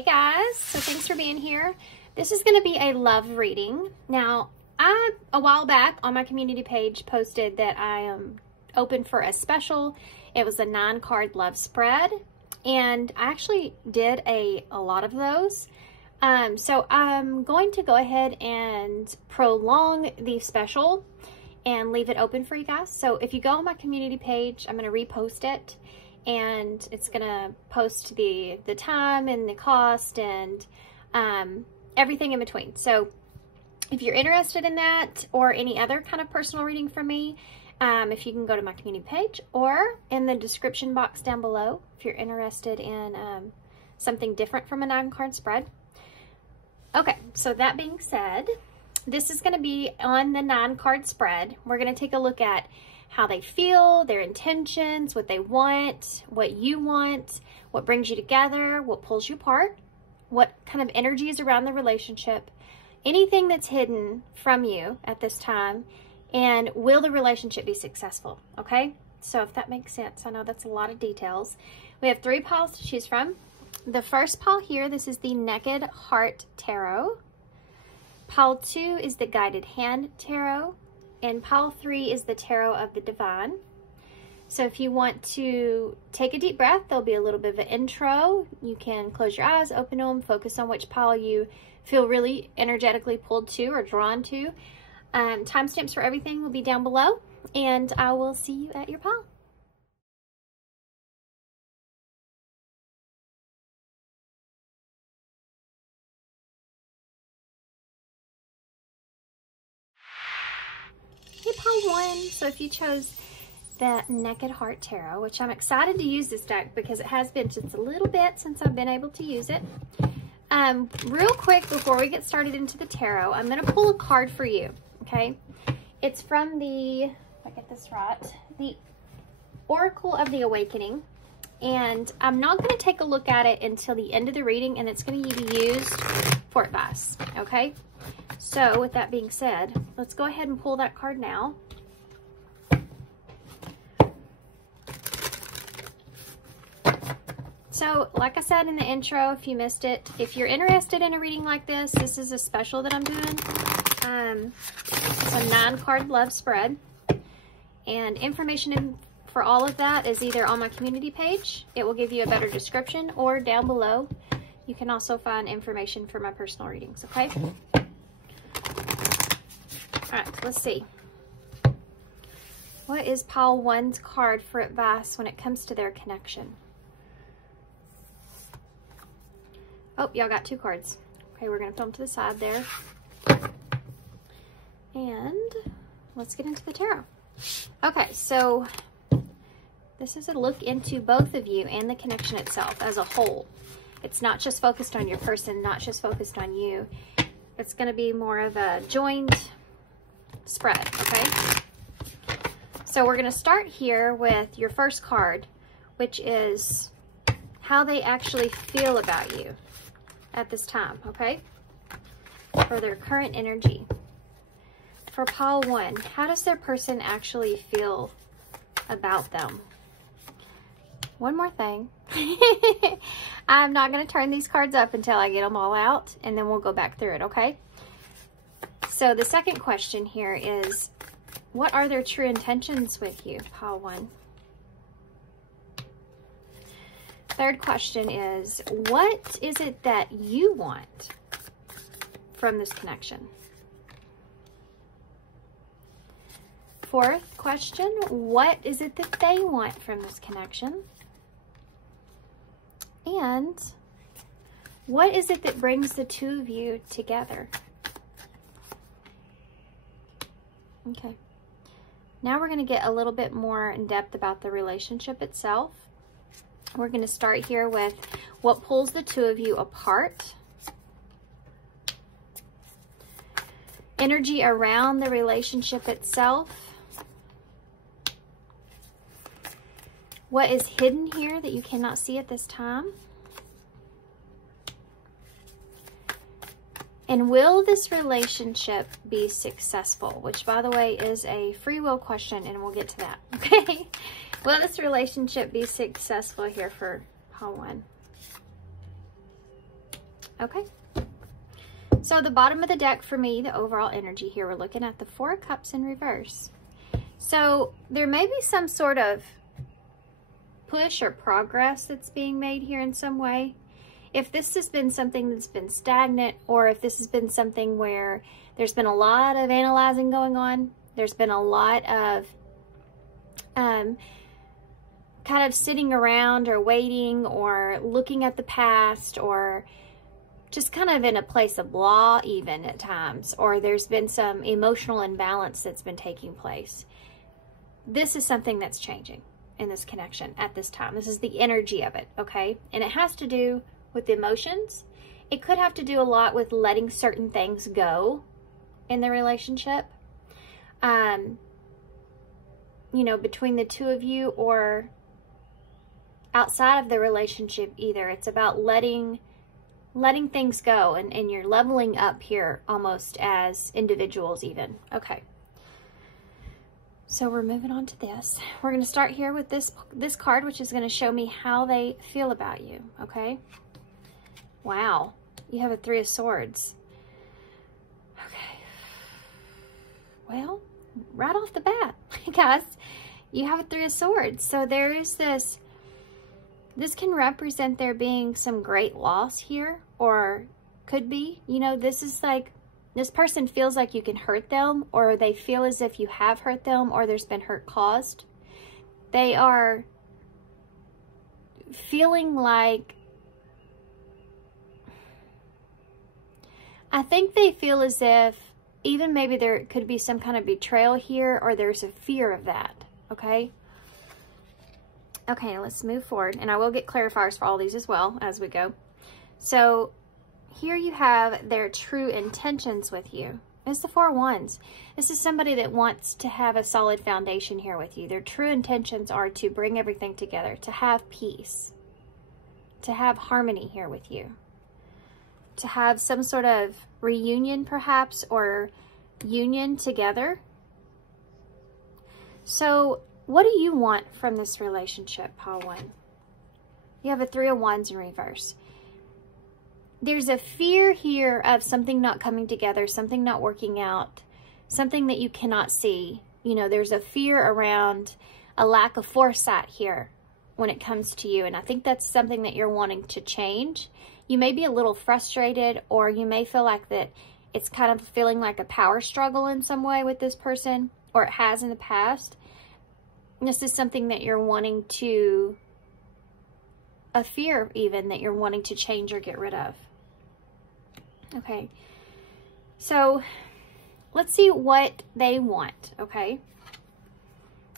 Hey guys, so thanks for being here. This is going to be a love reading. Now, I, a while back on my community page, posted that I am open for a special. It was a 9-card love spread, and I actually did a lot of those. So I'm going to go ahead and prolong the special and leave it open for you guys. So if you go on my community page, I'm going to repost it. And it's going to post the time and the cost and everything in between. So if you're interested in that or any other kind of personal reading from me, if you can go to my community page or in the description box down below if you're interested in something different from a 9-card spread. Okay, so that being said, this is going to be on the 9-card spread. We're going to take a look at how they feel, their intentions, what they want, what you want, what brings you together, what pulls you apart, what kind of energy is around the relationship, anything that's hidden from you at this time, and will the relationship be successful, okay? So if that makes sense, I know that's a lot of details. We have 3 piles to choose from. The first pile here, this is the Naked Heart Tarot. Pile 2 is the Guided Hand Tarot. And pile 3 is the Tarot of the Divine. So if you want to take a deep breath, there'll be a little bit of an intro. You can close your eyes, open them, focus on which pile you feel really energetically pulled to or drawn to. Timestamps for everything will be down below, and I will see you at your pile. Pile 1, so if you chose that Naked Heart Tarot, which I'm excited to use this deck because it has been just a little bit since I've been able to use it. Real quick before we get started into the tarot, I'm going to pull a card for you, okay? It's from the, if I get this right, the Oracle of the Awakening, and I'm not going to take a look at it until the end of the reading, and it's going to be used for advice, okay? So with that being said, let's go ahead and pull that card now. So like I said in the intro, if you missed it, if you're interested in a reading like this, this is a special that I'm doing. It's a 9-card love spread, and information for all of that is either on my community page. It will give you a better description, or down below you can also find information for my personal readings, okay? All right, let's see. What is pile 1's card for advice when it comes to their connection? Oh, y'all got 2 cards. Okay, we're going to put them to the side there. And let's get into the tarot. Okay, so this is a look into both of you and the connection itself as a whole. It's not just focused on your person, not just focused on you. It's going to be more of a joined spread, okay? So we're going to start here with your first card, which is how they actually feel about you at this time, okay? For their current energy. For pile 1, how does their person actually feel about them? One more thing. I'm not going to turn these cards up until I get them all out, and then we'll go back through it, okay? So the second question here is, what are their true intentions with you, pile 1? Third question is, what is it that you want from this connection? Fourth question, what is it that they want from this connection? And what is it that brings the 2 of you together? Okay, now we're going to get a little bit more in depth about the relationship itself. We're going to start here with what pulls the 2 of you apart. Energy around the relationship itself. What is hidden here that you cannot see at this time? And will this relationship be successful? Which, by the way, is a free will question, and we'll get to that, okay? Will this relationship be successful here for pile 1? Okay. So the bottom of the deck for me, the overall energy here, we're looking at the Four of Cups in reverse. So there may be some sort of push or progress that's being made here in some way. If this has been something that's been stagnant, or if this has been something where there's been a lot of analyzing going on, there's been a lot of kind of sitting around or waiting or looking at the past, or just kind of in a place of blah even at times, or there's been some emotional imbalance that's been taking place. This is something that's changing in this connection at this time. This is the energy of it, okay? And it has to do with the emotions. It could have to do a lot with letting certain things go in the relationship. You know, between the two of you or outside of the relationship either. It's about letting things go, and you're leveling up here almost as individuals even. Okay. So we're moving on to this. We're going to start here with this card, which is going to show me how they feel about you, okay? Wow. You have a Three of Swords. Okay. Well, right off the bat, guys, you have a Three of Swords. So there is this can represent there being some great loss here, or could be, you know, this is like, this person feels like you can hurt them, or they feel as if you have hurt them, or there's been hurt caused. They are feeling like, I think they feel as if even maybe there could be some kind of betrayal here, or there's a fear of that, okay? Okay, let's move forward, and I will get clarifiers for all these as well as we go. So here you have their true intentions with you. It's the Four of Wands. This is somebody that wants to have a solid foundation here with you. Their true intentions are to bring everything together, to have peace, to have harmony here with you, to have some sort of reunion perhaps, or union together. So what do you want from this relationship, Pile 1? You have a Three of Wands in reverse. There's a fear here of something not coming together, something not working out, something that you cannot see. You know, there's a fear around a lack of foresight here when it comes to you. And I think that's something that you're wanting to change. You may be a little frustrated, or you may feel like that it's kind of feeling like a power struggle in some way with this person, or it has in the past. This is something that you're wanting to, a fear even, that you're wanting to change or get rid of. Okay, so let's see what they want, okay?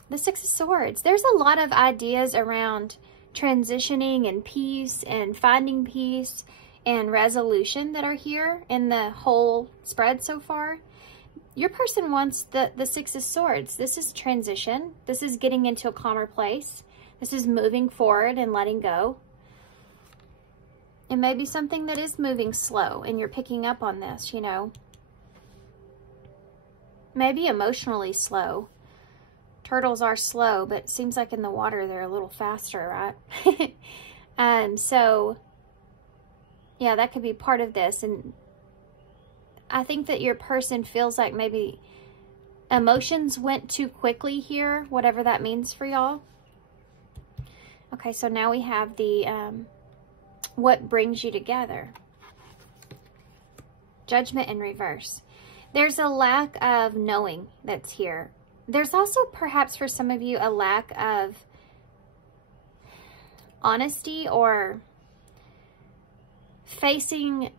The Six of Swords. There's a lot of ideas around transitioning and peace and finding peace and resolution that are here in the whole spread so far. Your person wants the Six of Swords. This is transition. This is getting into a calmer place. This is moving forward and letting go. It may be something that is moving slow, and you're picking up on this, you know. Maybe emotionally slow. Turtles are slow, but it seems like in the water they're a little faster, right? So, yeah, that could be part of this. And I think that your person feels like maybe emotions went too quickly here, whatever that means for y'all. Okay, so now we have the what brings you together. Judgment in reverse. There's a lack of knowing that's here. There's also perhaps for some of you a lack of honesty, or facing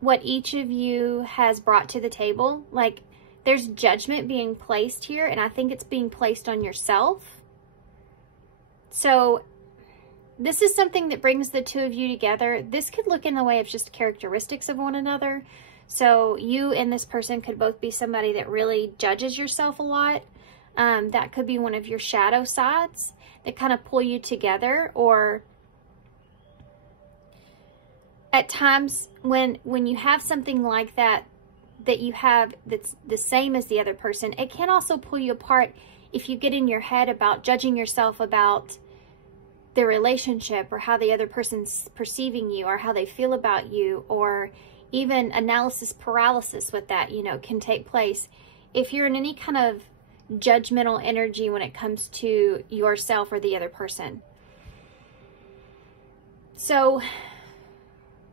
what each of you has brought to the table. Like, there's judgment being placed here, and I think it's being placed on yourself. So this is something that brings the two of you together. This could look in the way of just characteristics of one another. So you and this person could both be somebody that really judges yourself a lot. That could be one of your shadow sides that kind of pull you together. Or at times when you have something like that, that you have that's the same as the other person, it can also pull you apart if you get in your head about judging yourself about the relationship, or how the other person's perceiving you, or how they feel about you, or even analysis paralysis with that, you know, can take place if you're in any kind of judgmental energy when it comes to yourself or the other person. So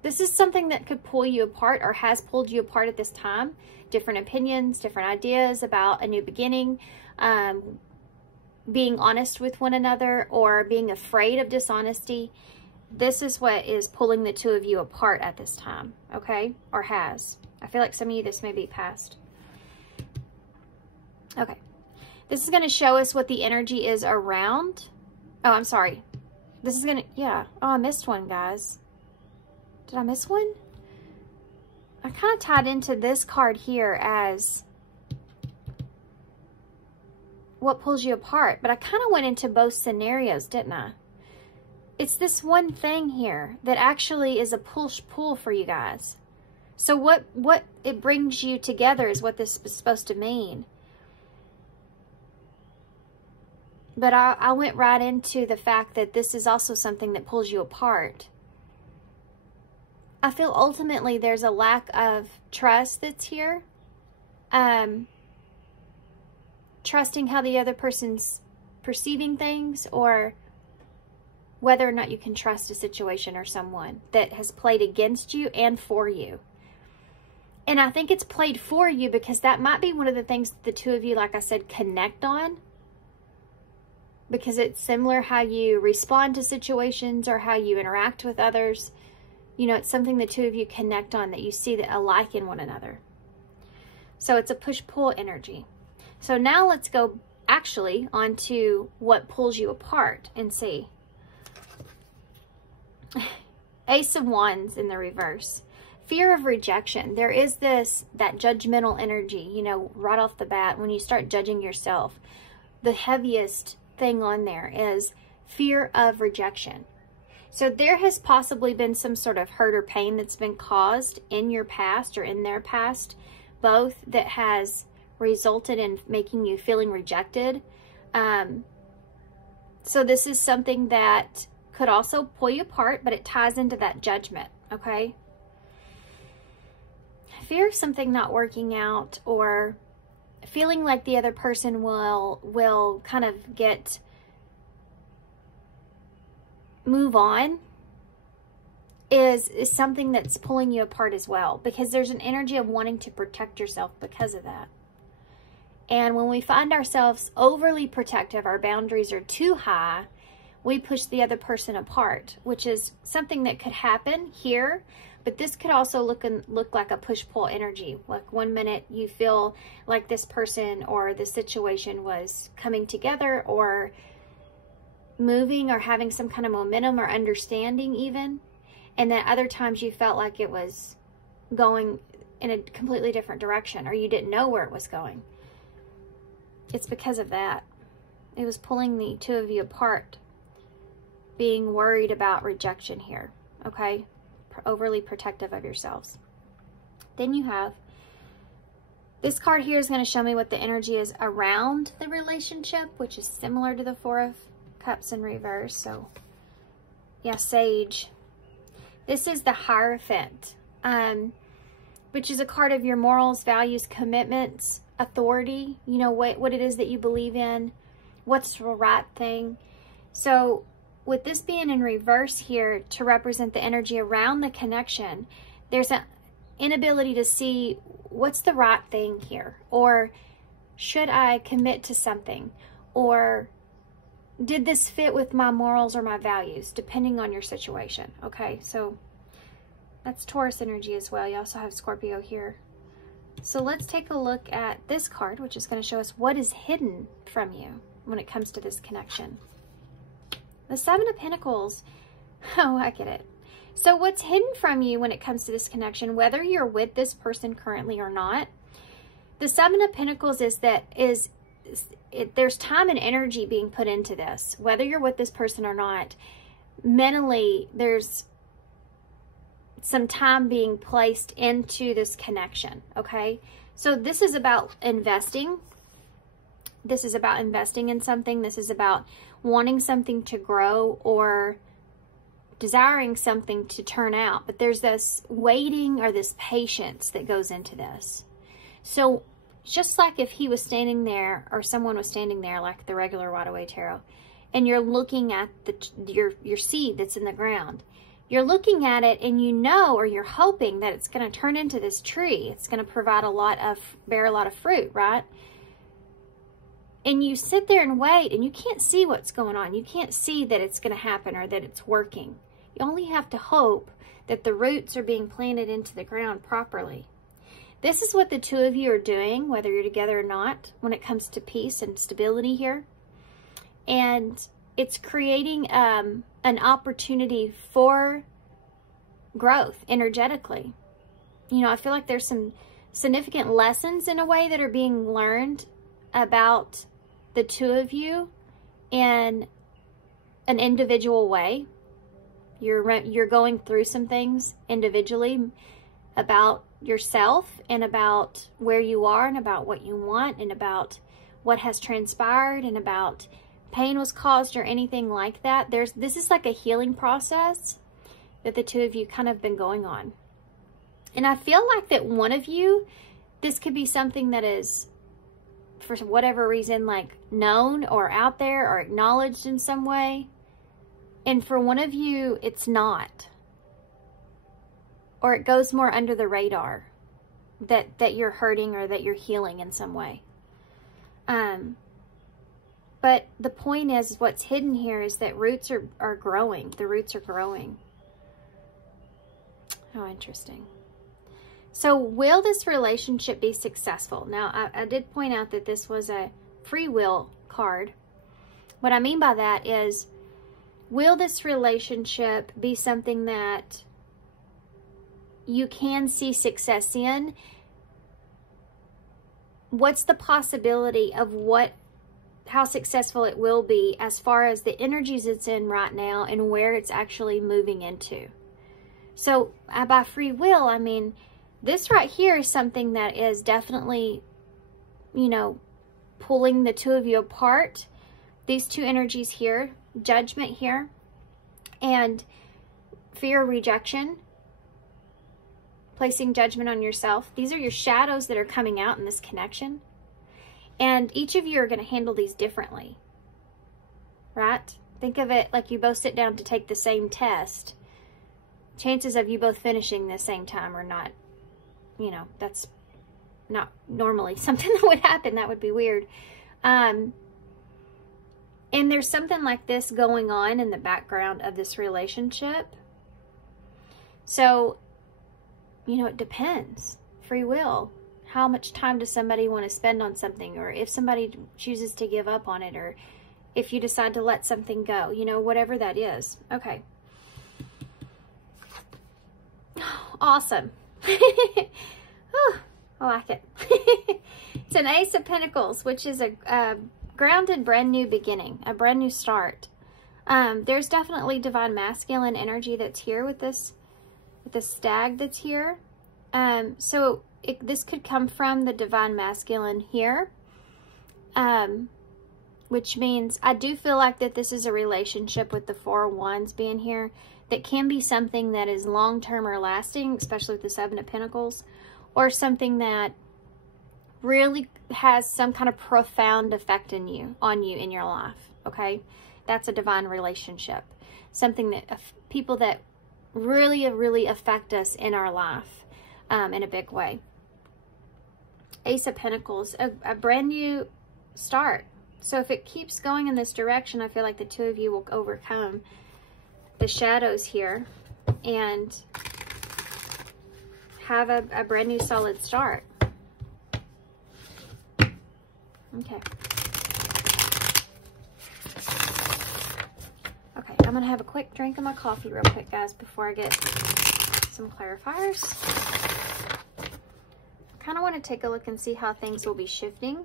this is something that could pull you apart, or has pulled you apart at this time. Different opinions, different ideas about a new beginning, being honest with one another, or being afraid of dishonesty. This is what is pulling the two of you apart at this time, okay? Or has. I feel like some of you, this may be past. Okay. This is going to show us what the energy is around. Oh, I'm sorry. This is going to, yeah. Oh, I missed one, guys. Did I miss one? I kind of tied into this card here as what pulls you apart, but I kind of went into both scenarios, didn't I? It's this one thing here that actually is a push-pull for you guys. So what it brings you together is what this is supposed to mean. But I went right into the fact that this is also something that pulls you apart. I feel ultimately there's a lack of trust that's here. Trusting how the other person's perceiving things, or whether or not you can trust a situation or someone that has played against you and for you. And I think it's played for you because that might be one of the things that the two of you, like I said, connect on. Because it's similar how you respond to situations or how you interact with others. You know, it's something the two of you connect on, that you see that alike in one another. So it's a push-pull energy. So now let's go actually onto what pulls you apart and see. Ace of Wands in the reverse. Fear of rejection. There is that judgmental energy, you know, right off the bat when you start judging yourself. The heaviest thing on there is fear of rejection. So there has possibly been some sort of hurt or pain that's been caused in your past or in their past, both, that has resulted in making you feeling rejected. So this is something that could also pull you apart, but it ties into that judgment, okay? Fear of something not working out, or feeling like the other person will kind of move on is something that's pulling you apart as well, because there's an energy of wanting to protect yourself because of that. And when we find ourselves overly protective, our boundaries are too high, we push the other person apart, which is something that could happen here. But this could also look like a push-pull energy. Like one minute you feel like this person or the situation was coming together or moving or having some kind of momentum or understanding even. And then other times you felt like it was going in a completely different direction, or you didn't know where it was going. It's because of that. It was pulling the two of you apart, being worried about rejection here, okay? Overly protective of yourselves. Then you have this card here is going to show me what the energy is around the relationship, which is similar to the Four of Cups in reverse. So yeah, Sage. This is the Hierophant, which is a card of your morals, values, commitments, authority, you know, what it is that you believe in, what's the right thing. So with this being in reverse here to represent the energy around the connection, there's an inability to see what's the right thing here, or should I commit to something, or did this fit with my morals or my values, depending on your situation, okay? So that's Taurus energy as well. You also have Scorpio here. So let's take a look at this card, which is going to show us what is hidden from you when it comes to this connection. The Seven of Pentacles. Oh, I get it. So what's hidden from you when it comes to this connection, whether you're with this person currently or not, the Seven of Pentacles there's time and energy being put into this, whether you're with this person or not. Mentally, there's some time being placed into this connection, okay? So this is about investing this is about investing in something. This is about wanting something to grow or desiring something to turn out. But there's this waiting or this patience that goes into this. So just like if he was standing there or someone was standing there like the regular Waterway Tarot, and you're looking at your seed that's in the ground. You're looking at it and you know, or you're hoping that it's going to turn into this tree. It's going to provide bear a lot of fruit, right? And you sit there and wait and you can't see what's going on. You can't see that it's going to happen or that it's working. You only have to hope that the roots are being planted into the ground properly. This is what the two of you are doing, whether you're together or not, when it comes to peace and stability here. And it's creating an opportunity for growth energetically. You know, I feel like there's some significant lessons in a way that are being learned about the two of you in an individual way. You're going through some things individually about yourself and about where you are and about what you want and about what has transpired and about pain was caused or anything like that. This is like a healing process that the two of you kind of been going on. And I feel like that one of you, this could be something that is, for whatever reason, like known or out there or acknowledged in some way. And for one of you, it's not. Or it goes more under the radar that you're hurting or that you're healing in some way. But the point is, what's hidden here is that roots are growing. The roots are growing. How interesting. So will this relationship be successful? Now, I did point out that this was a free will card. What I mean by that is, will this relationship be something that you can see success in? What's the possibility of how successful it will be as far as the energies it's in right now and where it's actually moving into? So by free will, I mean, this right here is something that is definitely, you know, pulling the two of you apart. These two energies here, judgment here, and fear, rejection, placing judgment on yourself. These are your shadows that are coming out in this connection. And each of you are going to handle these differently, right? Think of it like you both sit down to take the same test. Chances of you both finishing the same time are not, you know, that's not normally something that would happen. That would be weird. And there's something like this going on in the background of this relationship. So, you know, it depends. Free will. How much time does somebody want to spend on something? Or if somebody chooses to give up on it, or if you decide to let something go, you know, whatever that is. Okay. Awesome. Oh, I like it. It's an Ace of Pentacles, which is a grounded, brand new beginning, a brand new start. There's definitely divine masculine energy that's here with this stag that's here. So this could come from the divine masculine here, which means I do feel like that this is a relationship with the Four of Wands being here that can be something that is long-term or lasting, especially with the Seven of Pentacles, or something that really has some kind of profound effect on you in your life. Okay, that's a divine relationship, something that people that really affect us in our life in a big way. Ace of Pentacles, a brand new start. So if it keeps going in this direction, I feel like the two of you will overcome the shadows here and have a brand new solid start. Okay. Okay, I'm going to have a quick drink of my coffee real quick, guys, before I get some clarifiers. I kind of want to take a look and see how things will be shifting.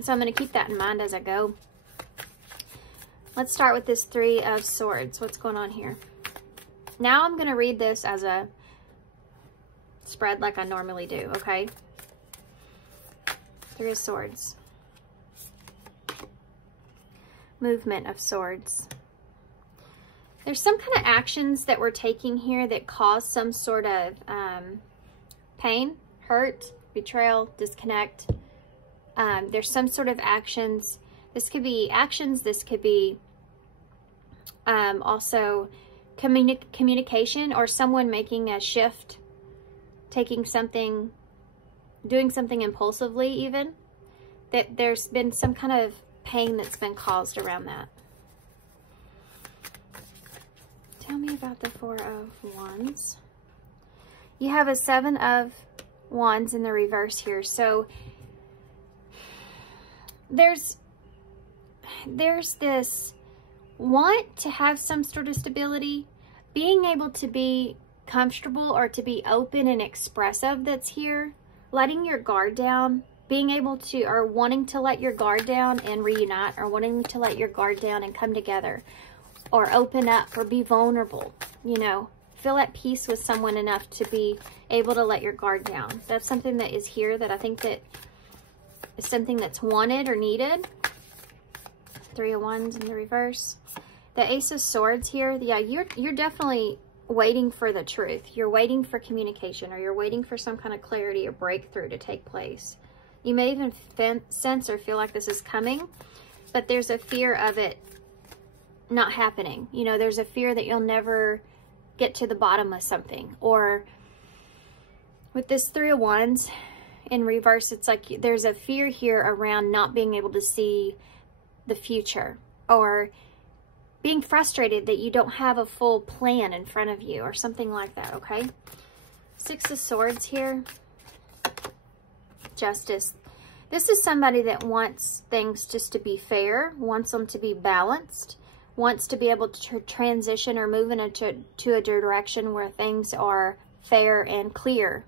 So I'm going to keep that in mind as I go. Let's start with this Three of Swords. What's going on here? Now I'm going to read this as a spread like I normally do, okay? Three of Swords. Movement of Swords. There's some kind of actions that we're taking here that cause some sort of pain, hurt, betrayal, disconnect. There's some sort of actions. This could be actions. This could be also communication, or someone making a shift, taking something, doing something impulsively even. That there's been some kind of pain that's been caused around that. Tell me about the Four of Wands. You have a Seven of Wands in the reverse here. So there's this want to have some sort of stability, being able to be comfortable or to be open and expressive that's here, letting your guard down, being able to, or wanting to let your guard down and reunite, or wanting to let your guard down and come together, or open up, or be vulnerable, you know, feel at peace with someone enough to be able to let your guard down. That's something that is here that I think that is something that's wanted or needed. Three of Wands in the reverse. The Ace of Swords here. Yeah, you're definitely waiting for the truth. You're waiting for communication, or you're waiting for some kind of clarity or breakthrough to take place. You may even sense or feel like this is coming, but there's a fear of it not happening. You know, there's a fear that you'll never get to the bottom of something. Or with this Three of Wands in reverse, it's like there's a fear here around not being able to see the future, or being frustrated that you don't have a full plan in front of you, or something like that, okay? Six of Swords here. Justice. This is somebody that wants things just to be fair, wants them to be balanced, wants to be able to transition or move into a direction where things are fair and clear,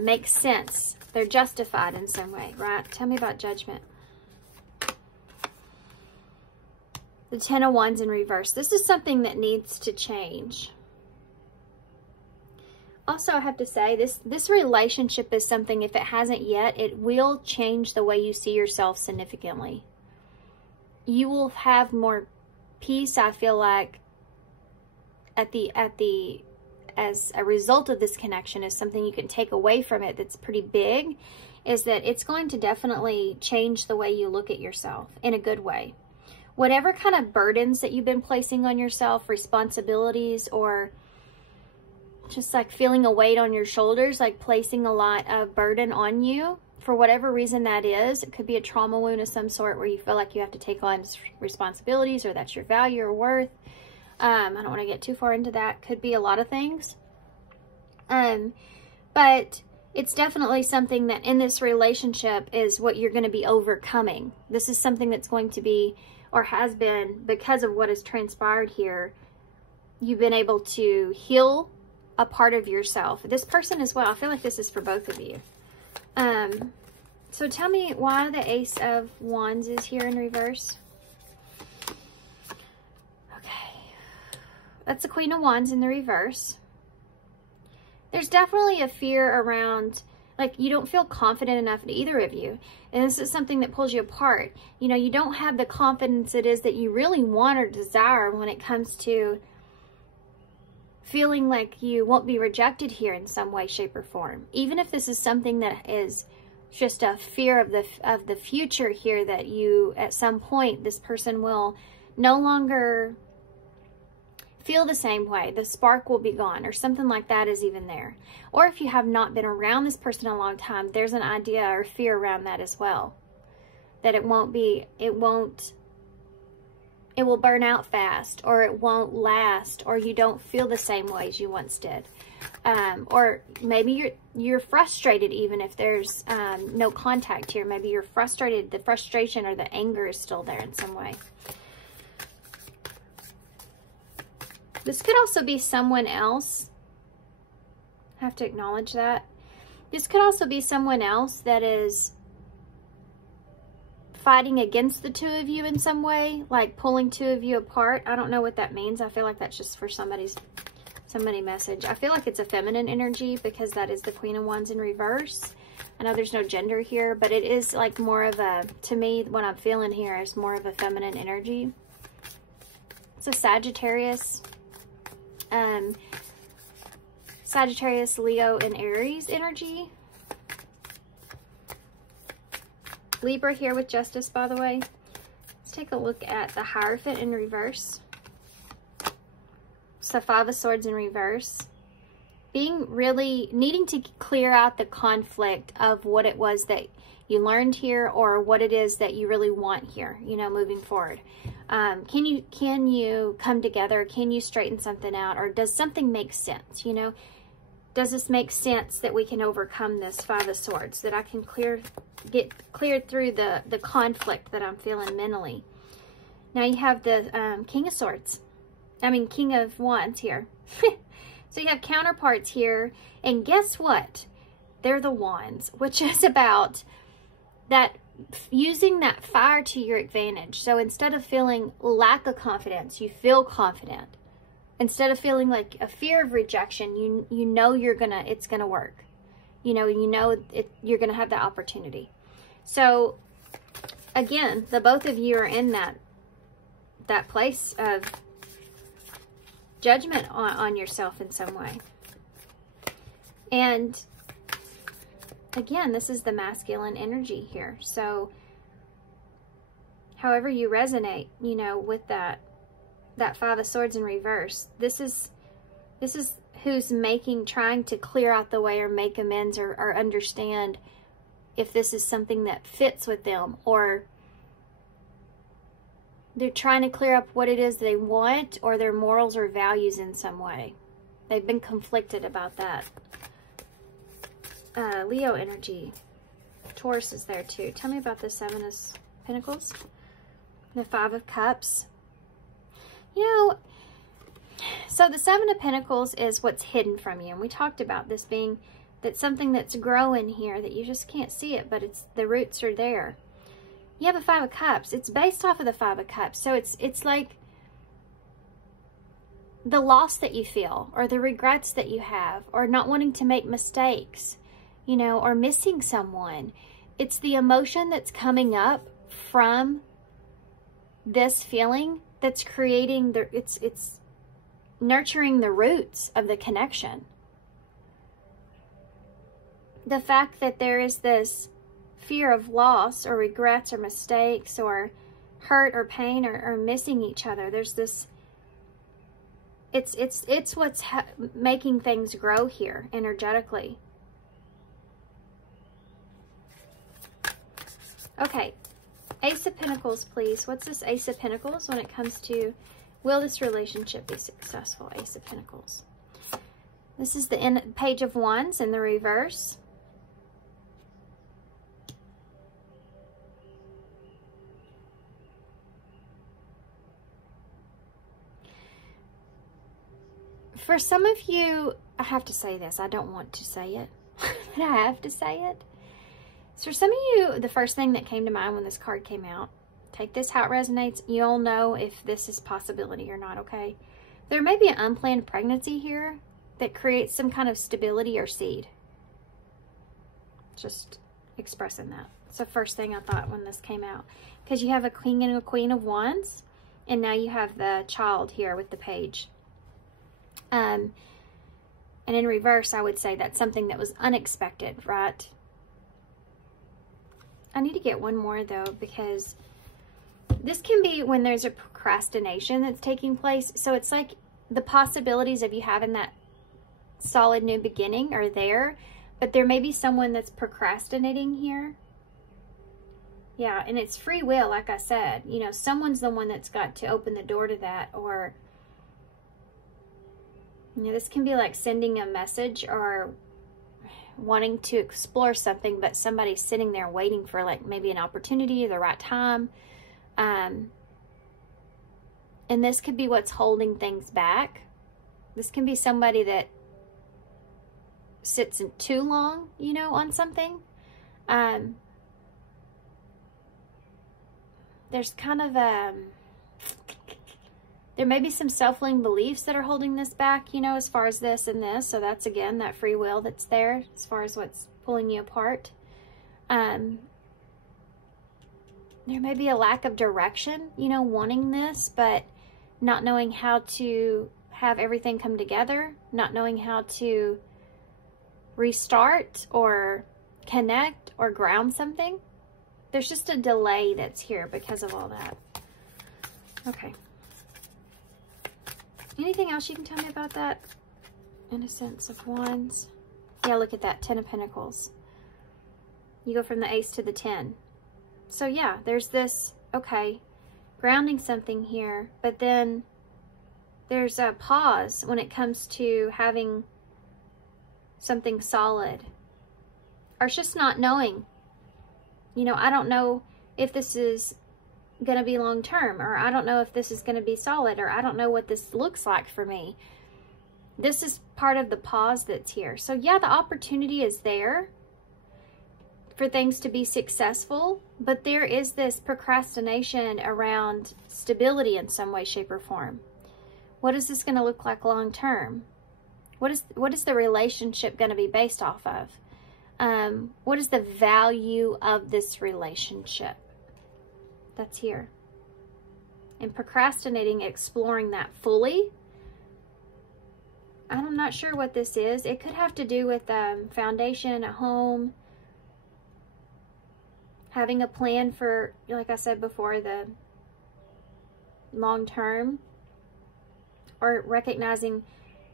makes sense. They're justified in some way, right? Tell me about Judgment. The Ten of Wands in reverse. This is something that needs to change. Also, I have to say, this relationship is something, if it hasn't yet, it will change the way you see yourself significantly. You will have more peace, I feel like, as a result of this connection. Is something you can take away from it that's pretty big, is that it's going to definitely change the way you look at yourself in a good way. Whatever kind of burdens that you've been placing on yourself, responsibilities, or just like feeling a weight on your shoulders, like placing a lot of burden on you, for whatever reason that is. It could be a trauma wound of some sort where you feel like you have to take on responsibilities, or that's your value or worth. I don't want to get too far into that. Could be a lot of things. But it's definitely something that in this relationship is what you're going to be overcoming. This is something that's going to be, or has been, because of what has transpired here, you've been able to heal a part of yourself. This person as well. I feel like this is for both of you. So tell me why the Ace of Wands is here in reverse. Okay. That's the Queen of Wands in the reverse. There's definitely a fear around, like, you don't feel confident enough in either of you. And this is something that pulls you apart. You know, you don't have the confidence it is that you really want or desire when it comes to feeling like you won't be rejected here in some way, shape, or form. Even if this is something that is just a fear of the future here, that you, at some point, this person will no longer feel the same way. The spark will be gone, or something like that is even there. Or if you have not been around this person a long time, there's an idea or fear around that as well. That it will burn out fast, or it won't last, or you don't feel the same way as you once did. Or maybe you're frustrated even if there's no contact here. Maybe you're frustrated, the frustration or the anger is still there in some way. This could also be someone else. I have to acknowledge that. This could also be someone else that is fighting against the two of you in some way, like pulling two of you apart. I don't know what that means. I feel like that's just for somebody's Somebody message. I feel like it's a feminine energy because that is the Queen of Wands in reverse. I know there's no gender here, but it is like more of a, to me, what I'm feeling here is more of a feminine energy. It's a Sagittarius. Sagittarius, Leo, and Aries energy. Libra here with Justice, by the way. Let's take a look at the Hierophant in reverse. So Five of Swords in reverse. Being really, needing to clear out the conflict of what it was that you learned here or what it is that you really want here, you know, moving forward. Can you come together? Can you straighten something out? Or does something make sense, you know? Does this make sense that we can overcome this Five of Swords? That I can get cleared through the conflict that I'm feeling mentally. Now you have the King of Swords. I mean, King of Wands here. So you have counterparts here. And guess what? They're the Wands, which is about that, using that fire to your advantage. So instead of feeling lack of confidence, you feel confident. Instead of feeling like a fear of rejection, you know it's gonna work. You know you're gonna have that opportunity. So again, the both of you are in that place of judgment on yourself in some way. And again, this is the masculine energy here. So however you resonate, you know, with that Five of Swords in reverse, this is who's trying to clear out the way or make amends or understand if this is something that fits with them, or they're trying to clear up what it is they want or their morals or values in some way. They've been conflicted about that. Leo energy. Taurus is there too. Tell me about the Seven of Pentacles. The Five of Cups. You know, so the Seven of Pentacles is what's hidden from you. And we talked about this being that something that's growing here that you just can't see it, but the roots are there. You have a Five of Cups. It's based off of the Five of Cups. So it's like the loss that you feel, or the regrets that you have, or not wanting to make mistakes, you know, or missing someone. It's the emotion that's coming up from this feeling that's creating it's nurturing the roots of the connection. The fact that there is this fear of loss or regrets or mistakes or hurt or pain or missing each other. There's this, it's what's making things grow here energetically. Okay, Ace of Pentacles, please. What's this Ace of Pentacles when it comes to, will this relationship be successful? Ace of Pentacles. This is the Page of Wands in the reverse. For some of you, I have to say this. I don't want to say it, but I have to say it. So for some of you, the first thing that came to mind when this card came out, take this how it resonates. You'll know if this is possibility or not, okay? There may be an unplanned pregnancy here that creates some kind of stability or seed. Just expressing that. It's the first thing I thought when this came out. Because you have a King and a Queen of Wands, and now you have the child here with the Page. And in reverse, I would say that's something that was unexpected, right? I need to get one more, though, because this can be when there's a procrastination that's taking place. So it's like the possibilities of you having that solid new beginning are there, but there may be someone that's procrastinating here. Yeah, and it's free will, like I said. You know, someone's the one that's got to open the door to that, or... You know, this can be like sending a message or wanting to explore something, but somebody's sitting there waiting for like maybe an opportunity or the right time. And this could be what's holding things back. This can be somebody that sits in too long, you know, on something. There's kind of a... There may be some self-limiting beliefs that are holding this back, you know, as far as this and this. So that's, again, that free will that's there as far as what's pulling you apart. There may be a lack of direction, you know, wanting this, but not knowing how to have everything come together, not knowing how to restart or connect or ground something. There's just a delay that's here because of all that. Okay. Anything else you can tell me about that? Innocence of Wands. Yeah, look at that. 10 of Pentacles. You go from the Ace to the 10. So yeah, there's this, okay, grounding something here, but then there's a pause when it comes to having something solid. Or it's just not knowing. You know, I don't know if this is going to be long term, or I don't know if this is going to be solid, or I don't know what this looks like for me. This is part of the pause that's here. So yeah, the opportunity is there for things to be successful, but there is this procrastination around stability in some way, shape, or form. What is this going to look like long term? What is the relationship going to be based off of? What is the value of this relationship? That's here. And procrastinating, exploring that fully. I'm not sure what this is. It could have to do with foundation, a home, having a plan for, like I said before, the long term, or recognizing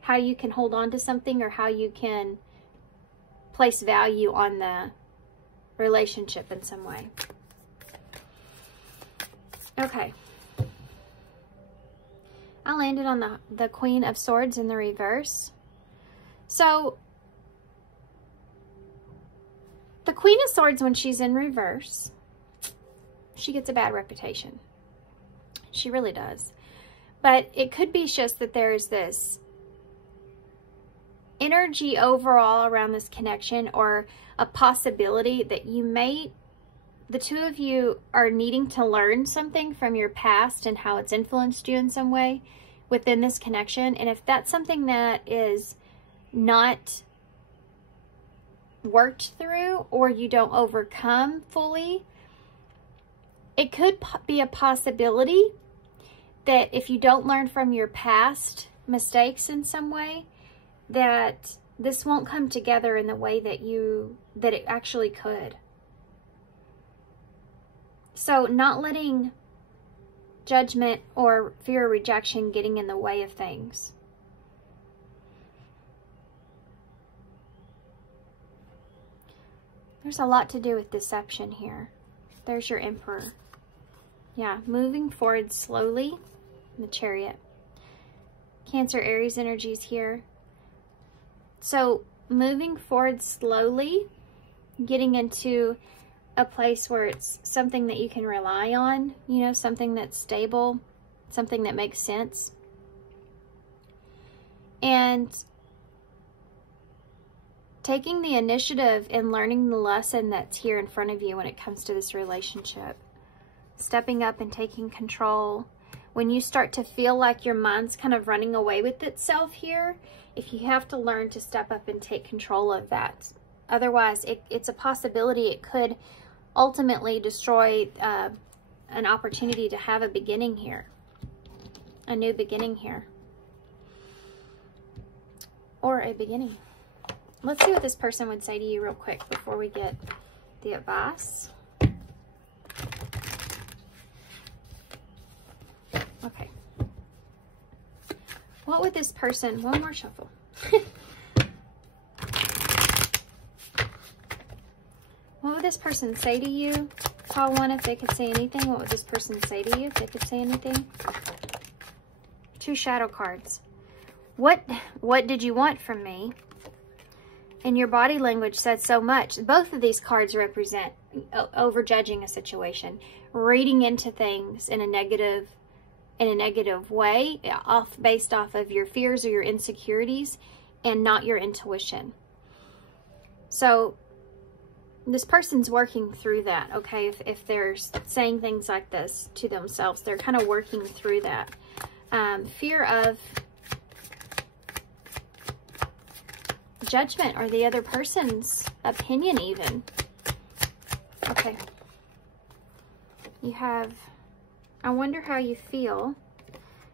how you can hold on to something, or how you can place value on the relationship in some way. Okay. I landed on the Queen of Swords in the reverse. So, the Queen of Swords, when she's in reverse, she gets a bad reputation. She really does. But it could be just that there's this energy overall around this connection, or a possibility that you may, the two of you are needing to learn something from your past and how it's influenced you in some way within this connection. And if that's something that is not worked through, or you don't overcome fully, it could be a possibility that if you don't learn from your past mistakes in some way, that this won't come together in the way that it actually could. So not letting judgment or fear of rejection getting in the way of things. There's a lot to do with deception here. There's your Emperor. Yeah, moving forward slowly in the Chariot. Cancer, Aries energies here. So moving forward slowly, getting into a place where it's something that you can rely on, you know, something that's stable, something that makes sense. And taking the initiative and learning the lesson that's here in front of you when it comes to this relationship. Stepping up and taking control. When you start to feel like your mind's kind of running away with itself here, if you have to learn to step up and take control of that. Otherwise, it's a possibility it could ultimately destroy an opportunity to have a beginning here. A new beginning here. Or a beginning. Let's see what this person would say to you real quick before we get the advice. Okay. What would this person, one more shuffle. What would this person say to you? Call one if they could say anything. What would this person say to you if they could say anything? 2 shadow cards. What did you want from me? And your body language said so much. Both of these cards represent overjudging a situation, reading into things in a negative way, based off of your fears or your insecurities, and not your intuition. So this person's working through that, okay? If they're saying things like this to themselves, they're kind of working through that. fear of judgment or the other person's opinion even. Okay. You have, I wonder how you feel,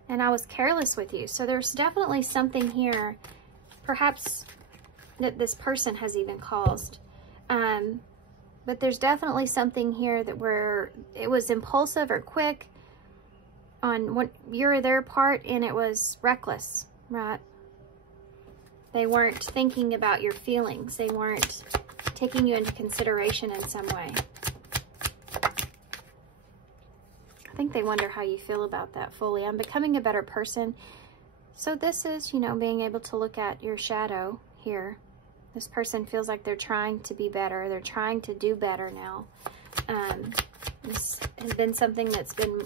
and I was careless with you. So there's definitely something here, perhaps that this person has even caused. But there's definitely something here that where it was impulsive or quick on what your or their part, and it was reckless, right? They weren't thinking about your feelings. They weren't taking you into consideration in some way. I think they wonder how you feel about that fully. I'm becoming a better person. So this is, you know, being able to look at your shadow here. This person feels like they're trying to be better. They're trying to do better now. This has been something that's been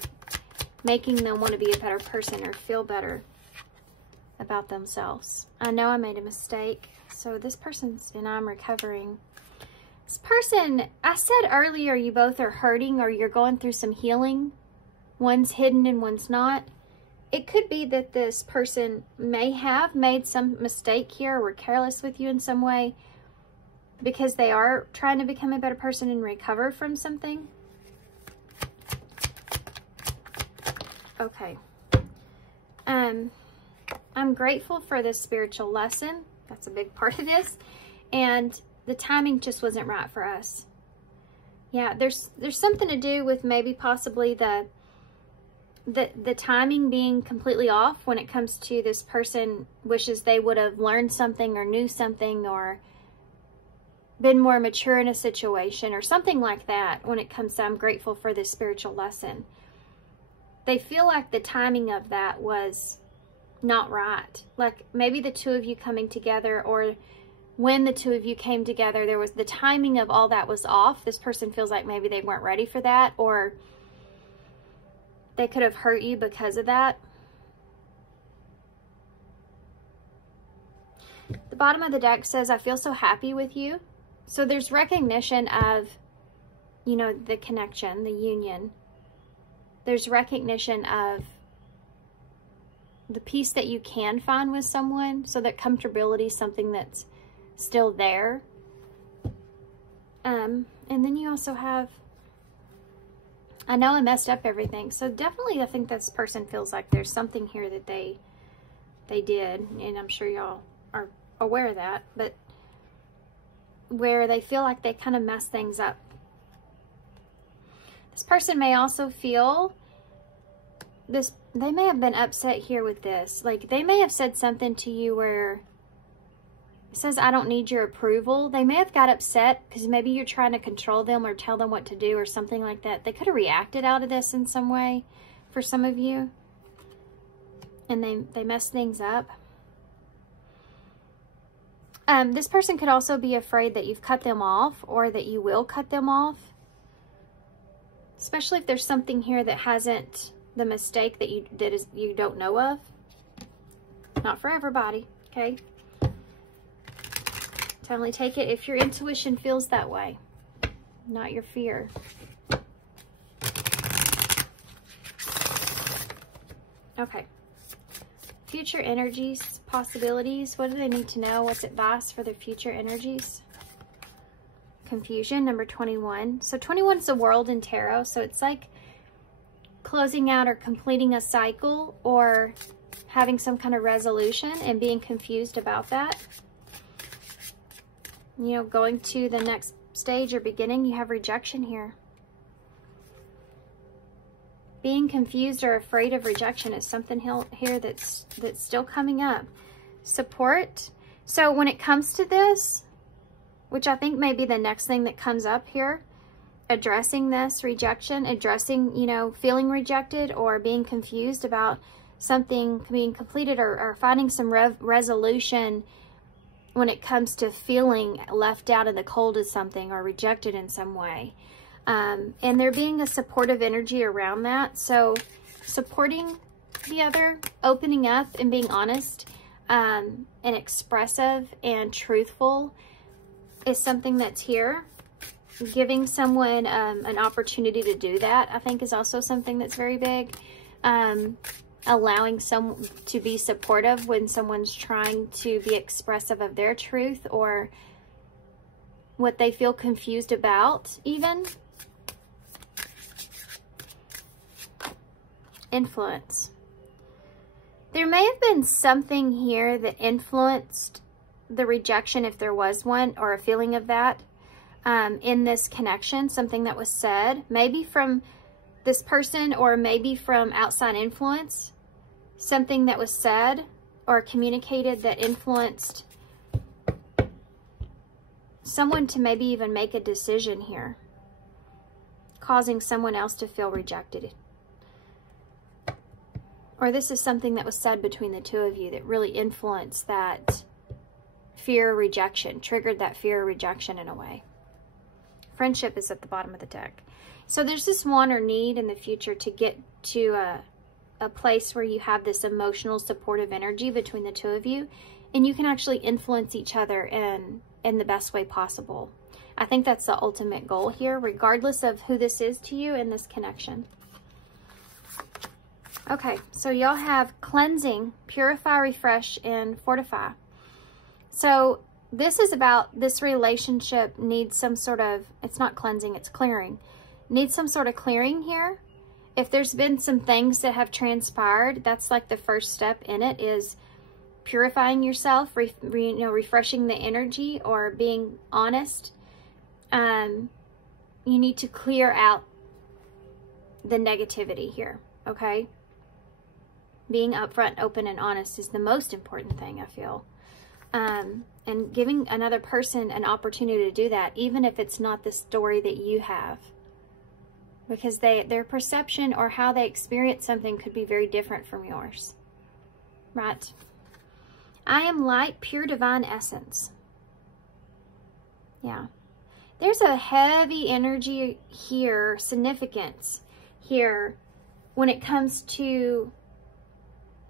making them want to be a better person or feel better about themselves. I know I made a mistake. So this person's, and I'm recovering. This person, I said earlier, you both are hurting or you're going through some healing. One's hidden and one's not. It could be that this person may have made some mistake here or were careless with you in some way because they are trying to become a better person and recover from something. Okay. I'm grateful for this spiritual lesson. That's a big part of this. And the timing just wasn't right for us. Yeah, there's something to do with maybe possibly the timing being completely off when it comes to this person wishes they would have learned something or knew something or been more mature in a situation or something like that when it comes to I'm grateful for this spiritual lesson. They feel like the timing of that was not right. Like maybe the two of you coming together, or when the two of you came together, there was the timing of all that was off. This person feels like maybe they weren't ready for that, or they could have hurt you because of that. The bottom of the deck says, I feel so happy with you. So there's recognition of, you know, the connection, the union. There's recognition of the peace that you can find with someone. So that comfortability is something that's still there. And then you also have, I know I messed up everything. So definitely I think this person feels like there's something here that they did. And I'm sure y'all are aware of that. But where they feel like they kind of messed things up. This person may also feel this, they may have been upset here with this. Like they may have said something to you where it says, I don't need your approval. They may have got upset because maybe you're trying to control them or tell them what to do or something like that. They could have reacted out of this in some way for some of you. And they messed things up. This person could also be afraid that you've cut them off or that you will cut them off. Especially if there's something here that hasn't, the mistake that you did is you don't know of. Not for everybody, okay? Totally take it if your intuition feels that way, not your fear. Okay. Future energies, possibilities. What do they need to know? What's advice for their future energies? Confusion, number 21. So 21 is the world in tarot. So it's like closing out or completing a cycle or having some kind of resolution and being confused about that. You know, going to the next stage or beginning, you have rejection here. Being confused or afraid of rejection is something here that's still coming up. Support. So when it comes to this, which I think may be the next thing that comes up here, addressing this rejection, addressing, you know, feeling rejected or being confused about something being completed or finding some resolution when it comes to feeling left out in the cold of something or rejected in some way. And there being a supportive energy around that. So supporting the other, opening up and being honest and expressive and truthful is something that's here. Giving someone an opportunity to do that, I think, is also something that's very big. allowing someone to be supportive when someone's trying to be expressive of their truth or what they feel confused about even. Influence. There may have been something here that influenced the rejection, if there was one, or a feeling of that in this connection, something that was said, maybe from this person or maybe from outside influence, something that was said or communicated that influenced someone to maybe even make a decision here, causing someone else to feel rejected. Or this is something that was said between the two of you that really influenced that fear of rejection, triggered that fear of rejection in a way. Friendship is at the bottom of the deck. So there's this want or need in the future to get to a place where you have this emotional supportive energy between the two of you, and you can actually influence each other in the best way possible. I think that's the ultimate goal here, regardless of who this is to you in this connection. Okay, so y'all have cleansing, purify, refresh, and fortify. So this is about this relationship needs some sort of, it's not cleansing, it's clearing. Needs some sort of clearing here. If there's been some things that have transpired, that's like the first step in it, is purifying yourself, refreshing the energy, or being honest. You need to clear out the negativity here, okay? Being upfront, open, and honest is the most important thing, I feel. And giving another person an opportunity to do that, even if it's not the story that you have. Because their perception or how they experience something could be very different from yours. Right? I am light, pure, divine essence. Yeah. There's a heavy energy here, significance here, when it comes to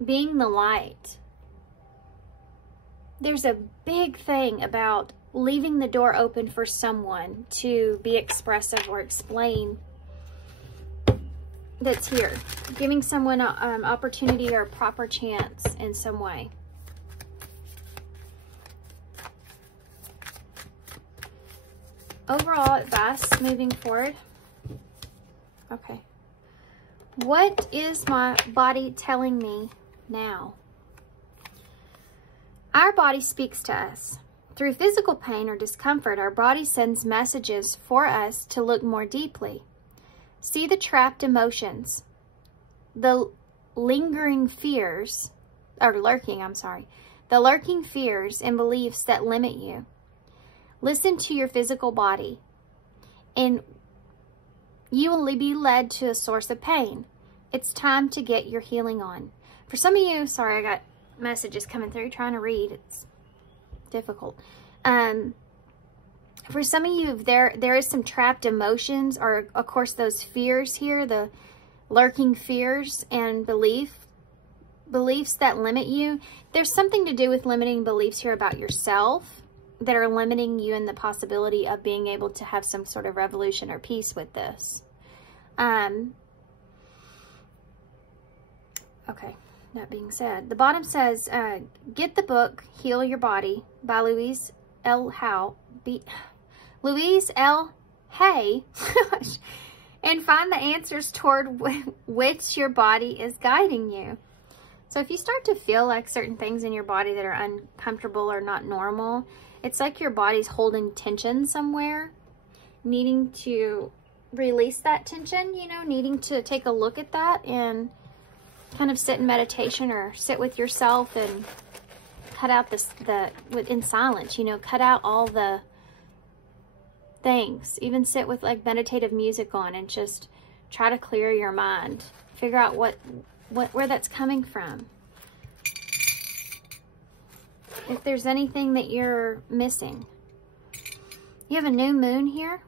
being the light. There's a big thing about leaving the door open for someone to be expressive or explain that's here. Giving someone an opportunity or a proper chance in some way. Overall advice moving forward. Okay. What is my body telling me now? Our body speaks to us. Through physical pain or discomfort, our body sends messages for us to look more deeply. See the trapped emotions, the lingering fears, or lurking, the lurking fears and beliefs that limit you. Listen to your physical body, and you will be led to a source of pain. It's time to get your healing on. For some of you, sorry, I got messages coming through trying to read. It's difficult. For some of you, there is some trapped emotions, or of course those fears here, the lurking fears and beliefs that limit you. There's something to do with limiting beliefs here about yourself that are limiting you in the possibility of being able to have some sort of revolution or peace with this. Okay, that being said, the bottom says, get the book, Heal Your Body by Louise L. Hay, and find the answers toward which your body is guiding you. So if you start to feel like certain things in your body that are uncomfortable or not normal, it's like your body's holding tension somewhere, needing to release that tension, you know, needing to take a look at that and kind of sit in meditation or sit with yourself and cut out in silence, you know, cut out all the things. Even sit with like meditative music on and just try to clear your mind. Figure out where that's coming from. If there's anything that you're missing. You have a new moon here.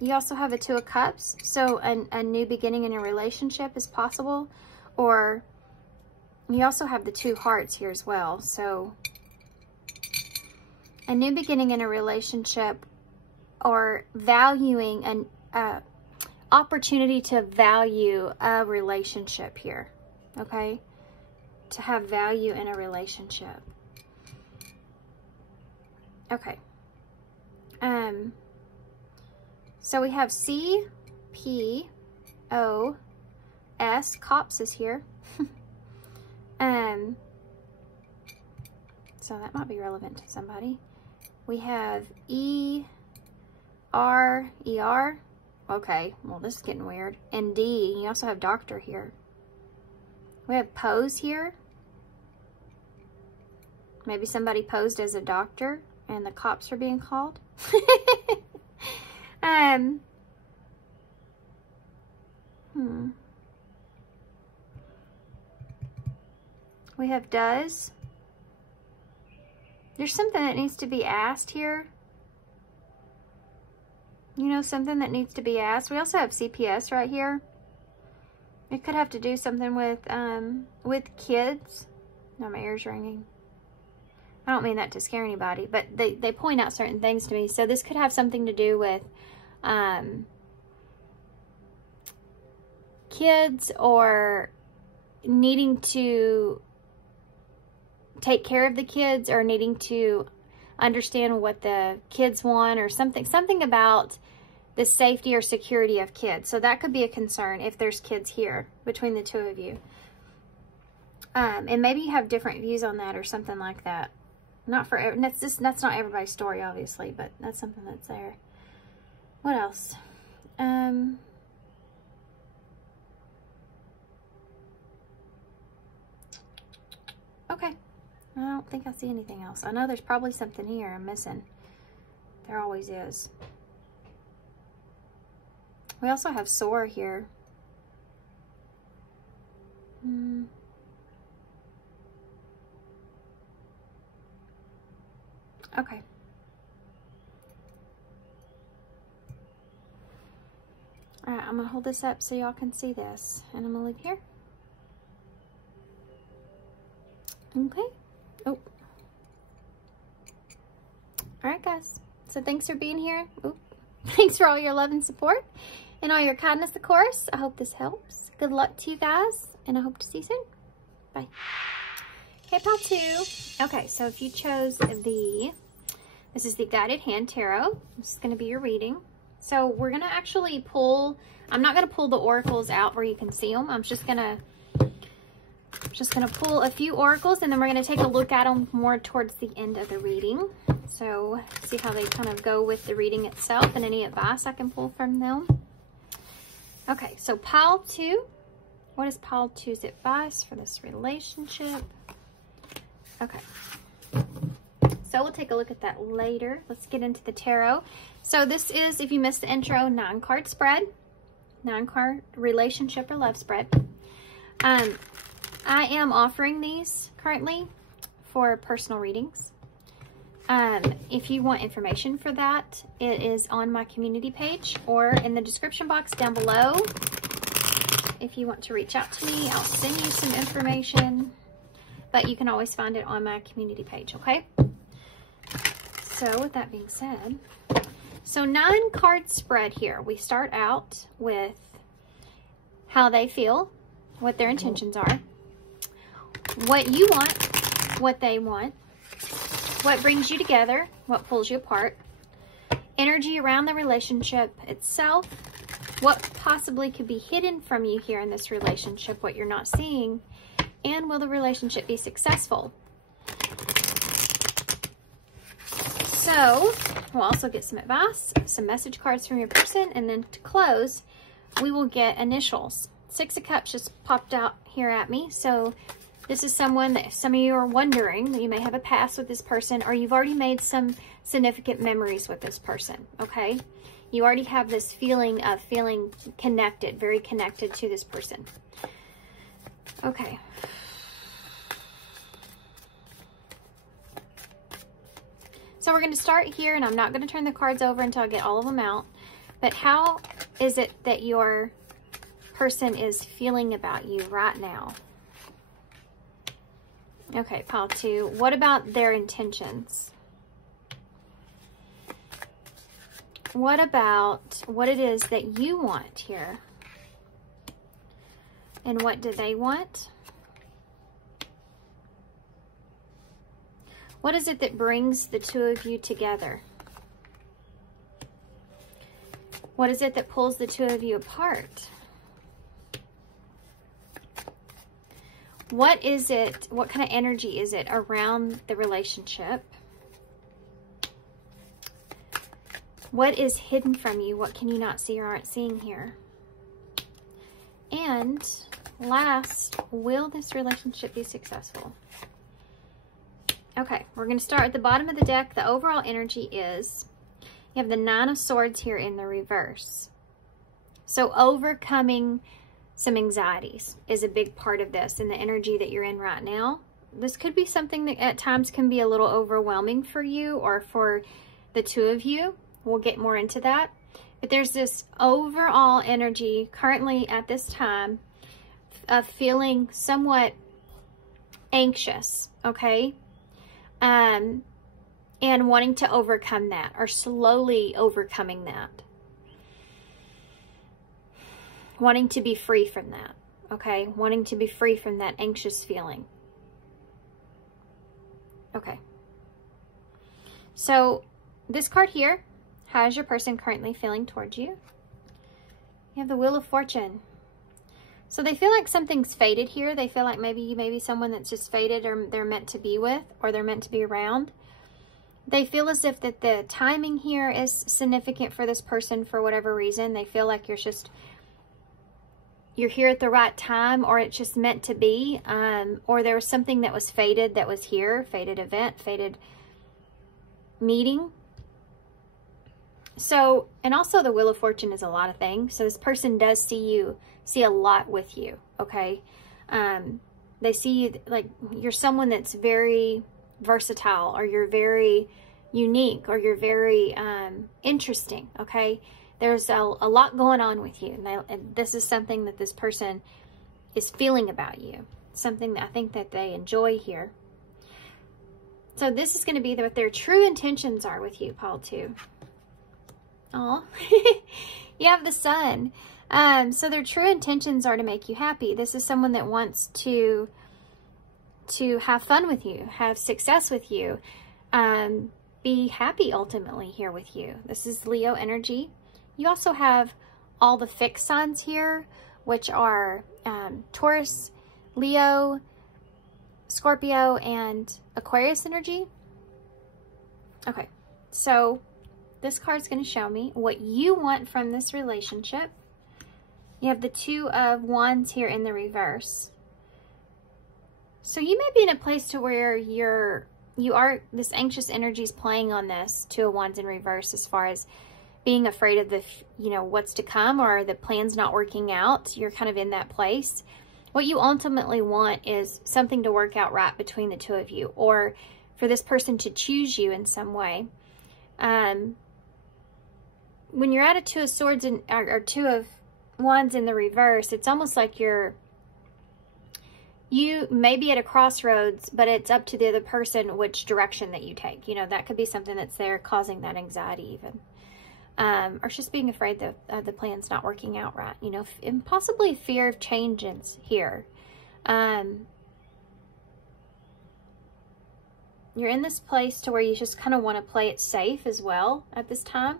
You also have a Two of Cups. So a new beginning in a relationship is possible. Or you also have the Two Hearts here as well. So a new beginning in a relationship, or valuing an opportunity to value a relationship here. Okay? to have value in a relationship. Okay. So we have C-P-O-S, cops is here. So that might be relevant to somebody. We have E-R-E-R. Okay, well this is getting weird. And D, you also have doctor here. We have pose here. Maybe somebody posed as a doctor and the cops are being called. We have does. There's something that needs to be asked here. You know, something that needs to be asked. We also have CPS right here. It could have to do something with kids. No, my ear's ringing. I don't mean that to scare anybody, but they point out certain things to me. So this could have something to do with kids, or needing to take care of the kids, or needing to understand what the kids want, or something about the safety or security of kids. So that could be a concern if there's kids here between the two of you. And maybe you have different views on that or something like that. Not for, that's not everybody's story, obviously, but that's something that's there. What else? Okay. I don't think I see anything else. I know there's probably something here I'm missing. There always is. We also have sore here. Okay. Alright, I'm going to hold this up so y'all can see this. And I'm going to leave here. Okay. Oh. Alright, guys. So thanks for being here. Oh. Thanks for all your love and support. And all your kindness, of course. I hope this helps. Good luck to you guys. And I hope to see you soon. Bye. Okay, pile 2. Okay, so if you chose this is the Guided Hand Tarot. This is going to be your reading. So we're going to actually pull, I'm not going to pull the oracles out where you can see them. I'm just going to pull a few oracles, and then we're going to take a look at them more towards the end of the reading. So see how they kind of go with the reading itself and any advice I can pull from them. Okay, so pile 2. What is pile 2's advice for this relationship? Okay. So we'll take a look at that later. Let's get into the tarot. So this is, if you missed the intro, 9-card spread. 9-card relationship or love spread. I am offering these currently for personal readings. If you want information for that, it is on my community page or in the description box down below. If you want to reach out to me, I'll send you some information, but you can always find it on my community page, okay? So with that being said, so 9-card spread here. We start out with how they feel, what their intentions are, what you want, what they want, what brings you together, what pulls you apart, energy around the relationship itself, what possibly could be hidden from you here in this relationship, what you're not seeing, and will the relationship be successful? So we'll also get some advice, some message cards from your person, and then to close, we will get initials. 6 of Cups just popped out here at me. So this is someone that some of you are wondering that you may have a past with this person, or you've already made some significant memories with this person, okay? You already have this feeling of feeling connected, very connected to this person. Okay. So we're going to start here, and I'm not going to turn the cards over until I get all of them out. But how is it that your person is feeling about you right now? Okay, pile 2. What about their intentions? What about what it is that you want here? And what do they want? What is it that brings the two of you together? What is it that pulls the two of you apart? What is it? What kind of energy is it around the relationship? What is hidden from you? What can you not see or aren't seeing here? And last, will this relationship be successful? Okay, we're going to start at the bottom of the deck. The overall energy is, you have the Nine of Swords here in the reverse. So overcoming some anxieties is a big part of this and the energy that you're in right now. This could be something that at times can be a little overwhelming for you or for the two of you. We'll get more into that. But there's this overall energy currently at this time of feeling somewhat anxious, okay? And wanting to overcome that or slowly overcoming that. Wanting to be free from that, okay? Wanting to be free from that anxious feeling. Okay. So this card here, how is your person currently feeling towards you? You have the Wheel of Fortune. So they feel like something's faded here. They feel like maybe you may be someone that's just faded or they're meant to be with or they're meant to be around. They feel as if that the timing here is significant for this person for whatever reason. They feel like you're here at the right time, or it's just meant to be, or there was something that was faded that was here, faded event, faded meeting. So, and also the Wheel of Fortune is a lot of things. So this person does see a lot with you, okay? They see you like you're someone that's very versatile, or you're very unique, or you're very interesting, okay? There's a lot going on with you. And this is something that this person is feeling about you. Something that I think that they enjoy here. So this is going to be what their true intentions are with you, Paul, too. Oh, you have the Sun. So their true intentions are to make you happy. This is someone that wants to have fun with you, have success with you, be happy ultimately here with you. This is Leo energy. You also have all the fixed signs here, which are Taurus, Leo, Scorpio, and Aquarius energy. Okay, so this card's going to show me what you want from this relationship. You have the Two of Wands here in the reverse. So you may be in a place to where this anxious energy is playing on this Two of Wands in reverse, as far as being afraid of the, what's to come, or the plan's not working out. You're kind of in that place. What you ultimately want is something to work out right between the two of you, or for this person to choose you in some way. When you're at a Two of Swords or Two of Wands in the reverse, it's almost like you may be at a crossroads, but it's up to the other person which direction that you take. That could be something that's there causing that anxiety even. Or just being afraid that the plan's not working out right, and possibly fear of changes here. You're in this place to where you just kind of want to play it safe as well at this time.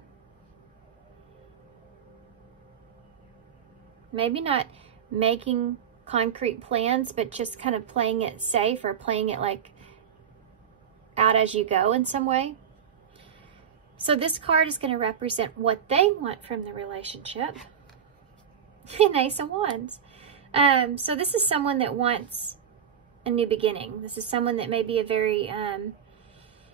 Maybe not making concrete plans, but just kind of playing it safe, or playing it like out as you go in some way. So this card is going to represent what they want from the relationship. An Ace of Wands. So this is someone that wants a new beginning. This is someone that may be a very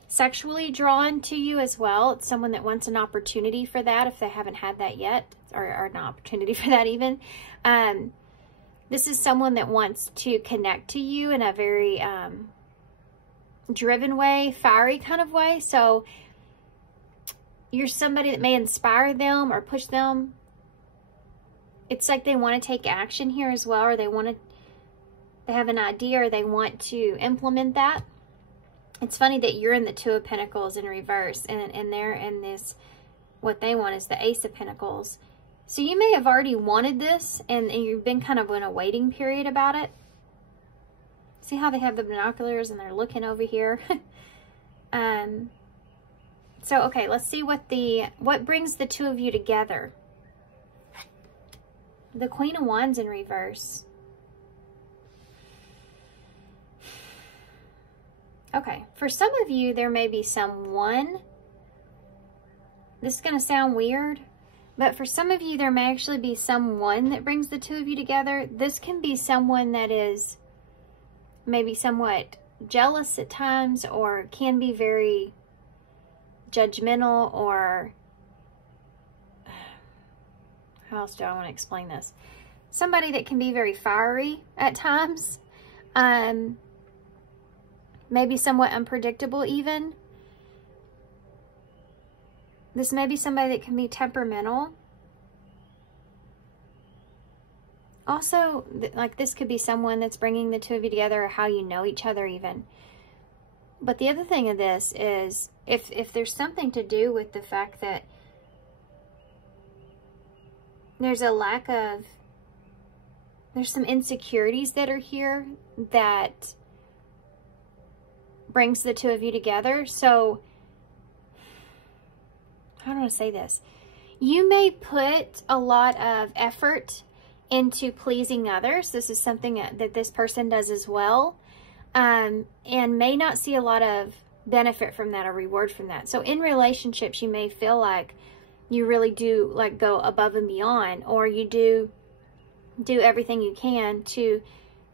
sexually drawn to you as well. It's someone that wants an opportunity for that if they haven't had that yet, or an opportunity for that even. This is someone that wants to connect to you in a very driven way, fiery kind of way. So you're somebody that may inspire them or push them. It's like they want to take action here as well, or they have an idea, or they want to implement that. It's funny that you're in the Two of Pentacles in reverse, and they're in this, what they want is the Ace of Pentacles. So you may have already wanted this, and you've been kind of in a waiting period about it. See how they have the binoculars and they're looking over here? So, okay, let's see what brings the two of you together. The Queen of Wands in reverse. Okay, for some of you, there may be someone. This is going to sound weird, but for some of you, there may actually be someone that brings the two of you together. This can be someone that is maybe somewhat jealous at times, or can be very judgmental, or how else do I want to explain this? Somebody that can be very fiery at times. Maybe somewhat unpredictable even. This may be somebody that can be temperamental. Also, like this could be someone that's bringing the two of you together, or how you know each other even. But the other thing of this is, if there's something to do with the fact that there's a lack of, there's some insecurities that are here that brings the two of you together. So, how do I say this? You may put a lot of effort into pleasing others. This is something that this person does as well. And may not see a lot of benefit from that or reward from that. So in relationships, you may feel like you really do like go above and beyond, or you do everything you can to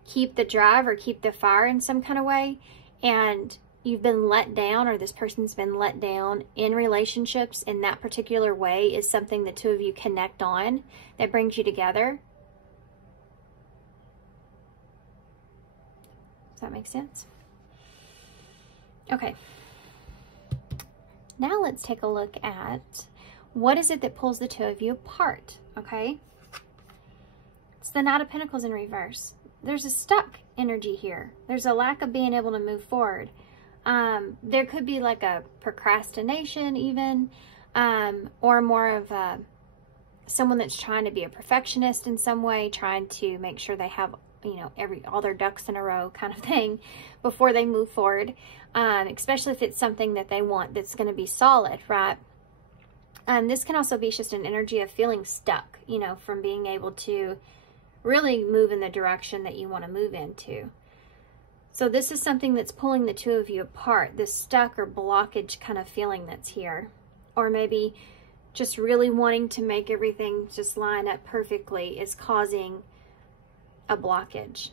keep the drive or keep the fire in some kind of way. And you've been let down, or this person's been let down in relationships in that particular way, is something the two of you connect on that brings you together. Does that make sense? Okay. Now let's take a look at what is it that pulls the two of you apart, okay? It's the Knight of Pentacles in reverse. There's a stuck energy here. There's a lack of being able to move forward. There could be like a procrastination even, or more of someone that's trying to be a perfectionist in some way, trying to make sure they have, you know, all their ducks in a row kind of thing before they move forward, especially if it's something that they want that's going to be solid, right? This can also be just an energy of feeling stuck, you know, from being able to really move in the direction that you want to move into. So this is something that's pulling the two of you apart, this stuck or blockage kind of feeling that's here. Or maybe just really wanting to make everything just line up perfectly is causing a blockage.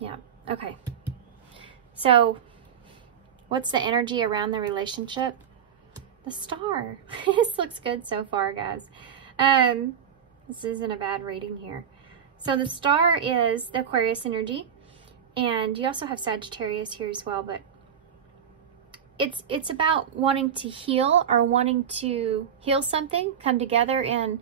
Yeah, okay. So what's the energy around the relationship? The Star. This looks good so far, guys. This isn't a bad reading here. So the Star is the Aquarius energy, and you also have Sagittarius here as well, but it's about wanting to heal, or wanting to heal something, come together and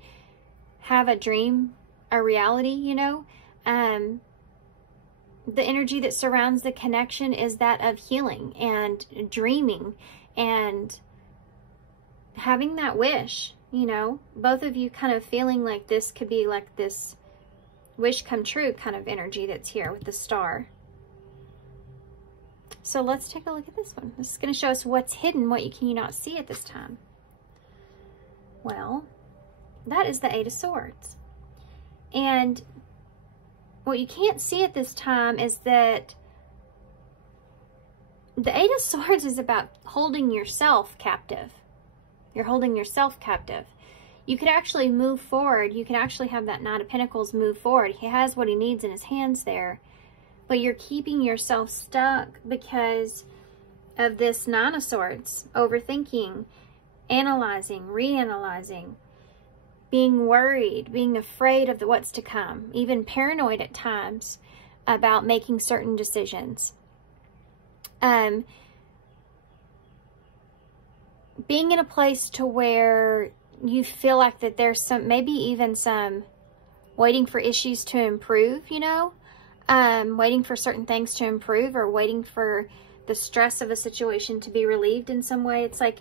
have a dream, a reality, you know. The energy that surrounds the connection is that of healing and dreaming and having that wish, you know. Both of you kind of feeling like this could be like this wish come true kind of energy that's here with the Star. So let's take a look at this one. This is going to show us what's hidden, what can you not see at this time. Well, that is the Eight of Swords. And what you can't see at this time is that the Eight of Swords is about holding yourself captive. You're holding yourself captive. You could actually move forward. You can actually have that Knight of Pentacles move forward. He has what he needs in his hands there. But you're keeping yourself stuck because of this Nine of Swords. Overthinking, analyzing, reanalyzing, being worried, being afraid of what's to come, even paranoid at times about making certain decisions. Being in a place to where you feel like that there's some, maybe even some waiting for issues to improve, you know, waiting for certain things to improve, or waiting for the stress of a situation to be relieved in some way. It's like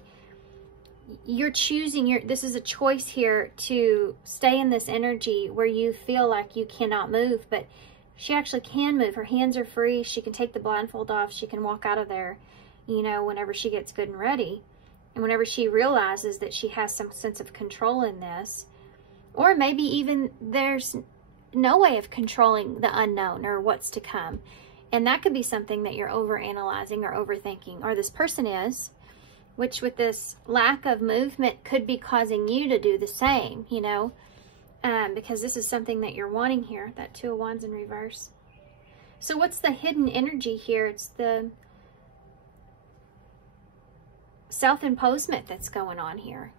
you're choosing, this is a choice here to stay in this energy where you feel like you cannot move, but She actually can move. Her hands are free. She can take the blindfold off. She can walk out of there, you know, whenever she gets good and ready. And whenever she realizes that she has some sense of control in this, or maybe even there's no way of controlling the unknown or what's to come. And that could be something that you're overanalyzing or overthinking, or this person is, which with this lack of movement could be causing you to do the same, you know, because this is something that you're wanting here, that Two of Wands in reverse. So what's the hidden energy here? It's the self-imposement that's going on here.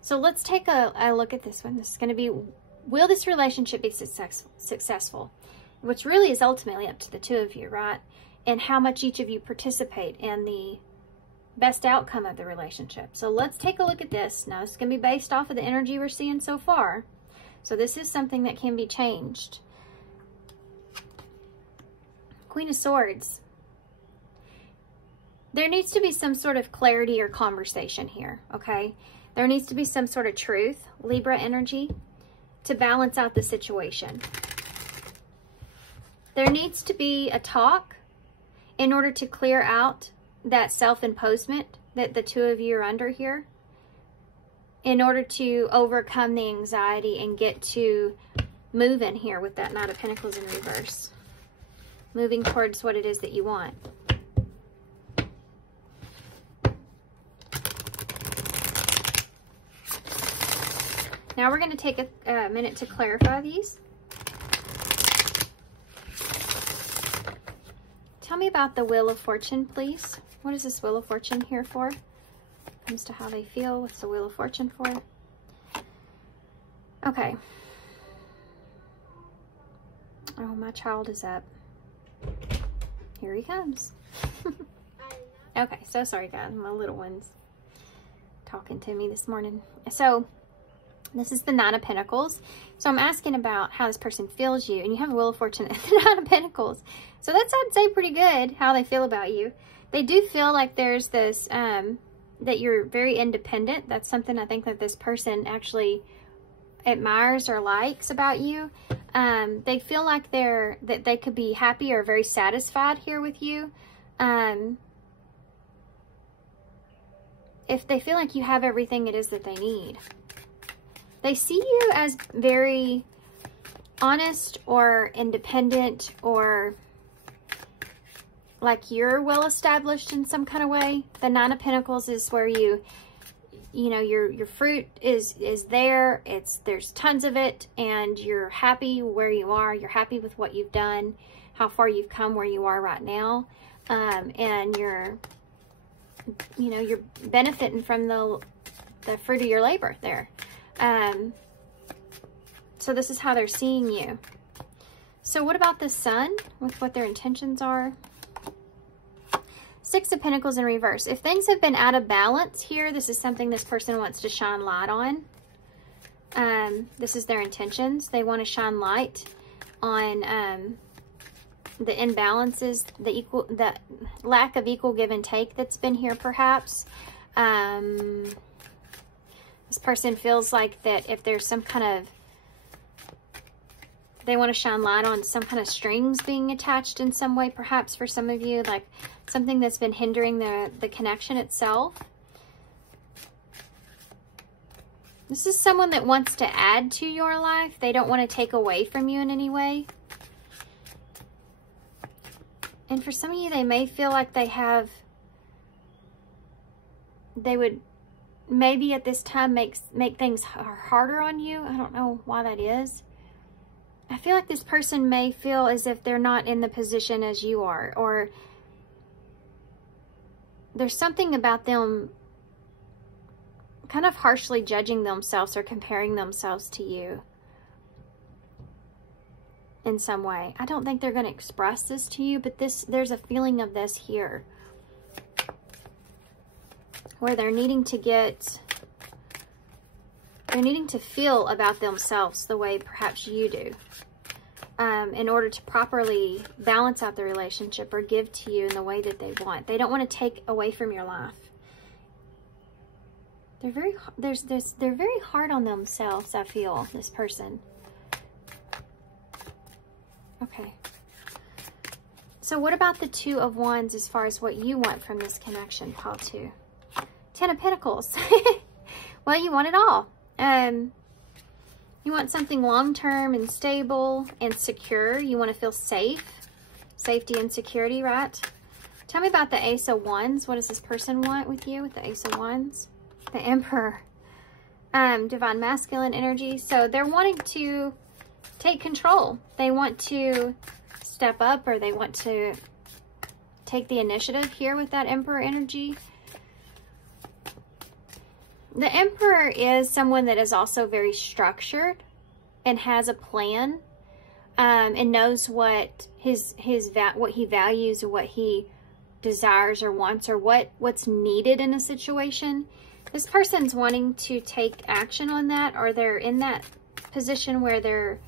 So let's take a look at this one. This is going to be, will this relationship be successful? Which really is ultimately up to the two of you, right? And how much each of you participate in the best outcome of the relationship. So let's take a look at this. Now, this is going to be based off of the energy we're seeing so far. So this is something that can be changed. Queen of Swords. There needs to be some sort of clarity or conversation here, okay? There needs to be some sort of truth, Libra energy, to balance out the situation. There needs to be a talk in order to clear out that self-imposement that the two of you are under here, in order to overcome the anxiety and get to move in here with that Knight of Pentacles in reverse. Moving towards what it is that you want. Now we're going to take a minute to clarify these. Tell me about the Wheel of Fortune, please. What is this Wheel of Fortune here for? Comes to how they feel. What's the Wheel of Fortune for? Okay. Oh, my child is up. Here he comes. Okay, so sorry guys. My little one's talking to me this morning. So, this is the Nine of Pentacles. So I'm asking about how this person feels you. And you have a Wheel of Fortune and the Nine of Pentacles. So that's, I'd say, pretty good how they feel about you. They do feel like there's this, that you're very independent. That's something I think that this person actually admires or likes about you. They feel like that they could be happy or very satisfied here with you. If they feel like you have everything it is that they need. They see you as very honest or independent, or like you're well established in some kind of way. The Nine of Pentacles is where you know, your fruit is there. There's tons of it, and you're happy where you are. You're happy with what you've done, how far you've come where you are right now. And you're benefiting from the fruit of your labor there. So this is how they're seeing you. So what about the Sun, with what their intentions are? Six of Pentacles in reverse. If things have been out of balance here, this is something this person wants to shine light on. This is their intentions. They want to shine light on the imbalances, the lack of equal give and take that's been here perhaps. This person feels like that if there's some kind of, they want to shine light on some kind of strings being attached in some way, perhaps for some of you, like something that's been hindering the connection itself. This is someone that wants to add to your life. They don't want to take away from you in any way. And for some of you, they may feel like they would maybe at this time make things harder on you. I don't know why that is. I feel like this person may feel as if they're not in the position as you are, or there's something about them kind of harshly judging themselves or comparing themselves to you in some way. I don't think they're going to express this to you, but there's a feeling of this here, where they're needing to feel about themselves the way perhaps you do, in order to properly balance out the relationship or give to you in the way that they want. They don't want to take away from your life. They're very hard on themselves, I feel, this person. So what about the Two of Wands as far as what you want from this connection, Pile 2? 10 of Pentacles. Well, you want it all. You want something long-term and stable and secure. You want to feel safe. Safety and security, right? Tell me about the Ace of Wands. What does this person want with you with the Ace of Wands? The Emperor. Divine masculine energy. So they're wanting to take control. They want to step up, or they want to take the initiative here with that Emperor energy. The Emperor is someone that is also very structured and has a plan, and knows what what he values, or what he desires or wants, or what's needed in a situation. This person's wanting to take action on that, or they're in that position where they're,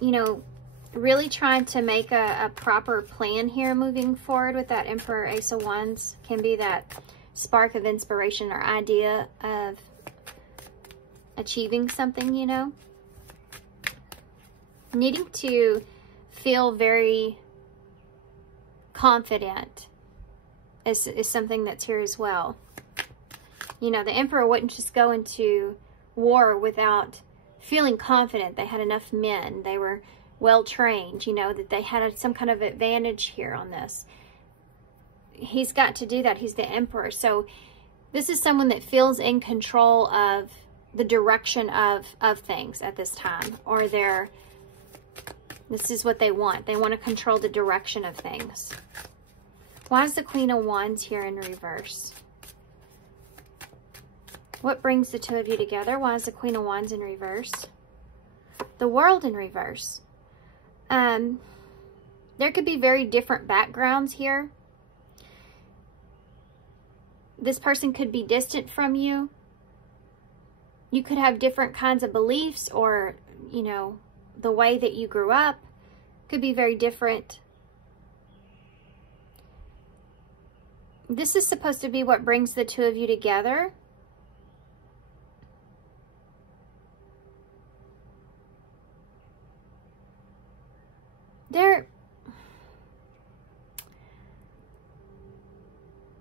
you know, really trying to make a proper plan here moving forward with that Emperor. Ace of Wands can be that spark of inspiration or idea of achieving something, you know. Needing to feel very confident is something that's here as well. You know, the Emperor wouldn't just go into war without feeling confident. They had enough men. They were well trained, you know, that they had some kind of advantage here on this. He's got to do that. He's the Emperor. So this is someone that feels in control of the direction of things at this time, or this is what they want. They want to control the direction of things. Why is the Queen of Wands here in reverse? What brings the two of you together? Why is the Queen of Wands in reverse? The World in reverse. There could be very different backgrounds here. This person could be distant from you. You could have different kinds of beliefs, or, you know, the way that you grew up could be very different. This is supposed to be what brings the two of you together.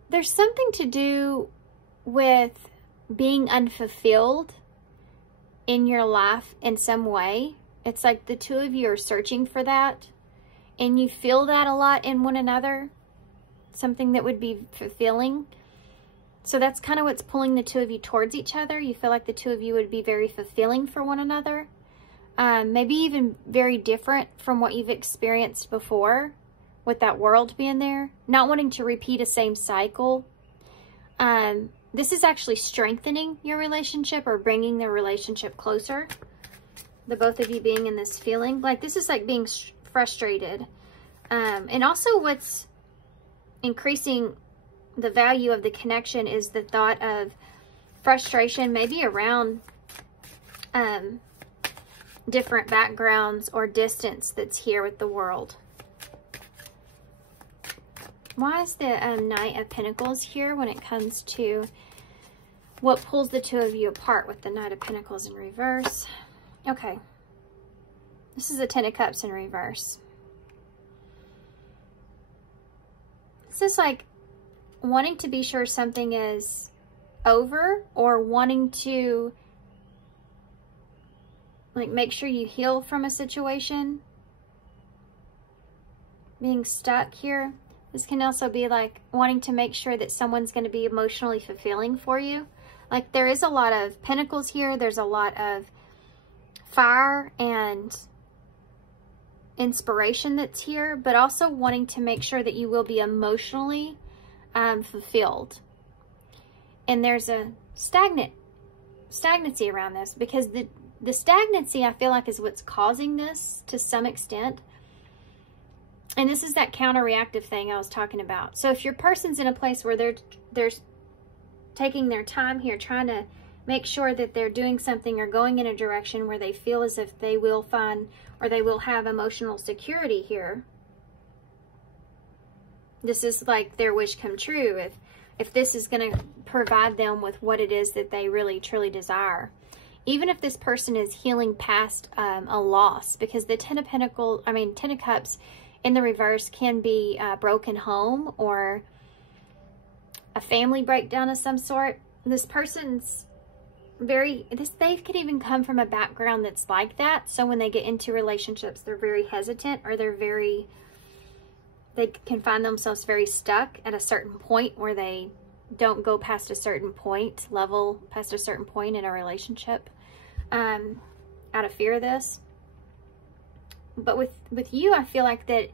There's something to do with being unfulfilled in your life in some way. It's like the two of you are searching for that, and you feel that a lot in one another. Something that would be fulfilling. So that's kind of what's pulling the two of you towards each other. You feel like the two of you would be very fulfilling for one another. Maybe even very different from what you've experienced before, with that World being there. Not wanting to repeat a same cycle. This is actually strengthening your relationship, or bringing the relationship closer. The both of you being in this feeling. Like, this is like being frustrated. And also what's increasing the value of the connection is the thought of frustration, maybe around different backgrounds or distance that's here with the World. Why is the Knight of Pentacles here when it comes to what pulls the two of you apart with the Knight of Pentacles in reverse? Okay. This is the Ten of Cups in reverse. This is like wanting to be sure something is over, or wanting to like make sure you heal from a situation. Being stuck here. This can also be like wanting to make sure that someone's going to be emotionally fulfilling for you. Like, there is a lot of pentacles here. There's a lot of fire and inspiration that's here, but also wanting to make sure that you will be emotionally fulfilled. And there's a stagnancy around this, because the stagnancy, I feel like, is what's causing this to some extent. And this is that counter-reactive thing I was talking about. So if your person's in a place where they're taking their time here, trying to make sure that they're doing something or going in a direction where they feel as if they will find, or they will have emotional security here. This is like their wish come true. If this is going to provide them with what it is that they really truly desire. even if this person is healing past a loss, because the Ten of Pentacles, Ten of Cups in the reverse can be a broken home or a family breakdown of some sort. This person's they could even come from a background that's like that. So when they get into relationships, they're very hesitant, or they can find themselves very stuck at a certain point where they don't go past a certain point, past a certain point in a relationship, out of fear of this. But with you, I feel like that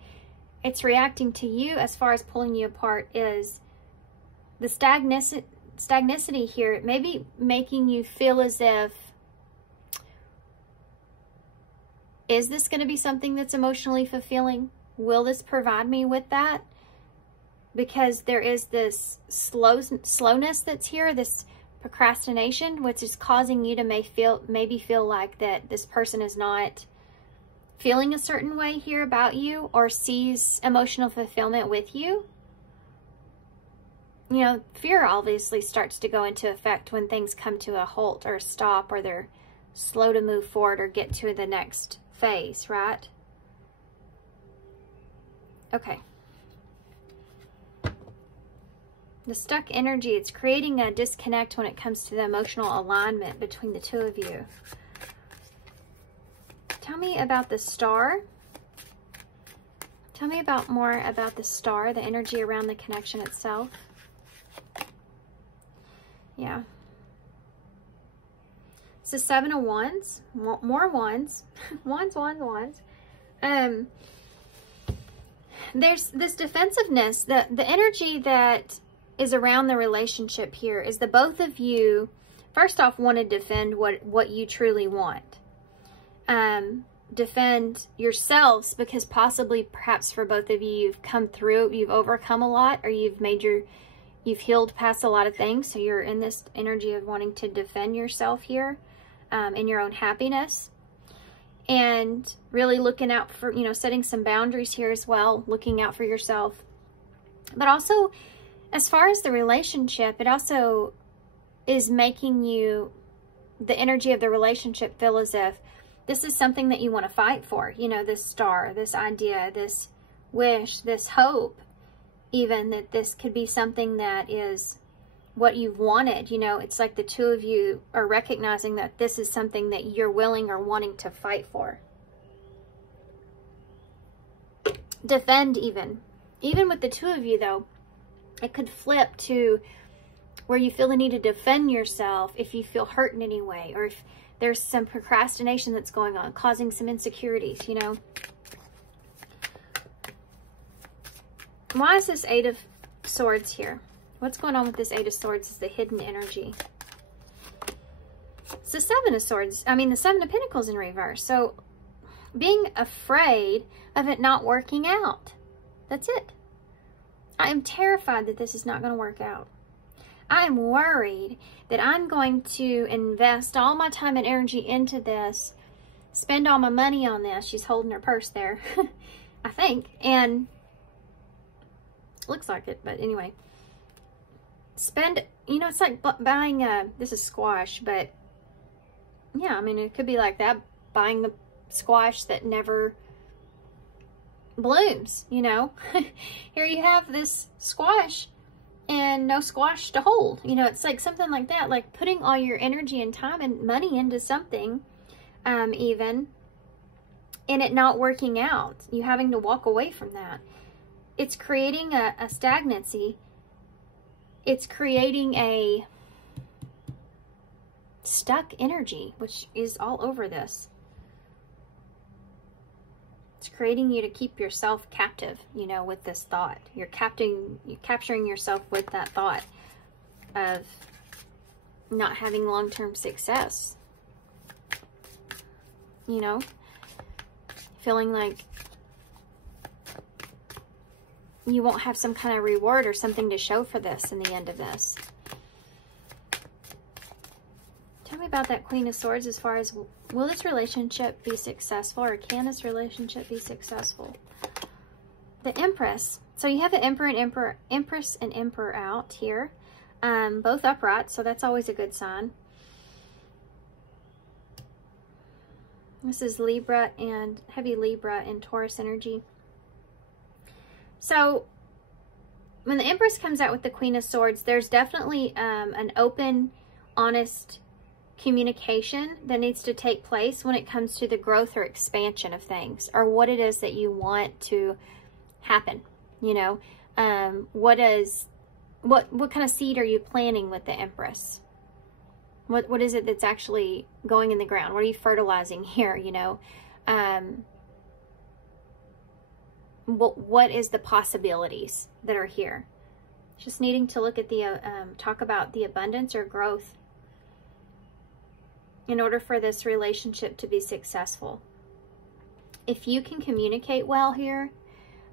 it's reacting to you as far as pulling you apart is the stagnicity here, maybe making you feel as if, is this going to be something that's emotionally fulfilling? Will this provide me with that? Because there is this slowness that's here, this procrastination, which is causing you to maybe feel like that this person is not feeling a certain way here about you, or sees emotional fulfillment with you. You know, fear obviously starts to go into effect when things come to a halt or a stop, or they're slow to move forward or get to the next phase, right? Okay. The stuck energy, it's creating a disconnect when it comes to the emotional alignment between the two of you. Tell me about the star. Tell me more about the star, the energy around the connection itself. Yeah. It's the Seven of Wands. More wands. Wands. There's this defensiveness. The energy that is around the relationship here is the both of you, first off, want to defend what you truly want. Defend yourselves, because possibly, perhaps for both of you, you've come through, you've overcome a lot, or you've healed past a lot of things. So you're in this energy of wanting to defend yourself here, in your own happiness, and really looking out for, setting some boundaries here as well, looking out for yourself. But also, as far as the relationship, it also is making you, the energy of the relationship, feel as if this is something that you want to fight for. This star, this idea, this wish, this hope, even that this could be something that is what you've wanted. It's like the two of you are recognizing that this is something that you're willing or wanting to fight for. Defend even. Even with the two of you, though, it could flip to where you feel the need to defend yourself if you feel hurt in any way, or if there's some procrastination that's going on, causing some insecurities, Why is this Eight of Swords here? What's going on with this Eight of Swords is the hidden energy. It's the Seven of Swords. The Seven of Pentacles in reverse. So being afraid of it not working out. That's it. I am terrified that this is not going to work out. I am worried that I'm going to invest all my time and energy into this, spend all my money on this. She's holding her purse there, I think. And looks like it, but anyway. Spend, it's like buying this is squash, but yeah, it could be like that. Buying the squash that never blooms, Here you have this squash and no squash to hold. It's like something like that, like putting all your energy and time and money into something, even, and it not working out. You having to walk away from that. It's creating a stagnancy. It's creating a stuck energy, which is all over this. It's creating you to keep yourself captive, with this thought. You're capturing yourself with that thought of not having long-term success. Feeling like you won't have some kind of reward or something to show for this in the end of this. Tell me about that Queen of Swords as far as, will this relationship be successful, or can this relationship be successful? The Empress. So you have the Empress and Emperor out here, both upright, so that's always a good sign. This is Libra and heavy Libra and Taurus energy. So when the Empress comes out with the Queen of Swords, there's definitely an open, honest communication that needs to take place when it comes to the growth or expansion of things, or what it is that you want to happen. You know, what kind of seed are you planting with the Empress? What is it that's actually going in the ground? What are you fertilizing here, you know? What is the possibilities that are here? Just needing to look at the, talk about the abundance or growth in order for this relationship to be successful. If you can communicate well here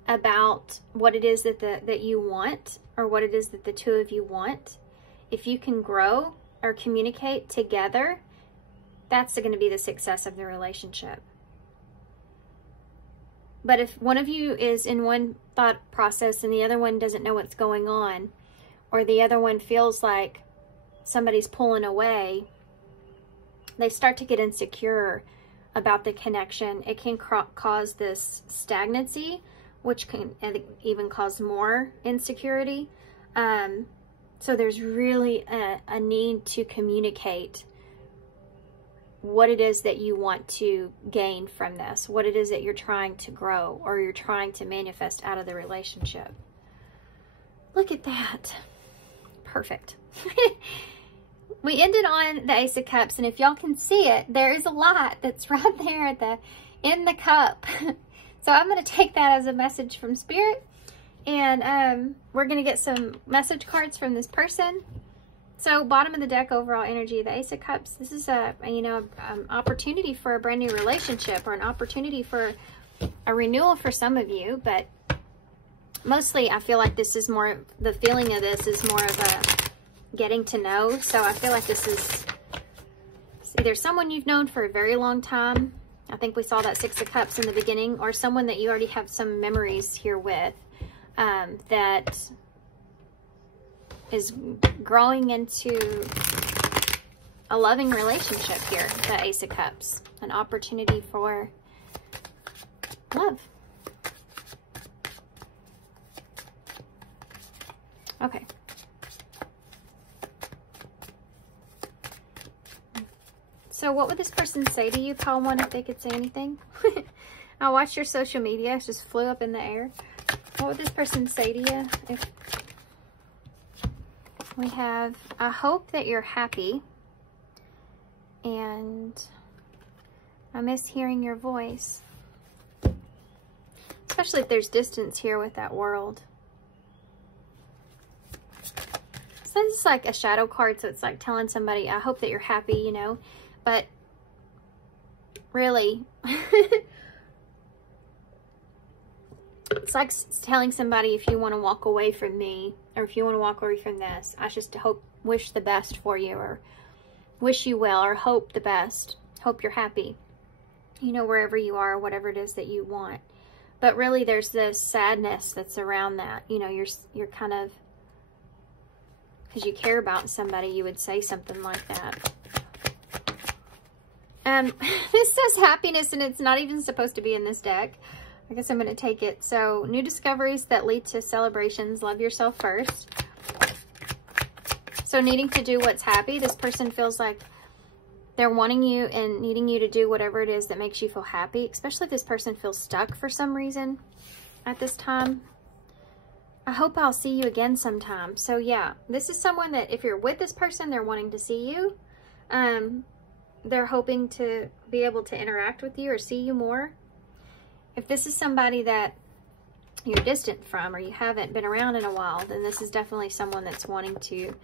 about what it is that you want, or what it is that the two of you want, if you can grow or communicate together, that's going to be the success of the relationship. But if one of you is in one thought process and the other one doesn't know what's going on, or the other one feels like somebody's pulling away, they start to get insecure about the connection. It can cause this stagnancy, which can even cause more insecurity. So there's really a need to communicate what it is that you want to gain from this, what it is that you're trying to grow or you're trying to manifest out of the relationship. Look at that. Perfect. We ended on the Ace of Cups, and if y'all can see it, there is a light that's right there in the cup. So I'm going to take that as a message from Spirit, and we're going to get some message cards from this person. So bottom of the deck, overall energy, the Ace of Cups. This is opportunity for a brand new relationship, or an opportunity for a renewal for some of you. But mostly I feel like this is more, the feeling of this is more of a getting to know. So I feel like this is either someone you've known for a very long time. I think we saw that Six of Cups in the beginning, or someone that you already have some memories here with, that is growing into a loving relationship here, the Ace of Cups. An opportunity for love. Okay. So what would this person say to you, Pile 1, if they could say anything? I watched your social media. It just flew up in the air. What would this person say to you if... We have, I hope that you're happy, and I miss hearing your voice. Especially if there's distance here with that world. So this is like a shadow card, so it's like telling somebody, I hope that you're happy, you know. But really, it's like telling somebody, if you want to walk away from me, or if you want to walk away from this, I just wish the best for you, or wish you well, or hope the best. Hope you're happy, you know, wherever you are, whatever it is that you want. But really, there's this sadness that's around that. You know, you're kind of, because you care about somebody, you would say something like that. This says happiness, and it's not even supposed to be in this deck. I guess I'm going to take it. So, new discoveries that lead to celebrations. Love yourself first. So, needing to do what's happy. This person feels like they're wanting you and needing you to do whatever it is that makes you feel happy. Especially if this person feels stuck for some reason at this time. I hope I'll see you again sometime. So, yeah. This is someone that if you're with this person, they're wanting to see you. They're hoping to be able to interact with you or see you more. If this is somebody that you're distant from, or you haven't been around in a while, then this is definitely someone that's wanting to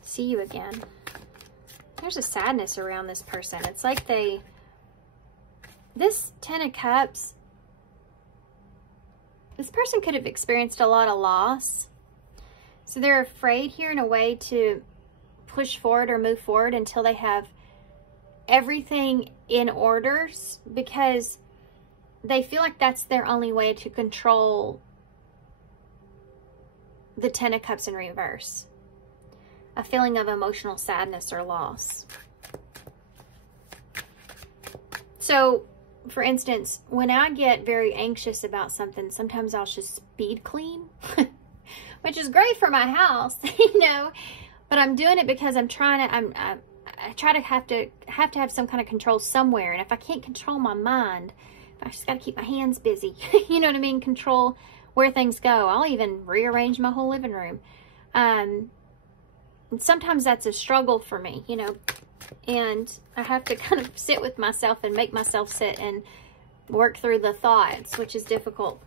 see you again. There's a sadness around this person. It's like this Ten of Cups, this person could have experienced a lot of loss. So they're afraid here in a way to push forward or move forward until they have everything in order, because they feel like that's their only way to control the Ten of Cups in reverse. A feeling of emotional sadness or loss. So, for instance, when I get very anxious about something, sometimes I'll just speed clean, which is great for my house, you know, but I'm doing it because I'm trying to, I try to have some kind of control somewhere. And if I can't control my mind, I just got to keep my hands busy, you know what I mean? Control where things go. I'll even rearrange my whole living room. And sometimes that's a struggle for me, you know, and I have to kind of sit with myself and make myself sit and work through the thoughts, which is difficult.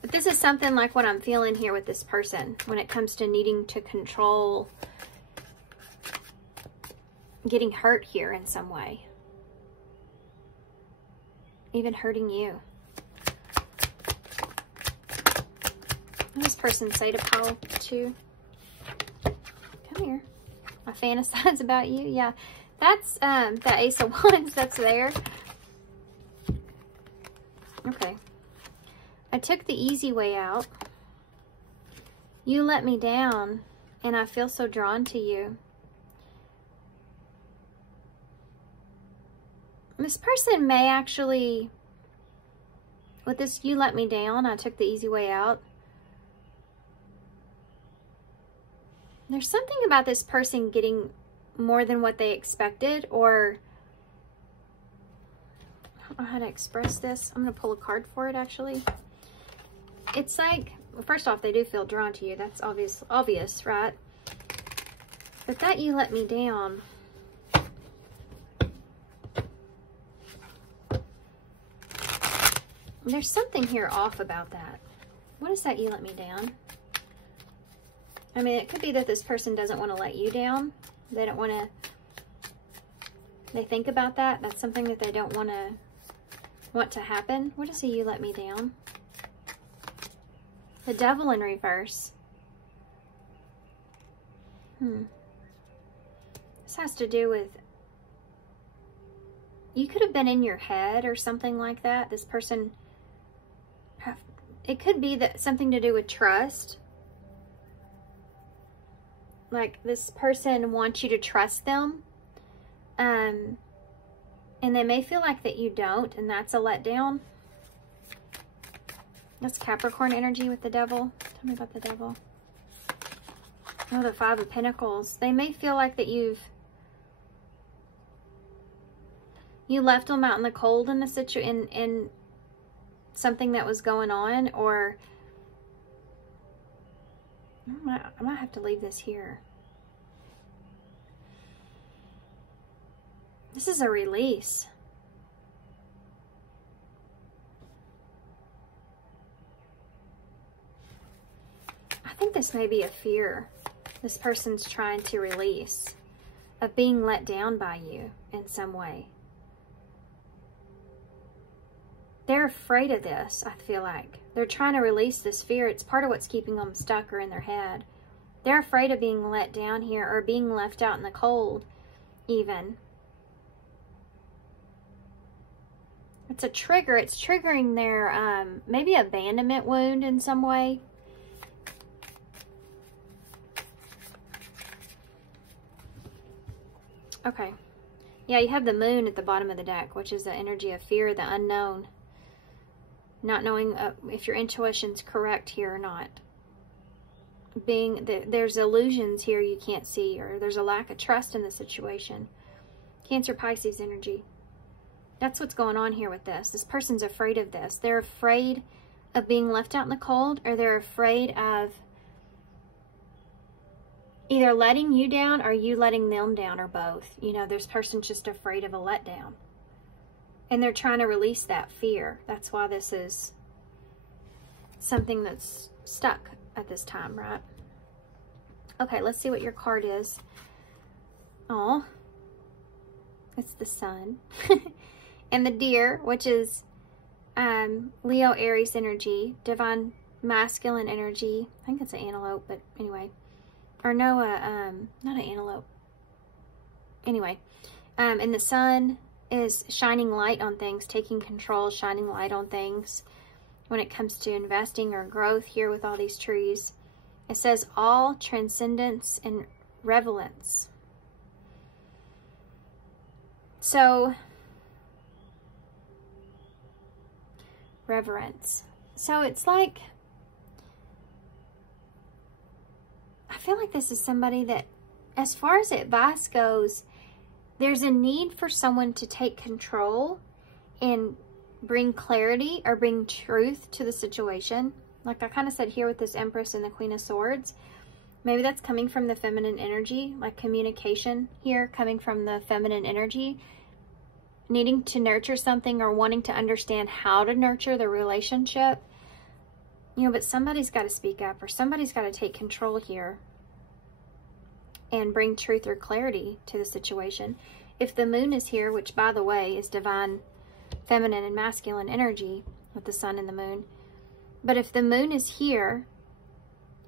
But this is something like what I'm feeling here with this person when it comes to needing to control getting hurt here in some way. Even hurting you. What does this person say to pile 2? Come here. I fantasize about you. Yeah, that's the Ace of Wands that's there. Okay. I took the easy way out. You let me down, and I feel so drawn to you. This person may actually, with this, you let me down, I took the easy way out. There's something about this person getting more than what they expected, or I don't know how to express this. I'm going to pull a card for it, actually. It's like, well, first off, they do feel drawn to you. That's obvious, right? But that you let me down. There's something here off about that. What is that you let me down? I mean, it could be that this person doesn't want to let you down. They don't want to, they think about that. That's something that they don't want to happen. What is it, you let me down? The Devil in reverse. This has to do with, you could have been in your head or something like that. This person, it could be that something to do with trust. Like this person wants you to trust them. And they may feel like that you don't, and that's a letdown. That's Capricorn energy with the Devil. Tell me about the Devil. Oh, the Five of Pentacles. They may feel like that you left them out in the cold in the in something that was going on, or I might have to leave this here. This is a release. I think this may be a fear this person's trying to release of being let down by you in some way. They're afraid of this, I feel like. They're trying to release this fear. It's part of what's keeping them stuck or in their head. They're afraid of being let down here or being left out in the cold, even. It's a trigger. It's triggering their, maybe abandonment wound in some way. Okay. Yeah, you have the Moon at the bottom of the deck, which is the energy of fear, the unknown. Not knowing if your intuition's correct here or not. There's illusions here you can't see, or there's a lack of trust in the situation. Cancer, Pisces energy. That's what's going on here with this. This person's afraid of this. They're afraid of being left out in the cold, or they're afraid of either letting you down or you letting them down, or both. You know, this person's just afraid of a letdown. And they're trying to release that fear. That's why this is something that's stuck at this time, right? Okay, let's see what your card is. Oh, it's the Sun. And the Deer, which is Leo, Aries energy, divine masculine energy. I think it's an antelope, but anyway. Or no, not an antelope. Anyway, and the Sun is shining light on things, taking control, shining light on things when it comes to investing or growth here with all these trees. It says all transcendence and relevance. So, reverence. So it's like, I feel like this is somebody that, as far as advice goes, there's a need for someone to take control and bring clarity or bring truth to the situation. Like I kind of said here with this Empress and the Queen of Swords, maybe that's coming from the feminine energy, like communication here coming from the feminine energy, needing to nurture something or wanting to understand how to nurture the relationship. You know, but somebody's got to speak up, or somebody's got to take control here and bring truth or clarity to the situation. If the moon is here, which by the way is divine feminine and masculine energy with the sun and the moon, but if the moon is here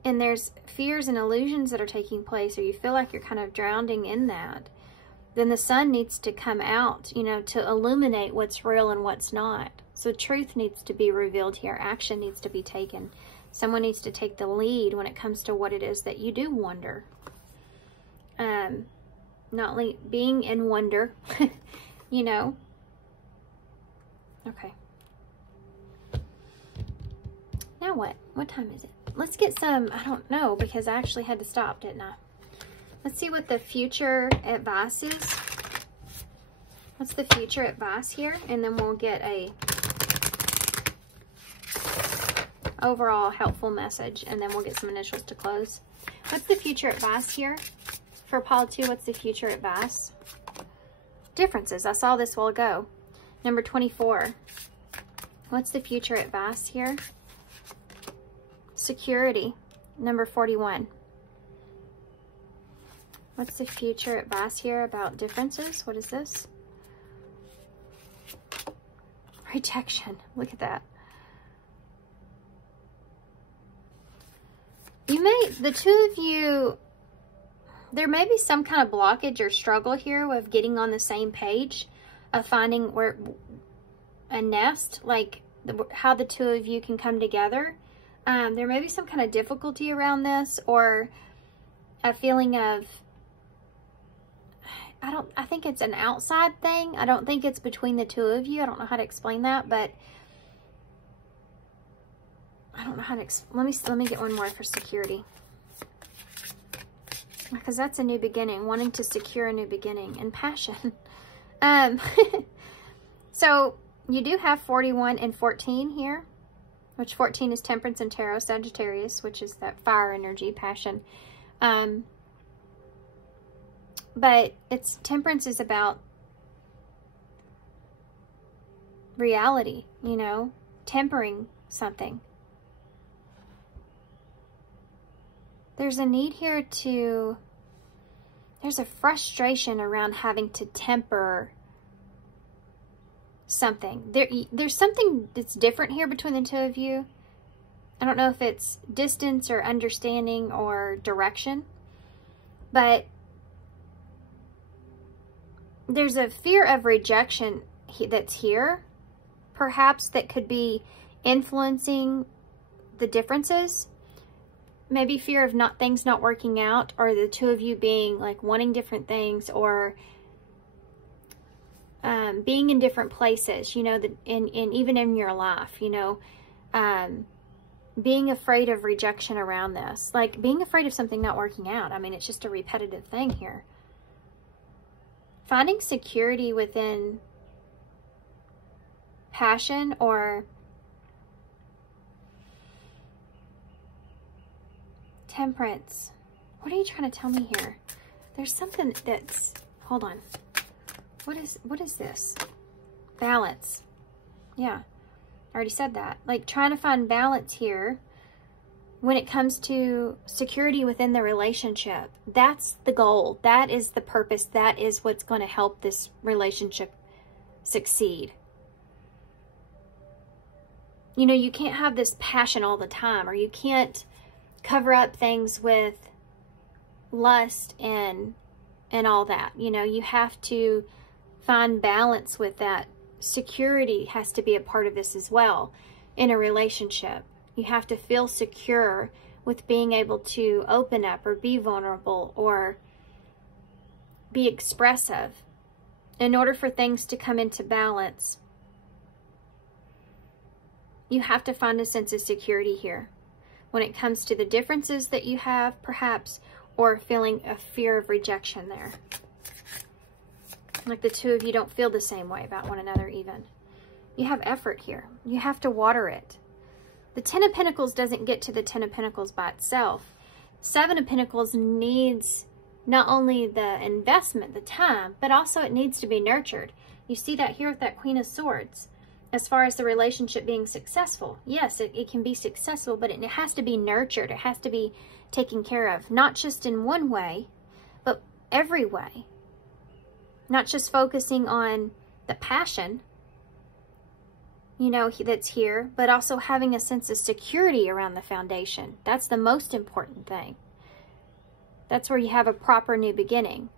and there's fears and illusions that are taking place, or you feel like you're kind of drowning in that, then the sun needs to come out, you know, to illuminate what's real and what's not. So truth needs to be revealed here. Action needs to be taken. Someone needs to take the lead when it comes to what it is that you do wonder. Not being in wonder, you know. Okay. Now what? What time is it? Let's get some, I don't know, because I actually had to stop, didn't I? Let's see what the future advice is. What's the future advice here? And then we'll get a overall helpful message, and then we'll get some initials to close. What's the future advice here? For Paul 2, what's the future advice? Differences. I saw this a while ago. Number 24. What's the future advice here? Security. Number 41. What's the future advice here about differences? What is this? Rejection. Look at that. You may, the two of you, there may be some kind of blockage or struggle here with getting on the same page, of finding where a nest, like how the two of you can come together. There may be some kind of difficulty around this, or a feeling of, I think it's an outside thing. I don't think it's between the two of you. I don't know how to explain that, but I don't know how to, let me get one more for security. Because that's a new beginning, wanting to secure a new beginning, and passion. So you do have 41 and 14 here, which 14 is Temperance and Tarot, Sagittarius, which is that fire energy, passion. But it's Temperance is about reality, you know, tempering something. There's a need here to, there's a frustration around having to temper something. There's something that's different here between the two of you. I don't know if it's distance or understanding or direction, but there's a fear of rejection that's here, perhaps, that could be influencing the differences. Maybe fear of things not working out, or the two of you being like wanting different things, or being in different places, you know, even in your life, you know, being afraid of rejection around this, like being afraid of something not working out. I mean, it's just a repetitive thing here. Finding security within passion, or Temperance. What are you trying to tell me here? There's something that's, hold on. What is this? Balance. Yeah, I already said that. Like trying to find balance here when it comes to security within the relationship. That's the goal. That is the purpose. That is what's going to help this relationship succeed. You know, you can't have this passion all the time, or you can't cover up things with lust and all that. You know, you have to find balance with that. Security has to be a part of this as well in a relationship. You have to feel secure with being able to open up or be vulnerable or be expressive. in order for things to come into balance, you have to find a sense of security here when it comes to the differences that you have, perhaps, or feeling a fear of rejection there. Like the two of you don't feel the same way about one another even. You have effort here. You have to water it. The Ten of Pentacles doesn't get to the Ten of Pentacles by itself. Seven of Pentacles needs not only the investment, the time, but also it needs to be nurtured. You see that here with that Queen of Swords. As far as the relationship being successful, yes, it can be successful, but it has to be nurtured. It has to be taken care of, not just in one way, but every way. Not just focusing on the passion, you know, that's here, but also having a sense of security around the foundation. That's the most important thing. That's where you have a proper new beginning.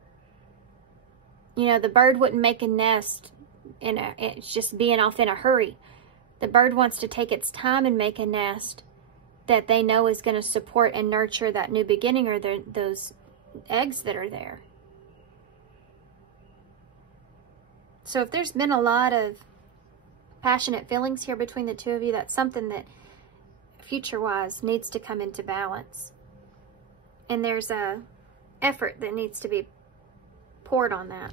You know, the bird wouldn't make a nest it's just being off in a hurry. The bird wants to take its time and make a nest that they know is going to support and nurture that new beginning, or those eggs that are there. So if there's been a lot of passionate feelings here between the two of you, that's something that future-wise needs to come into balance. And there's a effort that needs to be poured on that.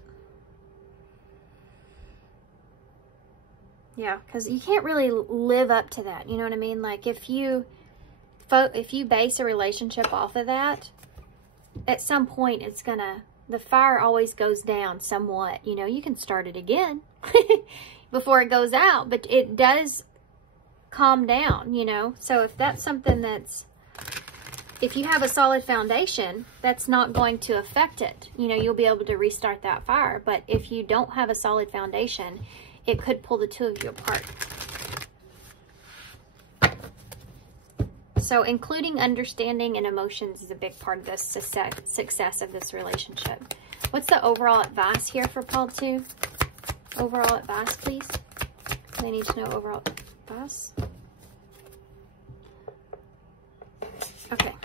Yeah, because you can't really live up to that. You know what I mean? Like if you base a relationship off of that, at some point it's gonna, the fire always goes down somewhat. You know, you can start it again before it goes out, but it does calm down, you know. So if that's something that's, if you have a solid foundation, that's not going to affect it. You know, you'll be able to restart that fire. But if you don't have a solid foundation, it could pull the two of you apart. So including understanding and emotions is a big part of the success of this relationship. What's the overall advice here for Paul 2? Overall advice, please. They need to know overall advice. Okay.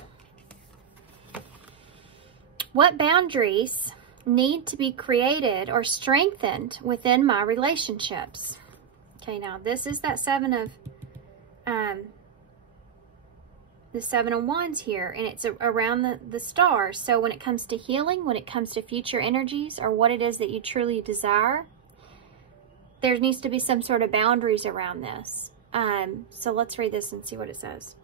What boundaries need to be created or strengthened within my relationships? Okay, now this is that Seven of Wands here, and it's around the stars. So when it comes to healing, when it comes to future energies, or what it is that you truly desire, there needs to be some sort of boundaries around this. So let's read this and see what it says.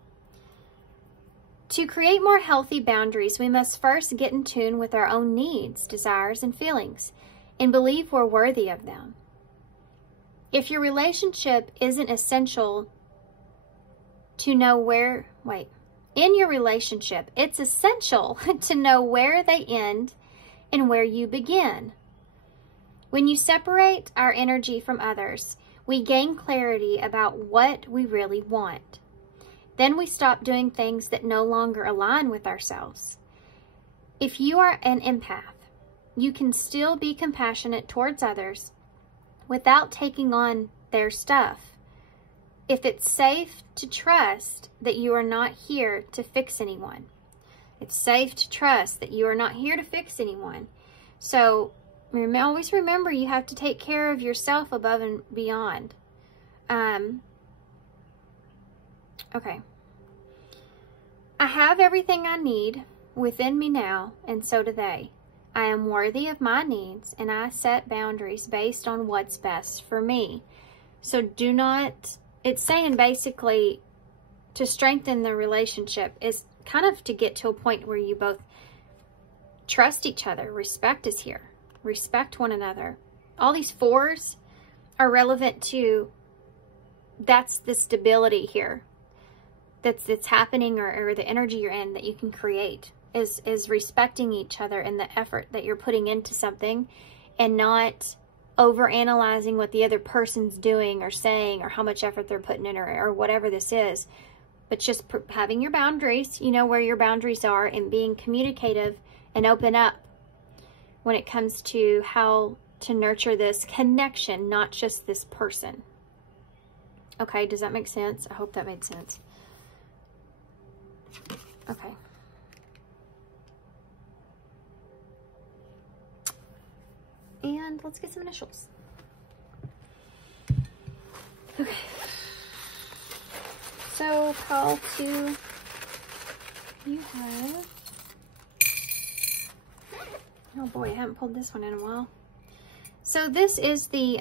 To create more healthy boundaries, we must first get in tune with our own needs, desires, and feelings, and believe we're worthy of them. If your relationship isn't essential to know where, in your relationship, it's essential to know where they end and where you begin. When you separate our energy from others, we gain clarity about what we really want. Then we stop doing things that no longer align with ourselves. If you are an empath, you can still be compassionate towards others without taking on their stuff. If it's safe to trust that you are not here to fix anyone. It's safe to trust that you are not here to fix anyone. So always remember, you have to take care of yourself above and beyond. Okay. I have everything I need within me now, and so do they. I am worthy of my needs, and I set boundaries based on what's best for me. So do not, it's saying basically to strengthen the relationship is kind of to get to a point where you both trust each other. Respect is here. Respect one another. All these fours are relevant to, that's the stability here that's happening, or the energy you're in that you can create is respecting each other and the effort that you're putting into something, and not over analyzing what the other person's doing or saying or how much effort they're putting in, or whatever this is, but just having your boundaries, you know where your boundaries are, and being communicative and open up when it comes to how to nurture this connection, not just this person. Okay, does that make sense? I hope that made sense. Okay. And let's get some initials. Okay. So call to, you have, oh boy, I haven't pulled this one in a while. So this is the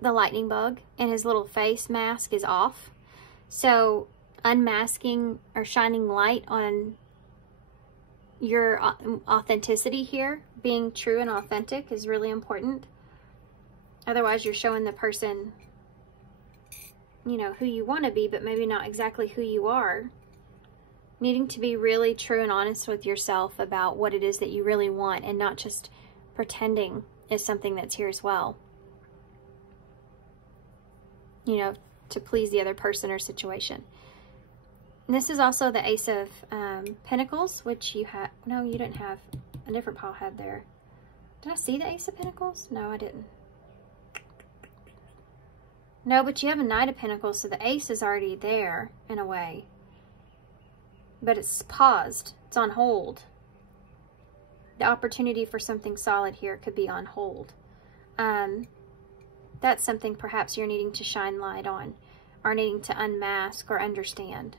lightning bug, and his little face mask is off. So unmasking or shining light on your authenticity here, being true and authentic, is really important. Otherwise, you're showing the person, you know, who you want to be, but maybe not exactly who you are. Needing to be really true and honest with yourself about what it is that you really want, and not just pretending is something that's here as well. You know, to please the other person or situation. And this is also the Ace of Pentacles, which you have, no, you didn't have, a different pile had there. Did I see the Ace of Pentacles? No, I didn't. No, but you have a Knight of Pentacles, so the Ace is already there in a way. But it's paused, it's on hold. The opportunity for something solid here could be on hold. That's something perhaps you're needing to shine light on, or needing to unmask or understand.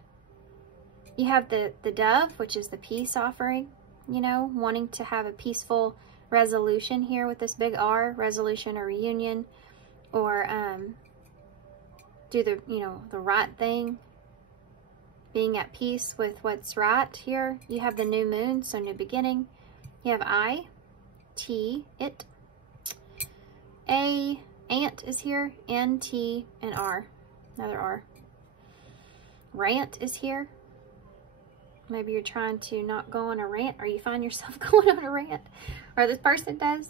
You have the dove, which is the peace offering, you know, wanting to have a peaceful resolution here with this big R, resolution or reunion, or do the, you know, the right thing, being at peace with what's right here. You have the new moon, so new beginning. You have I, T, it, A, ant is here, N, T, and R, another R. Rant is here. Maybe you're trying to not go on a rant, or you find yourself going on a rant, or this person does.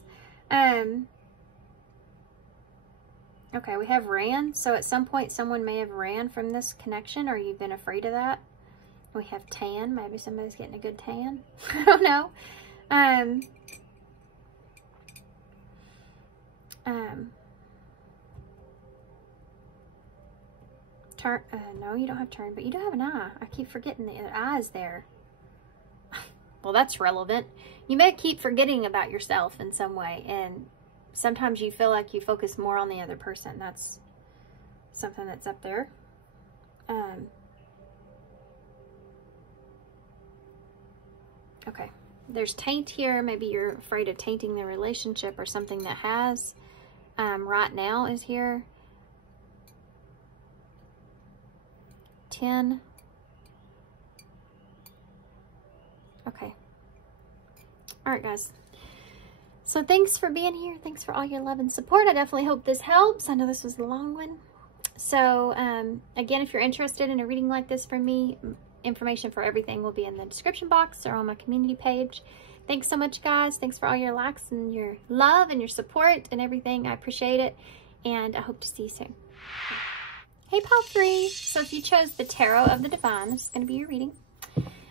Okay, we have ran. So at some point, someone may have ran from this connection, or you've been afraid of that. We have tan. Maybe somebody's getting a good tan. I don't know. Turn. No, you don't have turn, but you do have an eye. I keep forgetting the eye is there. Well, that's relevant. You may keep forgetting about yourself in some way, and sometimes you feel like you focus more on the other person. That's something that's up there. Okay. There's taint here. Maybe you're afraid of tainting the relationship, or something that has. Right now is here. 10. Okay. All right, guys. So thanks for being here. Thanks for all your love and support. I definitely hope this helps. I know this was a long one. So again, if you're interested in a reading like this from me, information for everything will be in the description box or on my community page. Thanks so much, guys. Thanks for all your likes and your love and your support and everything. I appreciate it. And I hope to see you soon. Hey, pile 3. So if you chose the Tarot of the Divine, this is going to be your reading.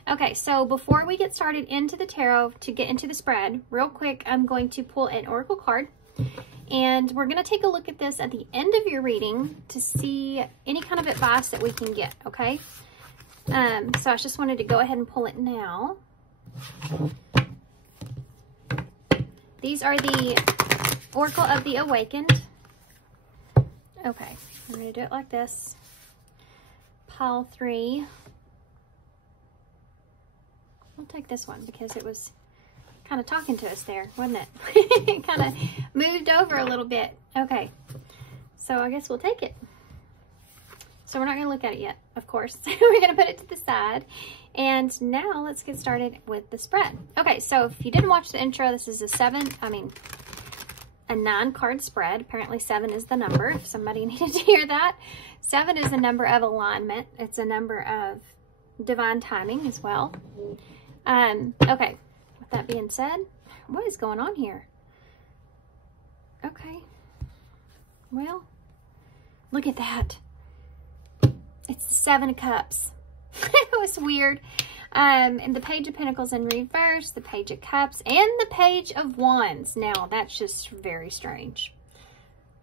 Okay, so before we get started into the tarot, to get into the spread, real quick, I'm going to pull an oracle card. And we're going to take a look at this at the end of your reading to see any kind of advice that we can get, okay? So I just wanted to go ahead and pull it now. These are the Oracle of the Awakened. Okay, I'm going to do it like this. Pile 3. We'll take this one because it was kind of talking to us there, wasn't it? It kind of moved over a little bit. Okay, so I guess we'll take it. So we're not going to look at it yet, of course. We're going to put it to the side. And now let's get started with the spread. Okay, so if you didn't watch the intro, this is a 9-card spread. Apparently 7 is the number, if somebody needed to hear that. 7 is a number of alignment. It's a number of divine timing as well. Okay, with that being said, what is going on here? Okay, well, look at that. It's the 7 of Cups. It was weird. And the Page of Pentacles in reverse, the Page of Cups, and the Page of Wands. Now, that's just very strange.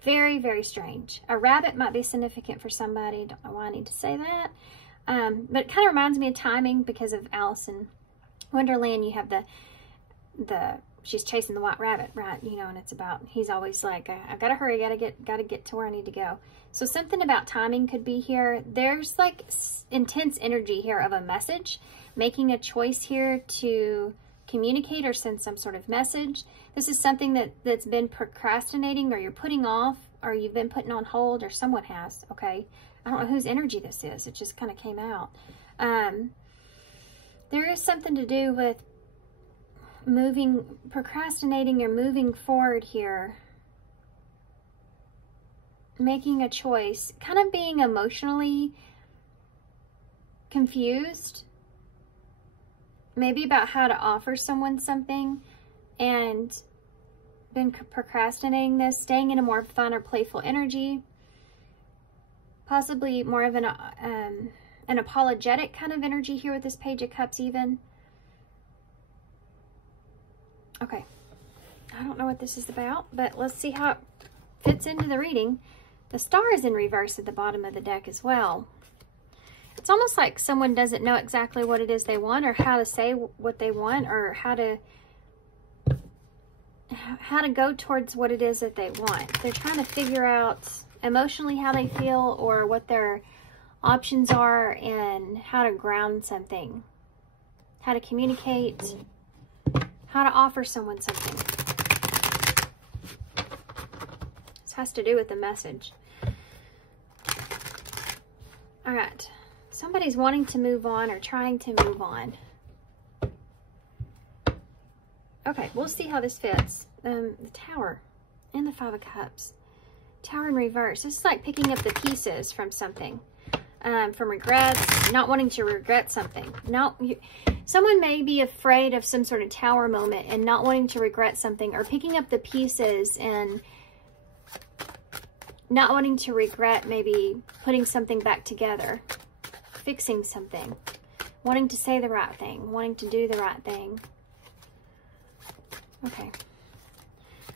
Very, very strange. A rabbit might be significant for somebody. Don't know why I need to say that. But it kind of reminds me of timing because of Alice in Wonderland. You have the she's chasing the white rabbit, right? You know, and it's about, he's always like, I gotta hurry, gotta get to where I need to go. So something about timing could be here. There's like intense energy here of a message, making a choice here to communicate or send some sort of message. This is something that's been procrastinating, or you're putting off, or you've been putting on hold, or someone has, okay? I don't know whose energy this is. It just kind of came out. There is something to do with procrastinating or moving forward here. Making a choice, kind of being emotionally confused, maybe about how to offer someone something, and been procrastinating this, staying in a more fun or playful energy, possibly more of an apologetic kind of energy here with this Page of Cups even. Okay, I don't know what this is about, but let's see how it fits into the reading. The Star is in reverse at the bottom of the deck as well. It's almost like someone doesn't know exactly what it is they want, or how to say what they want, or how to go towards what it is that they want. They're trying to figure out emotionally how they feel, or what their options are, and how to ground something, how to communicate, how to offer someone something. This has to do with the message. All right, somebody's wanting to move on or trying to move on. Okay, we'll see how this fits. The Tower and the Five of Cups. Tower in reverse. This is like picking up the pieces from something. From regrets, not wanting to regret something. Someone may be afraid of some sort of tower moment and not wanting to regret something, or picking up the pieces and not wanting to regret maybe putting something back together, fixing something, wanting to say the right thing, wanting to do the right thing. Okay.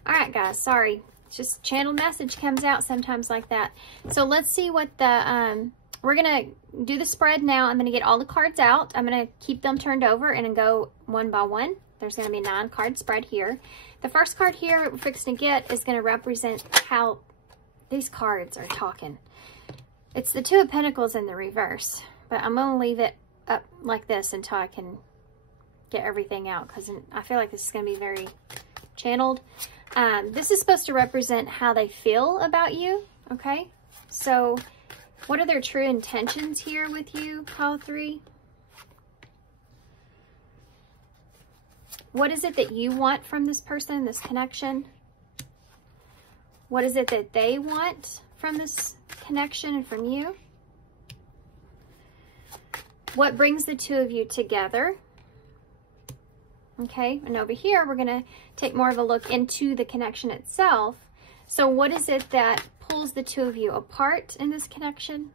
All right, guys, sorry. Just channeled message comes out sometimes like that. So let's see what the, we're going to do the spread now. I'm going to get all the cards out. I'm going to keep them turned over and then go one by one. There's going to be a 9-card spread here. The first card here we're fixing to get is going to represent how these cards are talking. It's the Two of Pentacles in the reverse, but I'm going to leave it up like this until I can get everything out, because I feel like this is going to be very channeled. This is supposed to represent how they feel about you, okay? So what are their true intentions here with you, pile 3? What is it that you want from this person, this connection? What is it that they want from this connection and from you? What brings the two of you together? Okay, and over here, we're going to take more of a look into the connection itself. So what is it that pulls the two of you apart in this connection?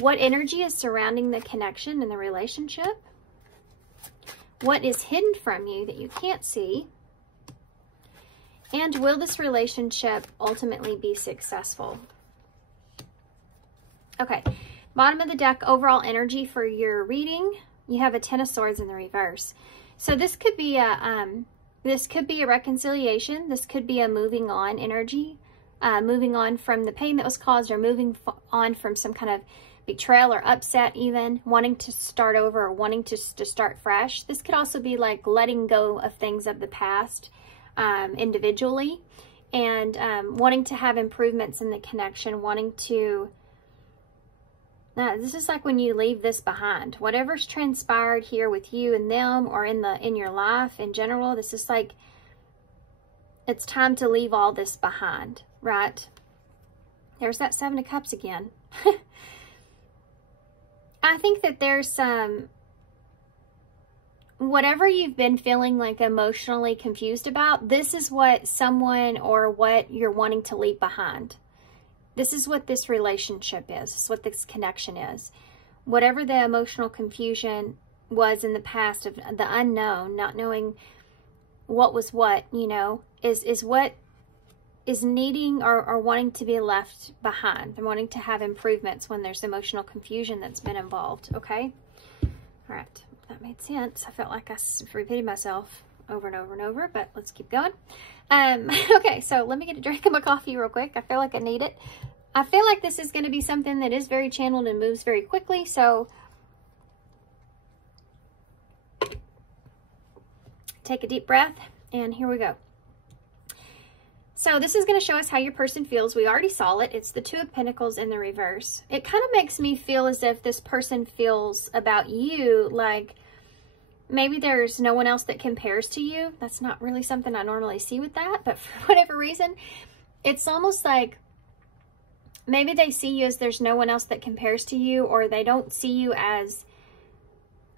What energy is surrounding the connection and the relationship? What is hidden from you that you can't see? And will this relationship ultimately be successful? Okay, bottom of the deck, overall energy for your reading. You have a Ten of Swords in the reverse. So this could be a reconciliation. This could be a moving on energy, moving on from the pain that was caused, or moving on from some kind of betrayal or upset, even wanting to start over or wanting to start fresh. This could also be like letting go of things of the past individually, and wanting to have improvements in the connection, wanting to this is like when you leave this behind. Whatever's transpired here with you and them, or in your life in general, this is like it's time to leave all this behind, right? There's that Seven of Cups again. I think that there's some, whatever you've been feeling like emotionally confused about, this is what someone or what you're wanting to leave behind. This is what this relationship is. This is what this connection is. Whatever the emotional confusion was in the past of the unknown, not knowing what was what, you know, is what is needing or wanting to be left behind. They're wanting to have improvements when there's emotional confusion that's been involved, okay? All right, that made sense. I felt like I repeated myself over and over and over, but let's keep going. Okay, so let me get a drink of my coffee real quick. I feel like I need it. I feel like this is going to be something that is very channeled and moves very quickly, so take a deep breath, and here we go. So this is going to show us how your person feels. We already saw it. It's the Two of Pentacles in the reverse. It kind of makes me feel as if this person feels about you like maybe there's no one else that compares to you. That's not really something I normally see with that, but for whatever reason, it's almost like maybe they see you as there's no one else that compares to you, or they don't see you as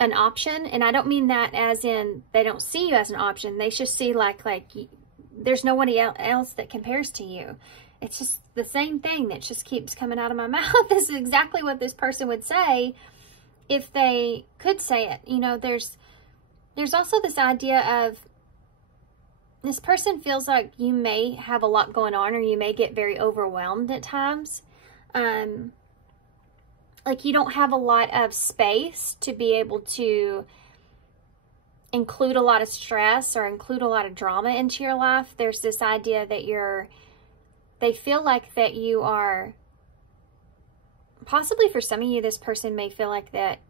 an option. And I don't mean that as in they don't see you as an option. They just see like there's nobody else that compares to you. It's just the same thing that just keeps coming out of my mouth. This is exactly what this person would say if they could say it. You know, there's also this idea of this person feels like you may have a lot going on, or you may get very overwhelmed at times. Like you don't have a lot of space to be able to include a lot of stress or include a lot of drama into your life. There's this idea that they feel like that you are, possibly for some of you, this person may feel like that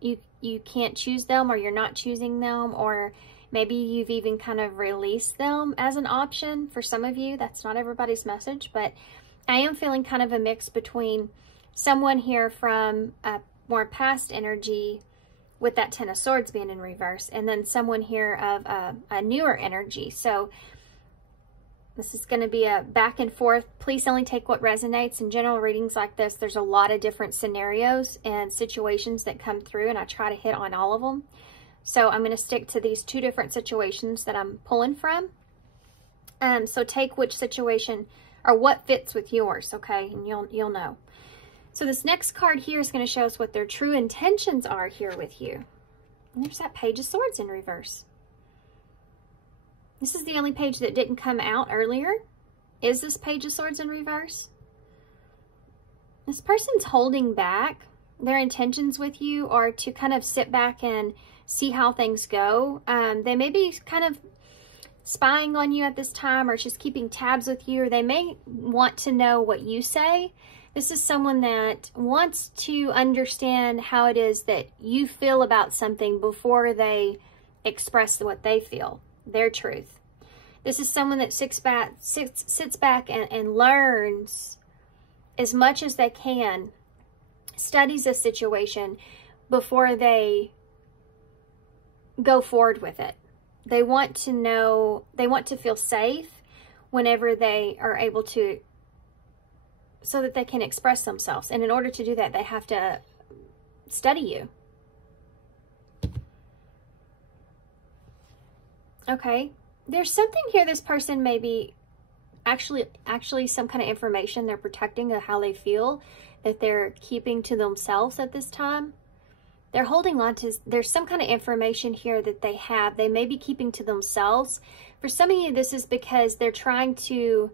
you can't choose them, or you're not choosing them, or maybe you've even kind of released them as an option. For some of you, that's not everybody's message, but I am feeling kind of a mix between someone here from a more past energy with that Ten of Swords being in reverse, and then someone here of a newer energy. So this is going to be a back and forth. Please only take what resonates. In general readings like this, there's a lot of different scenarios and situations that come through, and I try to hit on all of them. So I'm going to stick to these two different situations that I'm pulling from. So take which situation or what fits with yours, okay? And you'll know. So this next card here is going to show us what their true intentions are here with you. And there's that Page of Swords in reverse. This is the only page that didn't come out earlier. Is this Page of Swords in reverse? This person's holding back. Their intentions with you are to kind of sit back and see how things go. They may be kind of spying on you at this time, or just keeping tabs with you, or they may want to know what you say. This is someone that wants to understand how it is that you feel about something before they express what they feel, their truth. This is someone that sits back and learns as much as they can, studies a situation before they go forward with it. They want to know, they want to feel safe whenever they are able to, so that they can express themselves. And in order to do that, they have to study you. Okay. There's something here, this person may be actually some kind of information they're protecting of how they feel, that they're keeping to themselves at this time. They're holding on to, there's some kind of information here that they have. They may be keeping to themselves. For some of you, this is because they're trying to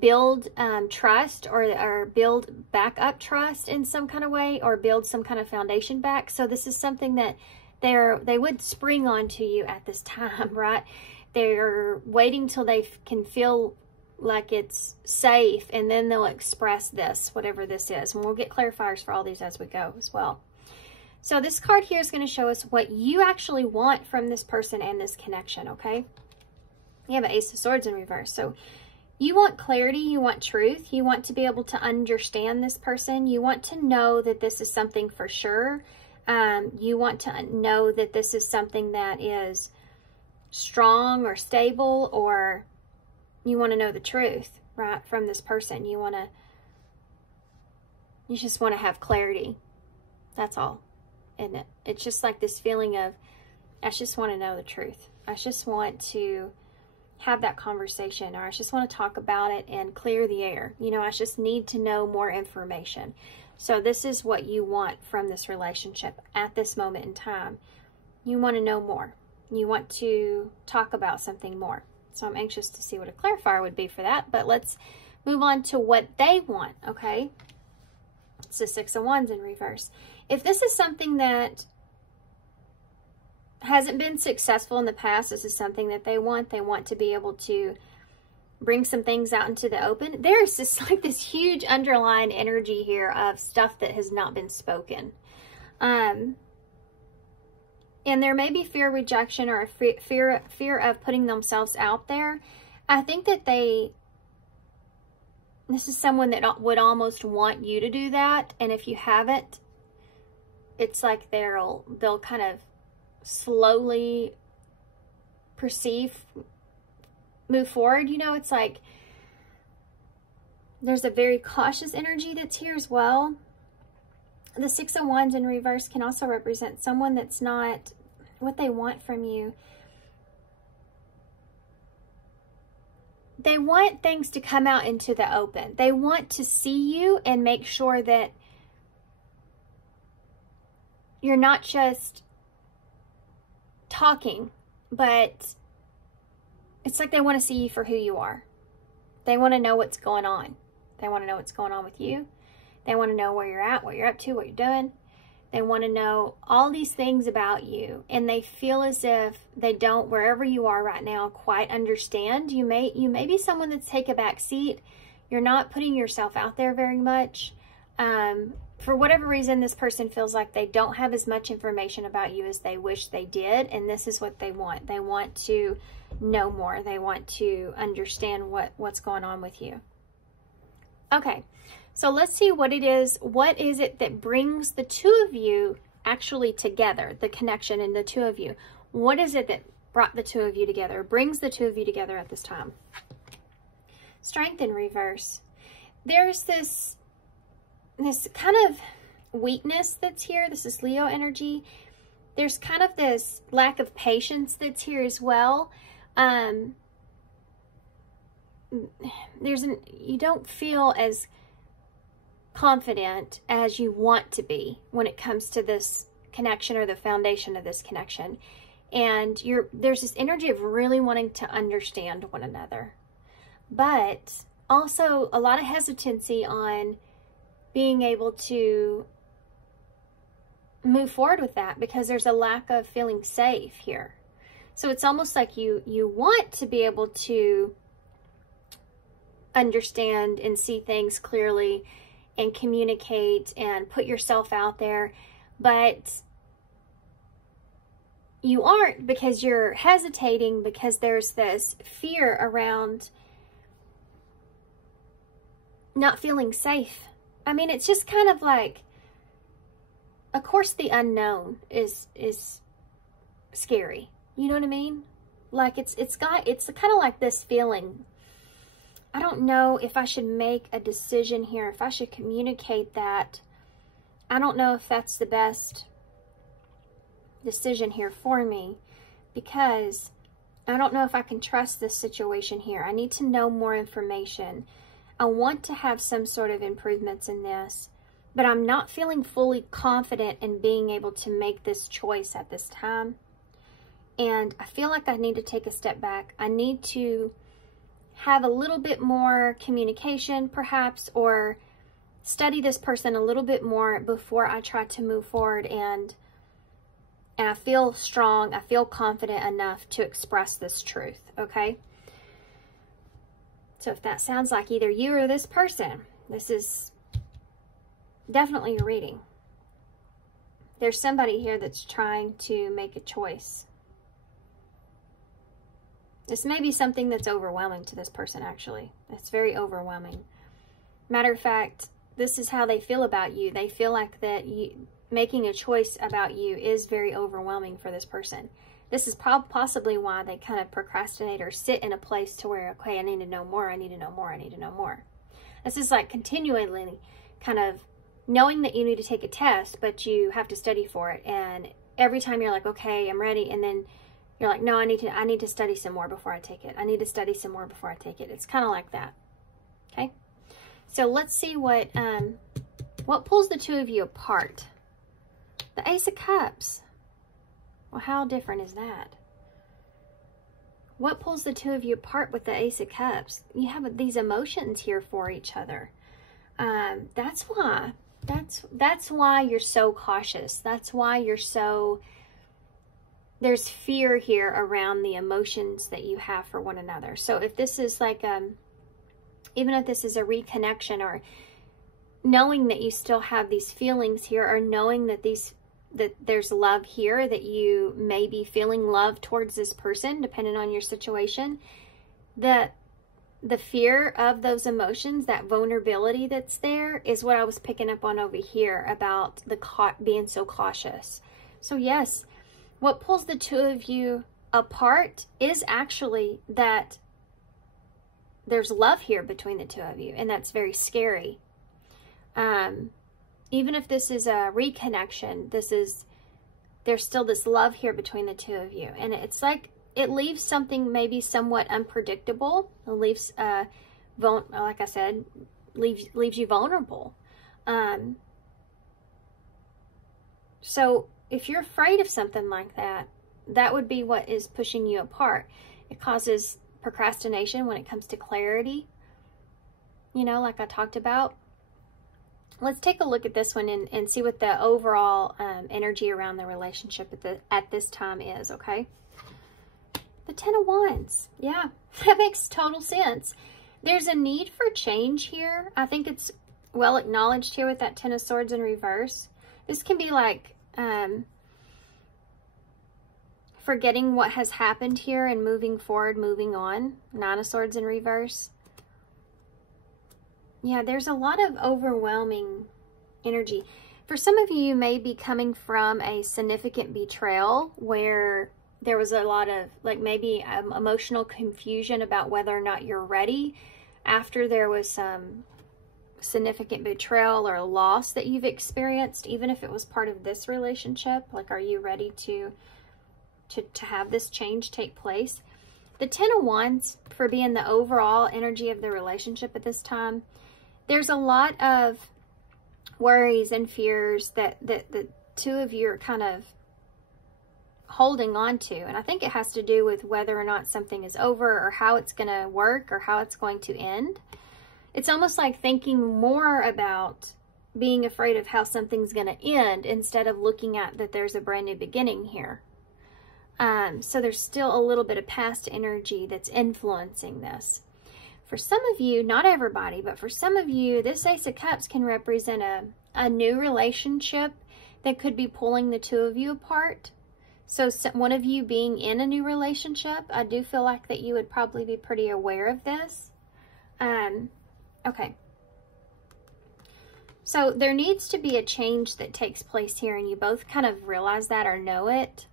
build trust, or build back up trust in some kind of way, or build some kind of foundation back. So this is something that they would spring onto you at this time, right? They're waiting till they can feel like it's safe, and then they'll express this, whatever this is. And we'll get clarifiers for all these as we go as well. So this card here is going to show us what you actually want from this person and this connection, okay? You have an Ace of Swords in reverse. So you want clarity, you want truth, you want to be able to understand this person, you want to know that this is something for sure. You want to know that this is something that is strong or stable, or you want to know the truth, right, from this person. You just want to have clarity. That's all, isn't it? It's just like this feeling of, I just want to know the truth. I just want to have that conversation, or I just want to talk about it and clear the air. You know, I just need to know more information. So this is what you want from this relationship at this moment in time. You want to know more. You want to talk about something more. So I'm anxious to see what a clarifier would be for that. But let's move on to what they want, okay? It's the Six of Wands in reverse. If this is something that hasn't been successful in the past. This is something that they want. They want to be able to bring some things out into the open. There's just like this huge underlying energy here of stuff that has not been spoken. And there may be fear of rejection or a fear of putting themselves out there. I think that this is someone that would almost want you to do that. And if you haven't, it's like they'll kind of slowly move forward. You know, it's like there's a very cautious energy that's here as well. The Six of Wands in reverse can also represent someone that's not what they want from you. They want things to come out into the open. They want to see you and make sure that you're not just talking, but it's like they want to see you for who you are. They want to know what's going on. They want to know what's going on with you. They want to know where you're at, what you're up to, what you're doing. They want to know all these things about you, and they feel as if they don't, wherever you are right now, quite understand. You may be someone that's taken a back seat. You're not putting yourself out there very much. For whatever reason, this person feels like they don't have as much information about you as they wish they did, and this is what they want. They want to know more. They want to understand what's going on with you. Okay. So let's see what it is. What is it that brings the two of you actually together, the connection in the two of you? What is it that brought the two of you together, brings the two of you together at this time? Strength in reverse. There's this kind of weakness that's here. This is Leo energy. There's kind of this lack of patience that's here as well. You don't feel as confident as you want to be when it comes to this connection or the foundation of this connection. And there's this energy of really wanting to understand one another, but also a lot of hesitancy on being able to move forward with that because there's a lack of feeling safe here. So it's almost like you want to be able to understand and see things clearly and communicate and put yourself out there, but you aren't because you're hesitating because there's this fear around not feeling safe. I mean, it's just kind of like, of course the unknown is scary. You know what I mean? Like it's kind of like this feeling. I don't know if I should make a decision here, if I should communicate that. I don't know if that's the best decision here for me because I don't know if I can trust this situation here. I need to know more information. I want to have some sort of improvements in this, but I'm not feeling fully confident in being able to make this choice at this time. And I feel like I need to take a step back. I need to have a little bit more communication perhaps, or study this person a little bit more before I try to move forward and I feel strong, I feel confident enough to express this truth, okay? So if that sounds like either you or this person, this is definitely a reading. There's somebody here that's trying to make a choice. This may be something that's overwhelming to this person, actually. It's very overwhelming. Matter of fact, this is how they feel about you. They feel like that making a choice about you is very overwhelming for this person. This is possibly why they kind of procrastinate or sit in a place to where, okay, I need to know more, I need to know more, I need to know more. This is like continually kind of knowing that you need to take a test, but you have to study for it. And every time you're like, okay, I'm ready, and then you're like, no, I need to study some more before I take it. I need to study some more before I take it. It's kind of like that. Okay? So let's see what pulls the two of you apart. The Ace of Cups. Well, how different is that? What pulls the two of you apart with the Ace of Cups? You have these emotions here for each other. That's why. That's why you're so cautious. That's why you're so there's fear here around the emotions that you have for one another. So if this is like, even if this is a reconnection, or knowing that you still have these feelings here, or knowing that there's love here, that you may be feeling love towards this person, depending on your situation, that the fear of those emotions, that vulnerability that's there, is what I was picking up on over here about the being so cautious. So yes, what pulls the two of you apart is actually that there's love here between the two of you, and that's very scary. Even if this is a reconnection, there's still this love here between the two of you, and it's like it leaves something maybe somewhat unpredictable. It leaves, like I said, leaves you vulnerable. So if you're afraid of something like that, that would be what is pushing you apart. It causes procrastination when it comes to clarity, you know, like I talked about. Let's take a look at this one and see what the overall energy around the relationship at this time is, okay? The Ten of Wands. Yeah, that makes total sense. There's a need for change here. I think it's well acknowledged here with that Ten of Swords in reverse. This can be like forgetting what has happened here and moving forward, moving on. Nine of Swords in reverse. Yeah, there's a lot of overwhelming energy. For some of you, you may be coming from a significant betrayal where there was a lot of, like, maybe emotional confusion about whether or not you're ready after there was some significant betrayal or loss that you've experienced, even if it was part of this relationship. Like, are you ready to have this change take place? The Ten of Wands, for being the overall energy of the relationship at this time, there's a lot of worries and fears that the two of you are kind of holding on to. And I think it has to do with whether or not something is over, or how it's going to work, or how it's going to end. It's almost like thinking more about being afraid of how something's going to end instead of looking at that there's a brand new beginning here. So there's still a little bit of past energy that's influencing this. For some of you, not everybody, but for some of you, this Ace of Cups can represent a new relationship that could be pulling the two of you apart. So one of you being in a new relationship, I do feel like that you would probably be pretty aware of this. Okay. So there needs to be a change that takes place here, and you both kind of realize that or know it.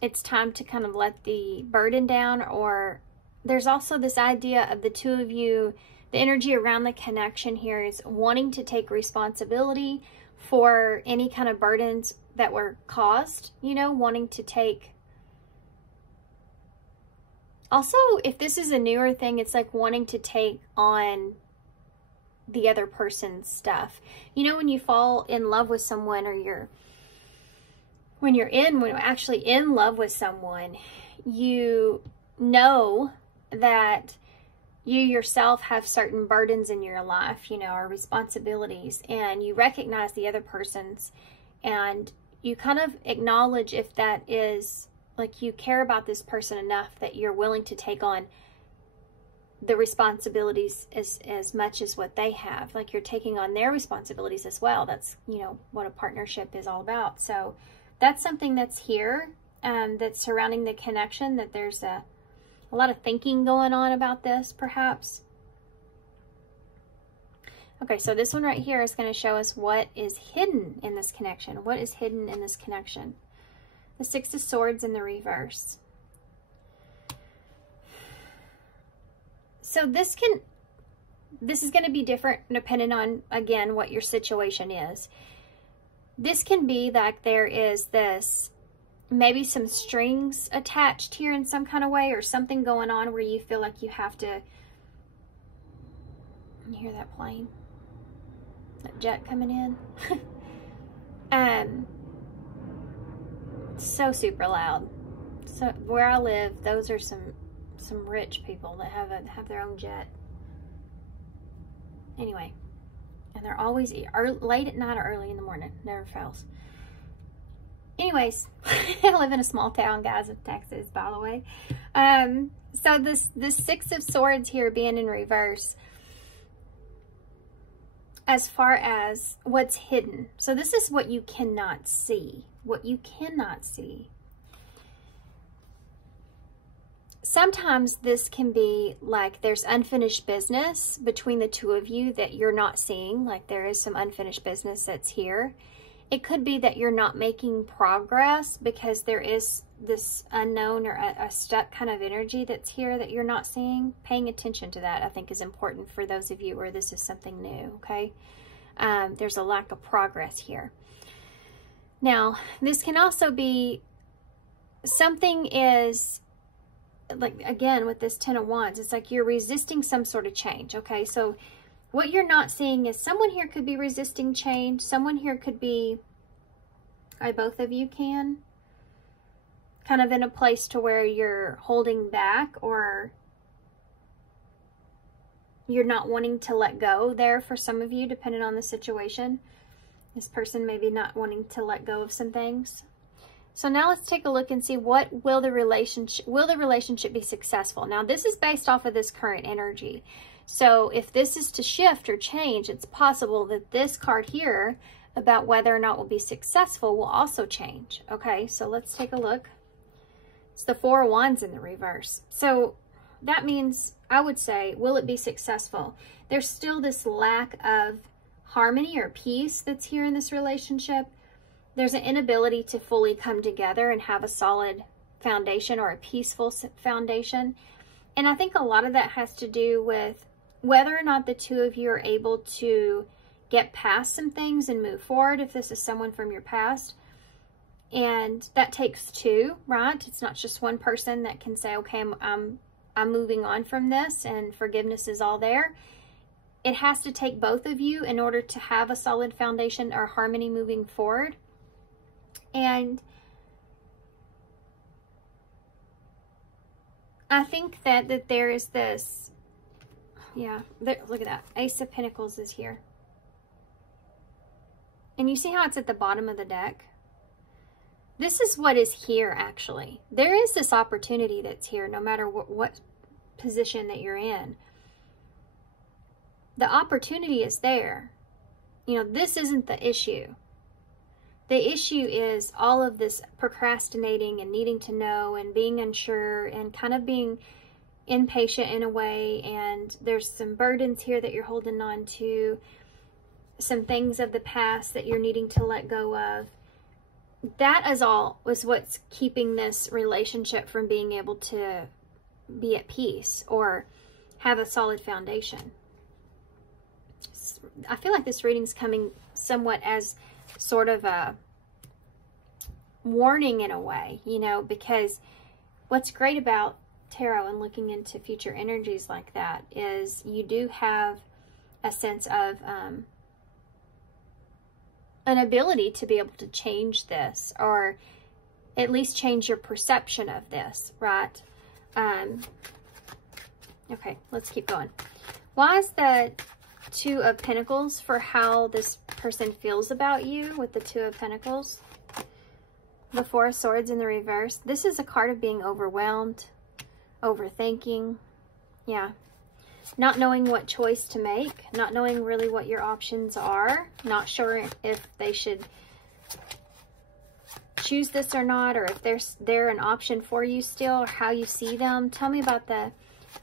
It's time to kind of let the burden down, or there's also this idea of the two of you, the energy around the connection here is wanting to take responsibility for any kind of burdens that were caused, you know, wanting to take. Also, if this is a newer thing, it's like wanting to take on the other person's stuff. You know, when you fall in love with someone, or when you're actually in love with someone, you know that you yourself have certain burdens in your life, you know, or responsibilities, and you recognize the other person's, and you kind of acknowledge if that is, like, you care about this person enough that you're willing to take on the responsibilities as much as what they have. Like, you're taking on their responsibilities as well. That's, you know, what a partnership is all about. So that's something that's here, that's surrounding the connection, that there's a lot of thinking going on about this, perhaps. Okay, so this one right here is going to show us what is hidden in this connection. What is hidden in this connection? The Six of Swords in the reverse. So this is going to be different depending on, again, what your situation is. This can be like there is this, maybe some strings attached here in some kind of way, or something going on where you feel like you have to. You hear that plane? That jet coming in? So super loud. So where I live, those are some rich people that have their own jet. Anyway, and they're always late at night or early in the morning. Never fails. Anyways, I live in a small town, guys, of Texas, by the way. So this Six of Swords here being in reverse, as far as what's hidden. So this is what you cannot see. What you cannot see. Sometimes this can be like there's unfinished business between the two of you that you're not seeing. Like there is some unfinished business that's here. It could be that you're not making progress because there is this unknown or a stuck kind of energy that's here that you're not seeing. Paying attention to that, I think, is important for those of you where this is something new, okay? There's a lack of progress here. Now, this can also be something is, like, again, with this Ten of Wands, it's like you're resisting some sort of change, okay? So what you're not seeing is someone here could be resisting change. Someone here could be, both of you can, kind of in a place to where you're holding back or you're not wanting to let go there for some of you, depending on the situation. This person may be not wanting to let go of some things. So now let's take a look and see what will the relationship be successful. Now this is based off of this current energy. So if this is to shift or change, it's possible that this card here about whether or not we'll be successful will also change. Okay, so let's take a look. It's the Four of Wands in the reverse. So that means, I would say, will it be successful? There's still this lack of harmony or peace that's here in this relationship. There's an inability to fully come together and have a solid foundation or a peaceful foundation. And I think a lot of that has to do with whether or not the two of you are able to get past some things and move forward, if this is someone from your past. And that takes two, right? It's not just one person that can say, okay, I'm moving on from this and forgiveness is all there. It has to take both of you in order to have a solid foundation or harmony moving forward. And I think that there is this, look at that. Ace of Pentacles is here. And you see how it's at the bottom of the deck? This is what is here, actually. There is this opportunity that's here, no matter what position that you're in. The opportunity is there. You know, this isn't the issue. The issue is all of this procrastinating and needing to know and being unsure and kind of being impatient in a way. And there's some burdens here that you're holding on to. Some things of the past that you're needing to let go of. That is all was what's keeping this relationship from being able to be at peace or have a solid foundation. I feel like this reading's coming somewhat as sort of a warning in a way, you know, because what's great about tarot and looking into future energies like that is you do have a sense of an ability to be able to change this, or at least change your perception of this, right? Okay, let's keep going. Why is the Two of Pentacles for how this person feels about you with the Two of Pentacles? The Four of Swords in the reverse. This is a card of being overwhelmed, overthinking. Yeah. Not knowing what choice to make, not knowing really what your options are, not sure if they should choose this or not, or if they're an option for you still, or how you see them. Tell me about the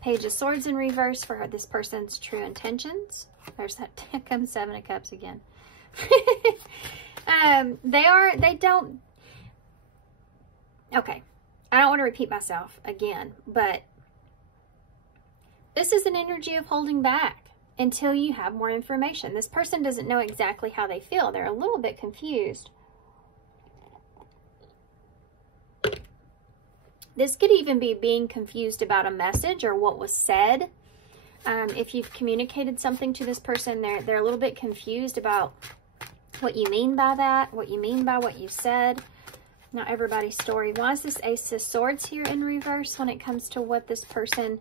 Page of Swords in reverse for this person's true intentions. There's that. Comes Seven of Cups again. They don't. Okay, I don't want to repeat myself again, but this is an energy of holding back until you have more information. This person doesn't know exactly how they feel. They're a little bit confused. This could even be being confused about a message or what was said. If you've communicated something to this person, they're a little bit confused about what you mean by that, what you mean by what you said. Not everybody's story. Why is this Ace of Swords here in reverse when it comes to what this person...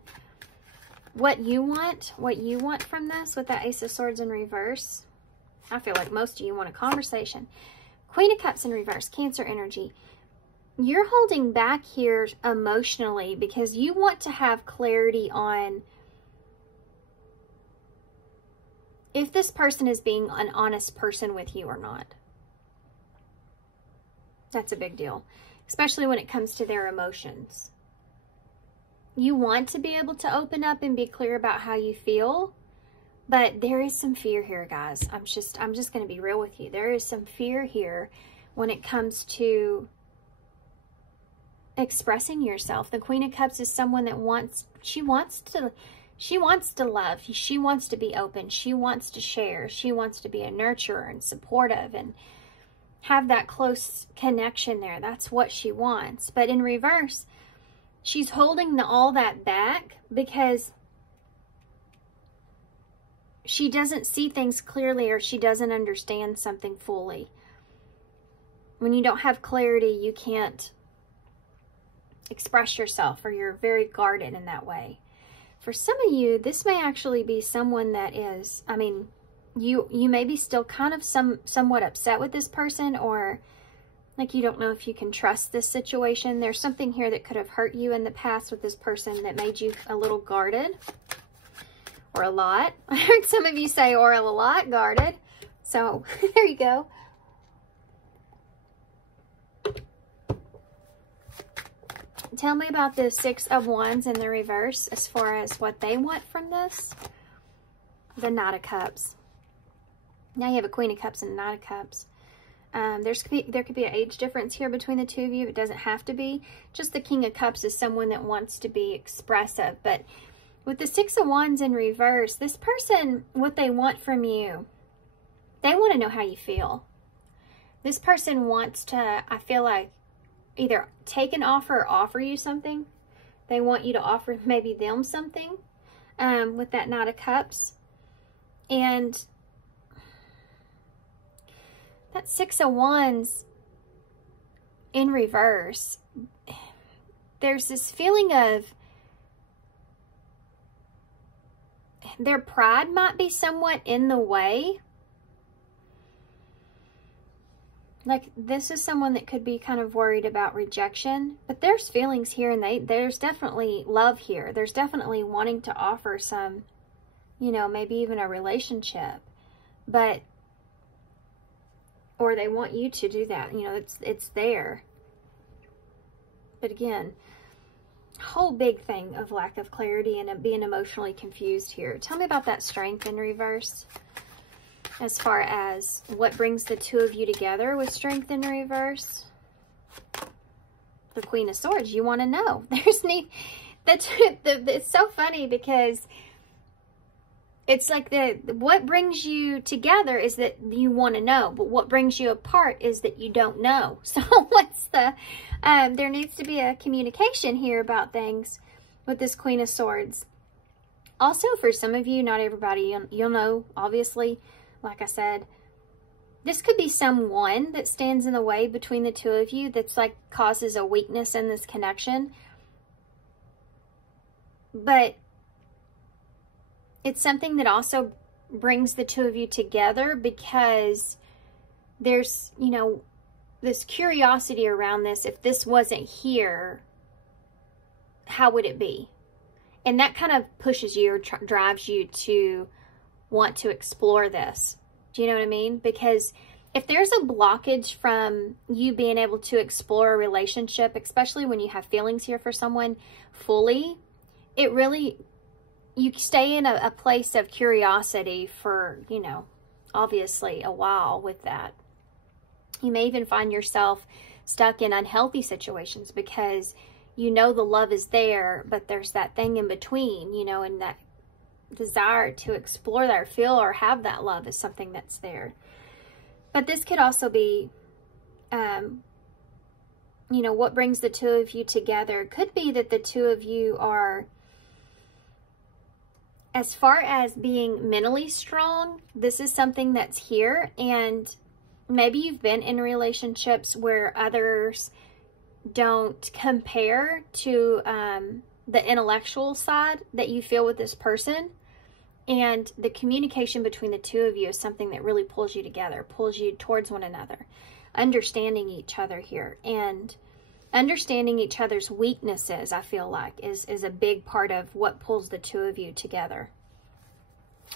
what you want from this with that Ace of Swords in reverse? I feel like most of you want a conversation. Queen of Cups in reverse, Cancer energy. You're holding back here emotionally because you want to have clarity on if this person is being an honest person with you or not. That's a big deal, especially when it comes to their emotions. You want to be able to open up and be clear about how you feel, but there is some fear here, guys. I'm just going to be real with you. There is some fear here when it comes to expressing yourself. The Queen of Cups is someone that she wants to love. She wants to be open. She wants to share. She wants to be a nurturer and supportive and have that close connection there. That's what she wants. But in reverse, she's holding all that back because she doesn't see things clearly, or she doesn't understand something fully. When you don't have clarity, you can't express yourself, or you're very guarded in that way. For some of you, this may actually be someone that is, I mean, you may be still kind of somewhat upset with this person, or like you don't know if you can trust this situation. There's something here that could have hurt you in the past with this person that made you a little guarded, or a lot. I heard some of you say, or a lot guarded. So there you go. Tell me about the Six of Wands in the reverse as far as what they want from this. The Knight of Cups. Now you have a Queen of Cups and a Knight of Cups. There could be an age difference here between the two of you. It doesn't have to be. Just the King of Cups is someone that wants to be expressive. But with the Six of Wands in reverse, this person, what they want from you, they want to know how you feel. This person wants to, I feel like, either take an offer or offer you something. They want you to offer maybe them something with that Knight of Cups. And that Six of Wands in reverse, there's this feeling of their pride might be somewhat in the way. Like, this is someone that could be kind of worried about rejection, but there's feelings here, and there's definitely love here. There's definitely wanting to offer some, you know, maybe even a relationship, but, or they want you to do that. You know, it's there. But again, whole big thing of lack of clarity and being emotionally confused here. Tell me about that Strength in reverse. As far as what brings the two of you together with Strength in reverse. The Queen of Swords, you want to know. It's so funny because it's like what brings you together is that you want to know, but what brings you apart is that you don't know. So there needs to be a communication here about things with this Queen of Swords. Also, for some of you, not everybody, you'll know, obviously. Like I said, this could be someone that stands in the way between the two of you that's like causes a weakness in this connection. But it's something that also brings the two of you together because there's, you know, this curiosity around this. If this wasn't here, how would it be? And that kind of pushes you or drives you to want to explore this. Do you know what I mean? Because if there's a blockage from you being able to explore a relationship, especially when you have feelings here for someone fully, it really, you stay in a place of curiosity for, you know, obviously a while with that. You may even find yourself stuck in unhealthy situations because you know the love is there, but there's that thing in between, you know, and that desire to explore that or feel or have that love is something that's there. But this could also be, you know, what brings the two of you together. It could be that the two of you are, as far as being mentally strong, this is something that's here. And maybe you've been in relationships where others don't compare to the intellectual side that you feel with this person. And the communication between the two of you is something that really pulls you together, pulls you towards one another. understanding each other here. And understanding each other's weaknesses, I feel like, is a big part of what pulls the two of you together.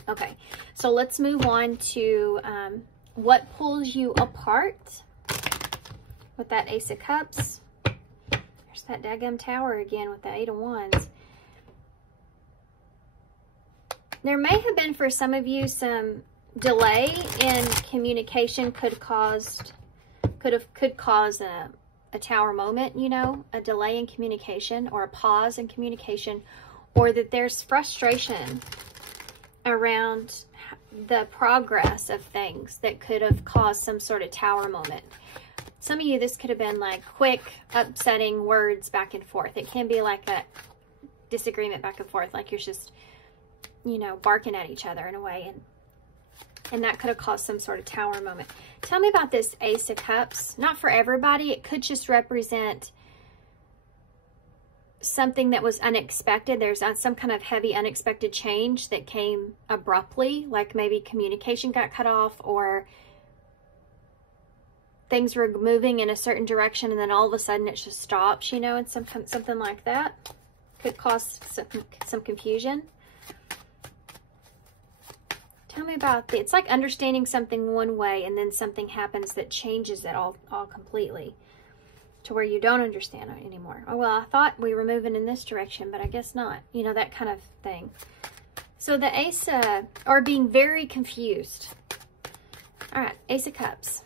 Okay, so let's move on to what pulls you apart with that Ace of Cups. There's that daggum Tower again with the Eight of Wands. There may have been, for some of you, some delay in communication could cause a Tower moment, you know, a delay in communication or a pause in communication, or that there's frustration around the progress of things that could have caused some sort of Tower moment. Some of you, this could have been like quick, upsetting words back and forth. It can be like a disagreement back and forth, like you're just, you know, barking at each other in a way, and that could have caused some sort of Tower moment. Tell me about this Ace of Cups. Not for everybody. It could just represent something that was unexpected. There's some kind of heavy unexpected change that came abruptly, like maybe communication got cut off, or things were moving in a certain direction and then all of a sudden it just stops, you know, and something like that could cause some confusion. Tell me about it's like understanding something one way and then something happens that changes it all completely, to where you don't understand it anymore. Oh, well, I thought we were moving in this direction, but I guess not. You know, that kind of thing. So the Ace, or being very confused. All right, Ace of Cups.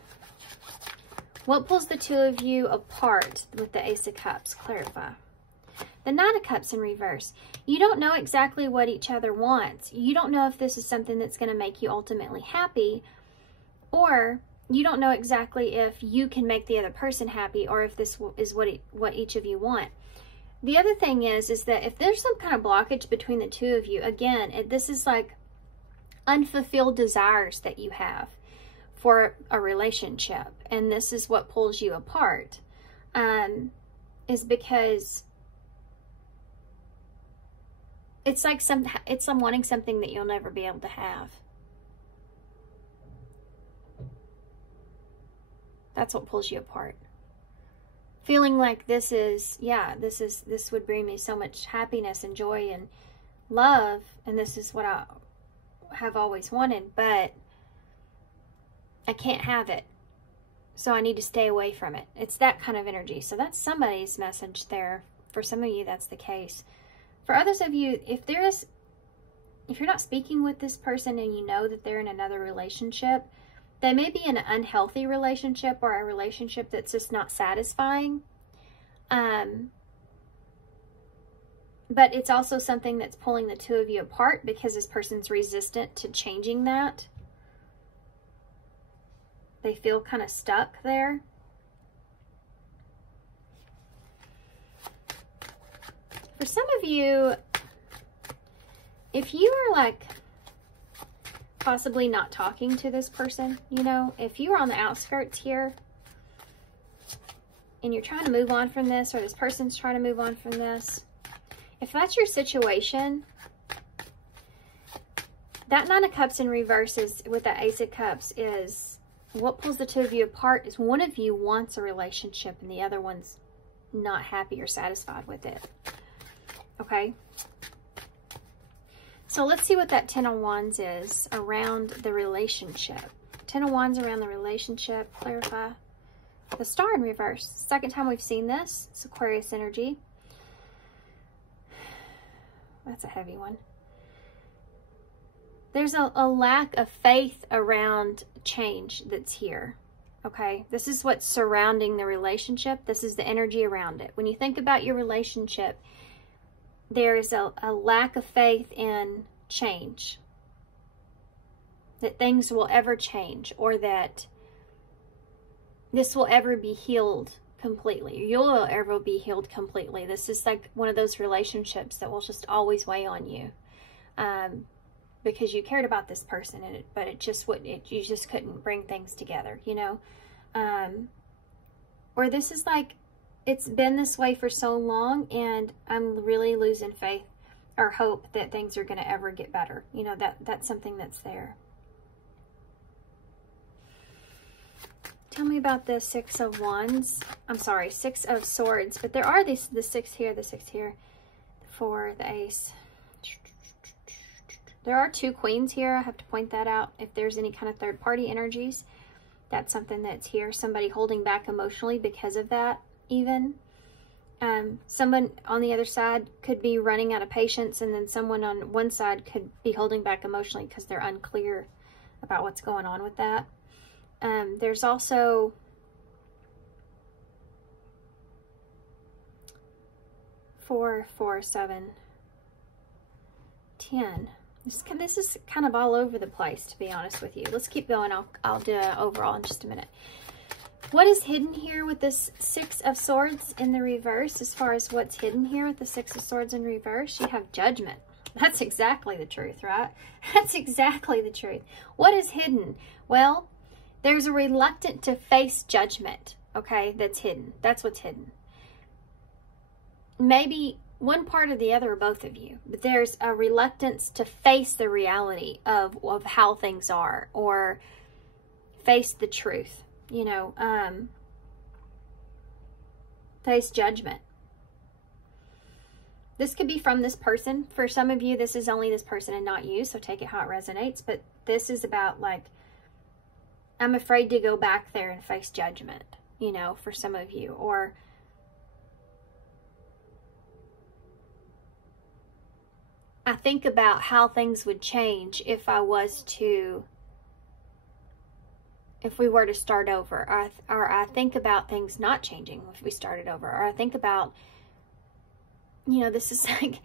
What pulls the two of you apart with the Ace of Cups? Clarify. The Nine of Cups in reverse. You don't know exactly what each other wants. You don't know if this is something that's going to make you ultimately happy, or you don't know exactly if you can make the other person happy, or if this is what each of you want. The other thing is that if there's some kind of blockage between the two of you, again, this is like unfulfilled desires that you have for a relationship, and this is what pulls you apart, is because it's like it's wanting something that you'll never be able to have. That's what pulls you apart. Feeling like this would bring me so much happiness and joy and love, and this is what I have always wanted, but I can't have it, so I need to stay away from it. It's that kind of energy. So that's somebody's message there. For some of you, that's the case. For others of you, if you're not speaking with this person and you know that they're in another relationship, they may be in an unhealthy relationship, or a relationship that's just not satisfying. But it's also something that's pulling the two of you apart because this person's resistant to changing that. They feel kind of stuck there. For some of you, if you are like possibly not talking to this person, you know, if you are on the outskirts here and you're trying to move on from this, or this person's trying to move on from this, if that's your situation, that Nine of Cups in reverse is, with that Ace of Cups, is what pulls the two of you apart is one of you wants a relationship and the other one's not happy or satisfied with it. Okay? So let's see what that Ten of Wands is around the relationship. Ten of Wands around the relationship. Clarify. The Star in reverse. Second time we've seen this. It's Aquarius energy. That's a heavy one. There's a lack of faith around change that's here. Okay? This is what's surrounding the relationship. This is the energy around it. When you think about your relationship, there's a lack of faith in change. That things will ever change, or that this will ever be healed completely. You'll ever be healed completely. This is like one of those relationships that will just always weigh on you. Because you cared about this person, but it just wouldn't, you just couldn't bring things together, you know? Or this is like, it's been this way for so long, and I'm really losing faith or hope that things are going to ever get better. You know, that's something that's there. Tell me about the Six of Wands. I'm sorry, Six of Swords. But there are the six here, the four, the Ace. There are two Queens here. I have to point that out. If there's any kind of third-party energies, that's something that's here. Somebody holding back emotionally because of that, even. Someone on the other side could be running out of patience, and then someone on one side could be holding back emotionally because they're unclear about what's going on with that. There's also 4, 4, 7, 10. This is kind of all over the place, to be honest with you. Let's keep going. I'll do an overall in just a minute. What is hidden here with this Six of Swords in the reverse? As far as what's hidden here with the Six of Swords in reverse, you have Judgment. That's exactly the truth, right? That's exactly the truth. What is hidden? Well, there's a reluctance to face judgment, okay, that's hidden. That's what's hidden. Maybe one part or the other, or both of you, but there's a reluctance to face the reality of how things are, or face the truth, you know, face judgment. This could be from this person. For some of you, this is only this person and not you, so take it how it resonates. But this is about, like, I'm afraid to go back there and face judgment, you know, for some of you. Or I think about how things would change if we were to start over. Or I think about things not changing if we started over. Or I think about, you know, this is like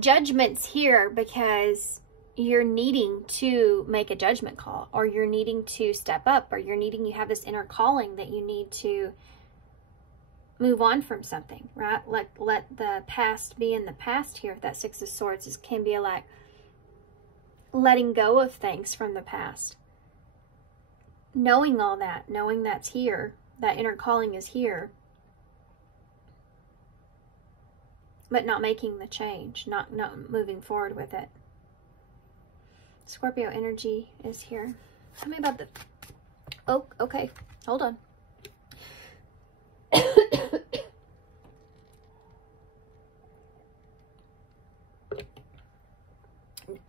judgments here because you're needing to make a judgment call, or you're needing to step up, or you have this inner calling that you need to move on from something, right? Like, let the past be in the past here. That Six of Swords can be like letting go of things from the past. Knowing all that, knowing that's here, that inner calling is here, but not making the change, not moving forward with it. Scorpio energy is here. Tell me about the... Oh, okay. Hold on.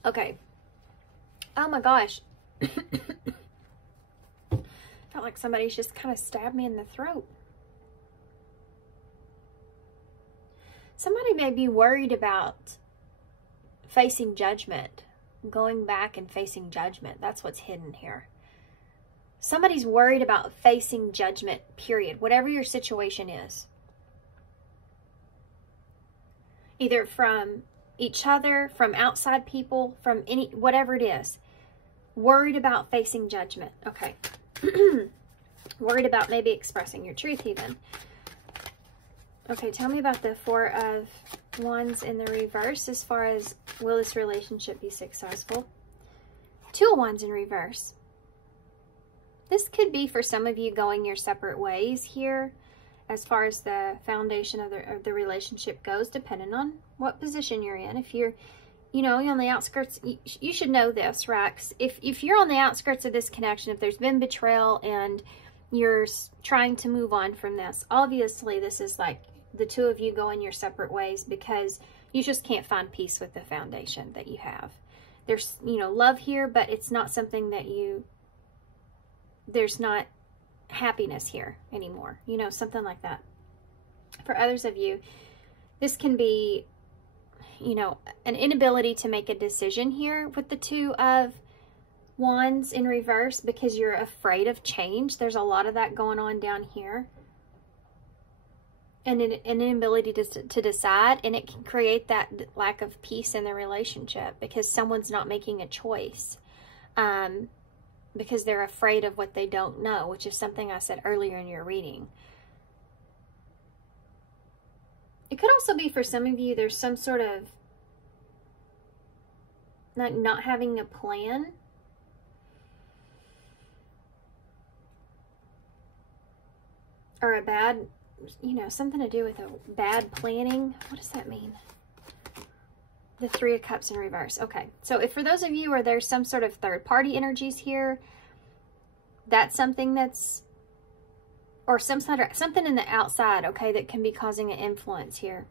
Okay. Oh my gosh. Felt like somebody's just kind of stabbed me in the throat. Somebody may be worried about facing judgment, going back and facing judgment. That's what's hidden here. Somebody's worried about facing judgment, period. Whatever your situation is. Either from each other, from outside people, from whatever it is. Worried about facing judgment. Okay. Worried about maybe expressing your truth even. Okay, tell me about the Four of Wands in the reverse as far as, will this relationship be successful? Two of Wands in reverse. This could be for some of you going your separate ways here as far as the foundation of the relationship goes, depending on what position you're in. If you're, you know, you're on the outskirts, you should know this, right? If you're on the outskirts of this connection, if there's been betrayal and you're trying to move on from this, obviously this is like the two of you going your separate ways because you just can't find peace with the foundation that you have. There's, you know, love here, but it's not something that there's not happiness here anymore, you know, something like that. For others of you, this can be, you know, an inability to make a decision here with the Two of Wands in reverse because you're afraid of change. There's a lot of that going on down here. And an inability to decide, and it can create that lack of peace in the relationship because someone's not making a choice. Because they're afraid of what they don't know, which is something I said earlier in your reading. It could also be for some of you, there's some sort of like not having a plan. Or a bad, you know, something to do with a bad planning. What does that mean? The Three of Cups in reverse. Okay, so if for those of you where there's some sort of third-party energies here, that's something that's or something in the outside, okay, that can be causing an influence here.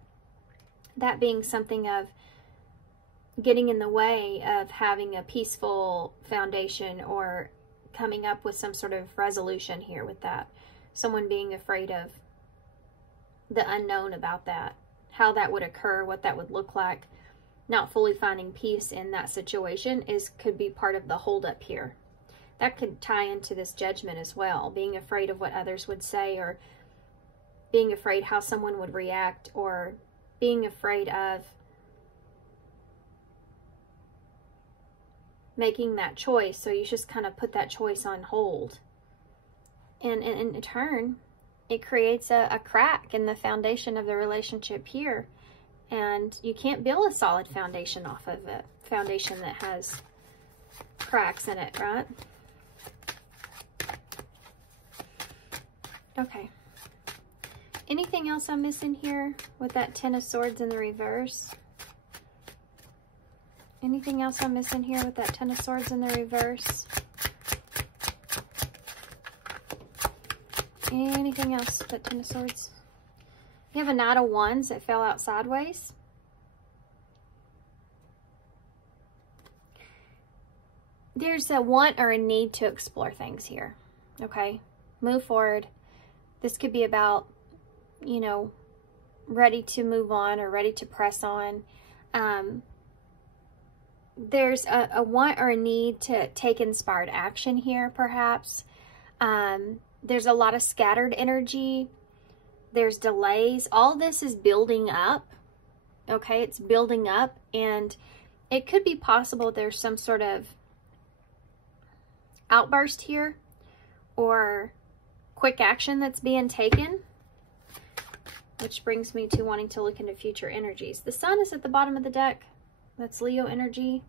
That being something of getting in the way of having a peaceful foundation or coming up with some sort of resolution here with that. Someone being afraid of the unknown about that, how that would occur, what that would look like. Not fully finding peace in that situation could be part of the holdup here. That could tie into this judgment as well, being afraid of what others would say, or being afraid how someone would react, or being afraid of making that choice. So you just kind of put that choice on hold. And in turn, it creates a crack in the foundation of the relationship here. And you can't build a solid foundation off of a foundation that has cracks in it, right? Okay. Anything else I'm missing here with that Ten of Swords in the reverse? Anything else I'm missing here with that Ten of Swords in the reverse? Anything else with that Ten of Swords? You have a Knight of Wands that fell out sideways. There's a want or a need to explore things here, okay? Move forward. This could be about, you know, ready to move on or ready to press on. There's a want or a need to take inspired action here, perhaps. There's a lot of scattered energy. There's delays. All this is building up, okay? It's building up, and it could be possible there's some sort of outburst here or quick action that's being taken, which brings me to wanting to look into future energies. The Sun is at the bottom of the deck. That's Leo energy.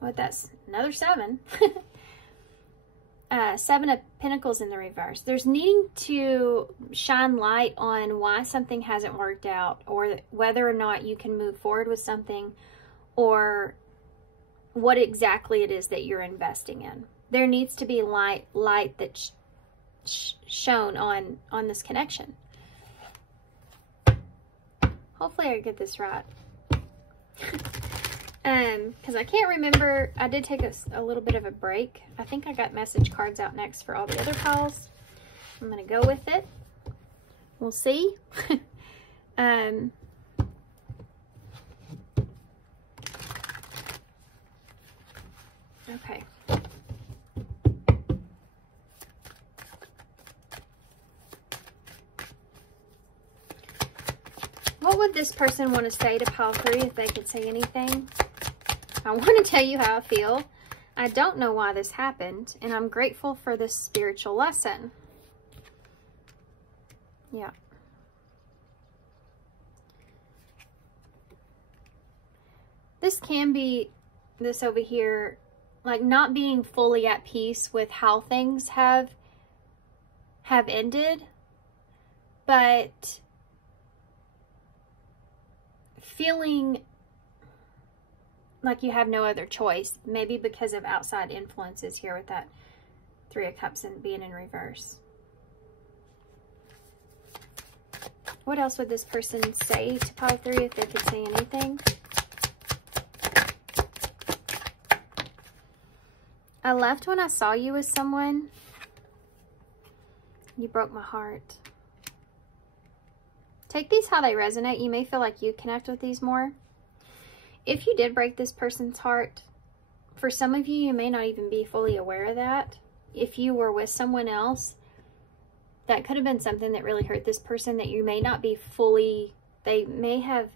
What, that's another 7. 7 of Pentacles in the reverse. There's needing to shine light on why something hasn't worked out, or whether or not you can move forward with something, or what exactly it is that you're investing in. There needs to be light that's shown on this connection. Hopefully I get this right. Because I can't remember. I did take a little bit of a break. I think I got message cards out next for all the other piles. I'm going to go with it. We'll see. Okay. What would this person want to say to pile 3 if they could say anything? I want to tell you how I feel. I don't know why this happened, and I'm grateful for this spiritual lesson. Yeah. This can be, this over here, like not being fully at peace with how things have ended, but feeling like you have no other choice, maybe because of outside influences here with that 3 of Cups and being in reverse. What else would this person say to pile 3 if they could say anything? I left when I saw you with someone. You broke my heart. Take these how they resonate. You may feel like you connect with these more. If you did break this person's heart, for some of you, you may not even be fully aware of that. If you were with someone else, that could have been something that really hurt this person that you may not be fully, they may have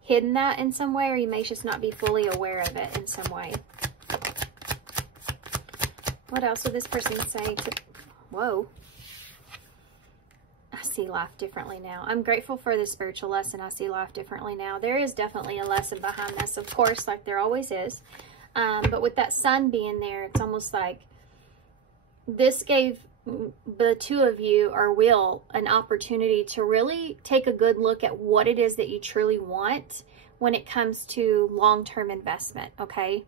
hidden that in some way, or you may just not be fully aware of it in some way. What else would this person say to, whoa. I see life differently now. I'm grateful for this spiritual lesson. I see life differently now. There is definitely a lesson behind this, of course, like there always is. But with that Sun being there, it's almost like this gave the 2 of you, or will, an opportunity to really take a good look at what it is that you truly want when it comes to long-term investment, okay?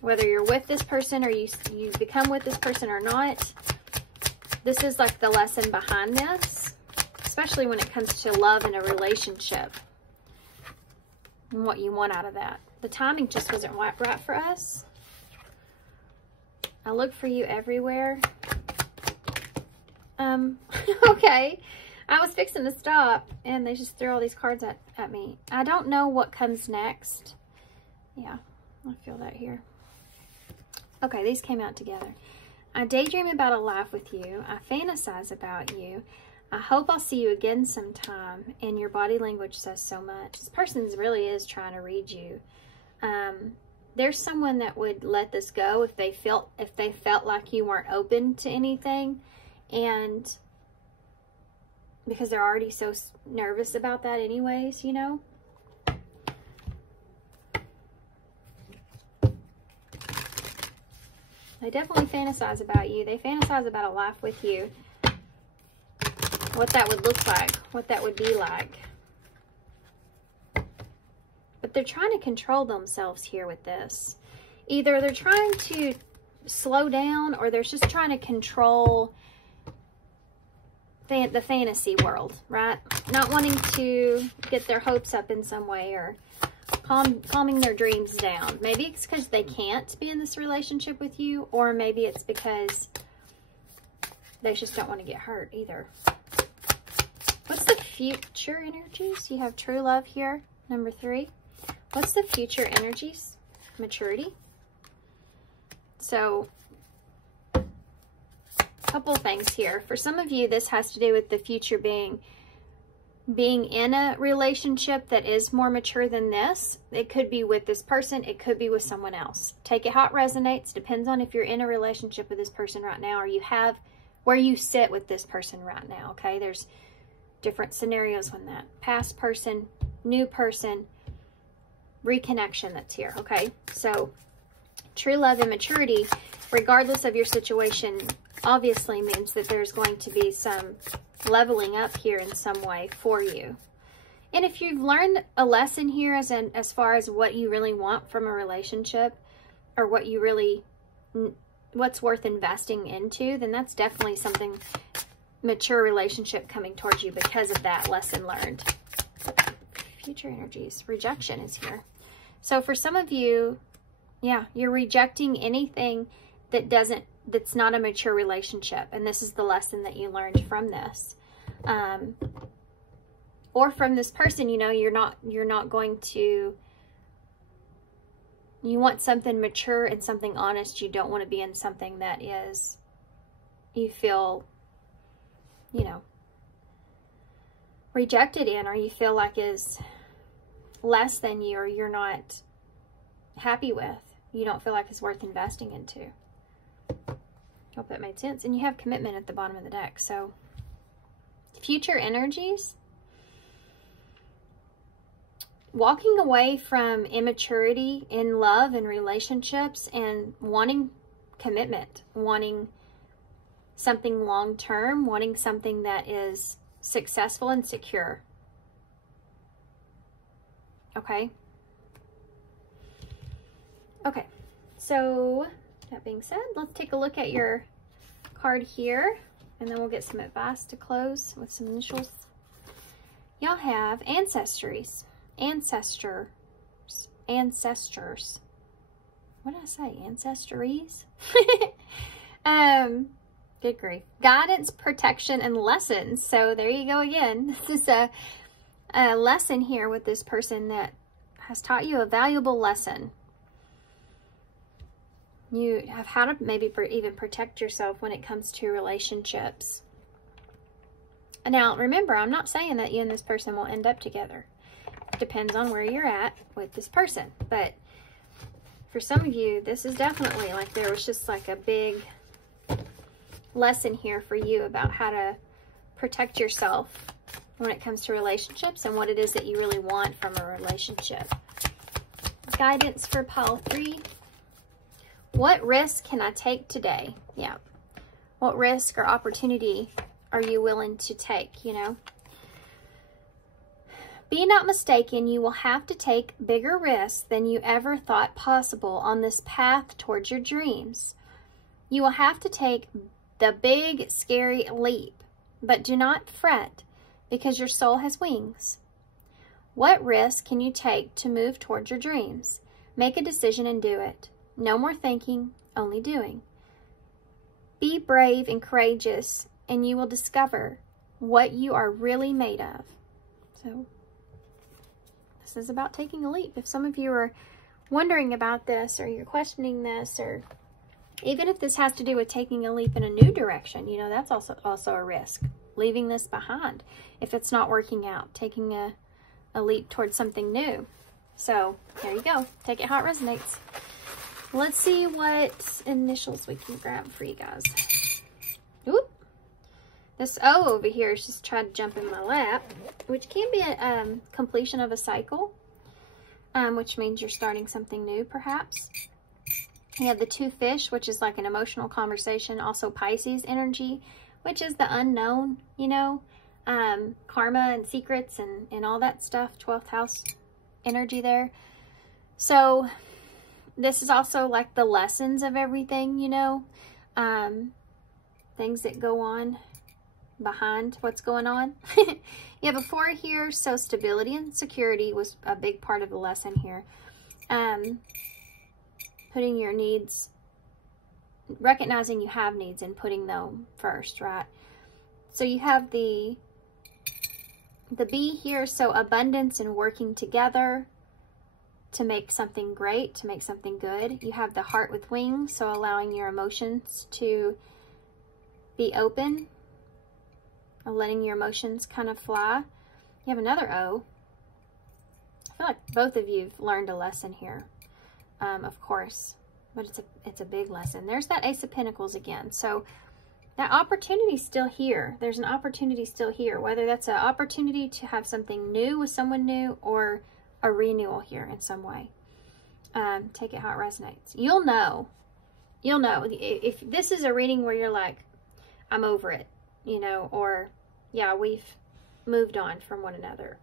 Whether you're with this person or you become with this person or not, this is like the lesson behind this, especially when it comes to love in a relationship and what you want out of that. The timing just wasn't right for us. I look for you everywhere. Okay. I was fixing to stop and they just threw all these cards at me. I don't know what comes next. Yeah, I feel that here. Okay, these came out together. I daydream about a life with you. I fantasize about you. I hope I'll see you again sometime. And your body language says so much. This person really is trying to read you. There's someone that would let this go if they felt like you weren't open to anything, and because they're already so nervous about that anyways, you know. They definitely fantasize about you. They fantasize about a life with you. What that would look like, what that would be like. But they're trying to control themselves here with this. Either they're trying to slow down, or they're just trying to control the fantasy world, right? Not wanting to get their hopes up in some way, or calming their dreams down. Maybe it's because they can't be in this relationship with you, or maybe it's because they just don't want to get hurt either. What's the future energies? You have true love here, number 3. What's the future energies? Maturity. So, a couple things here. For some of you, this has to do with the future being in a relationship that is more mature than this. It could be with this person. It could be with someone else. Take it how it resonates. Depends on if you're in a relationship with this person right now, or you have where you sit with this person right now, okay? There's different scenarios when that. Past person, new person, reconnection that's here, okay? So, true love and maturity, regardless of your situation, obviously means that there's going to be some leveling up here in some way for you. And if you've learned a lesson here as far as what you really want from a relationship, or what's worth investing into, then that's definitely something, mature relationship coming towards you because of that lesson learned. Future energies, rejection is here. So for some of you, yeah, you're rejecting anything that's not a mature relationship. And this is the lesson that you learned from this. Or from this person, you know, you're not going to, you want something mature and something honest. You don't want to be in something that is, you feel, you know, rejected in, or you feel like is less than you, or you're not happy with. You don't feel like it's worth investing into. Hope that made sense. And you have commitment at the bottom of the deck. So, future energies. Walking away from immaturity in love and relationships, and wanting commitment, wanting something long-term, wanting something that is successful and secure. Okay? Okay, so that being said, let's take a look at your card here, and then we'll get some advice to close with some initials. Y'all have ancestries. Ancestors. What did I say? Ancestries? Good grief. Guidance, protection, and lessons. So there you go again. This is a lesson here with this person that has taught you a valuable lesson. You have how to maybe even protect yourself when it comes to relationships. Now, remember, I'm not saying that you and this person will end up together. It depends on where you're at with this person. But for some of you, this is definitely like there was just like a big lesson here for you about how to protect yourself when it comes to relationships and what it is that you really want from a relationship. Guidance for pile 3. What risk can I take today? Yeah. What risk or opportunity are you willing to take, you know? Be not mistaken, you will have to take bigger risks than you ever thought possible on this path towards your dreams. You will have to take the big, scary leap, but do not fret, because your soul has wings. What risk can you take to move towards your dreams? Make a decision and do it. No more thinking, only doing. Be brave and courageous, and you will discover what you are really made of. So, this is about taking a leap. If some of you are wondering about this, or you're questioning this, or even if this has to do with taking a leap in a new direction, you know, that's also a risk. Leaving this behind if it's not working out. Taking a leap towards something new. So, there you go. Take it how it resonates. Let's see what initials we can grab for you guys. Oop. This O over here is just trying to jump in my lap, which can be a completion of a cycle, which means you're starting something new, perhaps. You have the 2 fish, which is like an emotional conversation. Also Pisces energy, which is the unknown, you know, karma and secrets and all that stuff. 12th house energy there. So this is also like the lessons of everything, you know, things that go on behind what's going on. You have a 4 here, so stability and security was a big part of the lesson here. Putting your needs, recognizing you have needs and putting them first, right? So you have the B here, so abundance and working together to make something great, to make something good. You have the heart with wings, so allowing your emotions to be open, letting your emotions kind of fly. You have another O. I feel like both of you've learned a lesson here, of course, but it's a big lesson. There's that Ace of Pentacles again. So that opportunity's still here. There's an opportunity still here, whether that's an opportunity to have something new with someone new or a renewal here in some way. Take it how it resonates. You'll know. You'll know. If this is a reading where you're like, I'm over it, you know, or yeah, we've moved on from one another.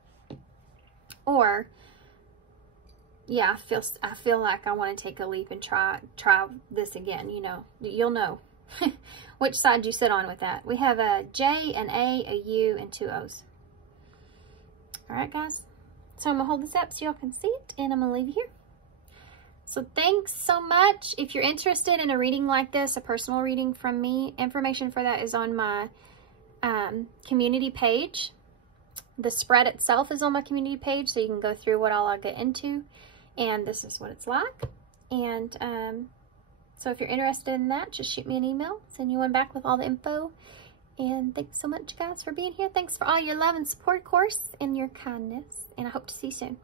Or yeah, I feel like I want to take a leap and try this again, you know. You'll know which side you sit on with that. We have a J, an A, a U, and 2 O's. All right, guys. So I'm going to hold this up so y'all can see it, and I'm going to leave you here. So thanks so much. If you're interested in a reading like this, a personal reading from me, information for that is on my community page. The spread itself is on my community page, so you can go through what all I'll get into. And this is what it's like. And so if you're interested in that, just shoot me an email. Send you one back with all the info. And thanks so much, guys, for being here. Thanks for all your love and support, of course, and your kindness. And I hope to see you soon.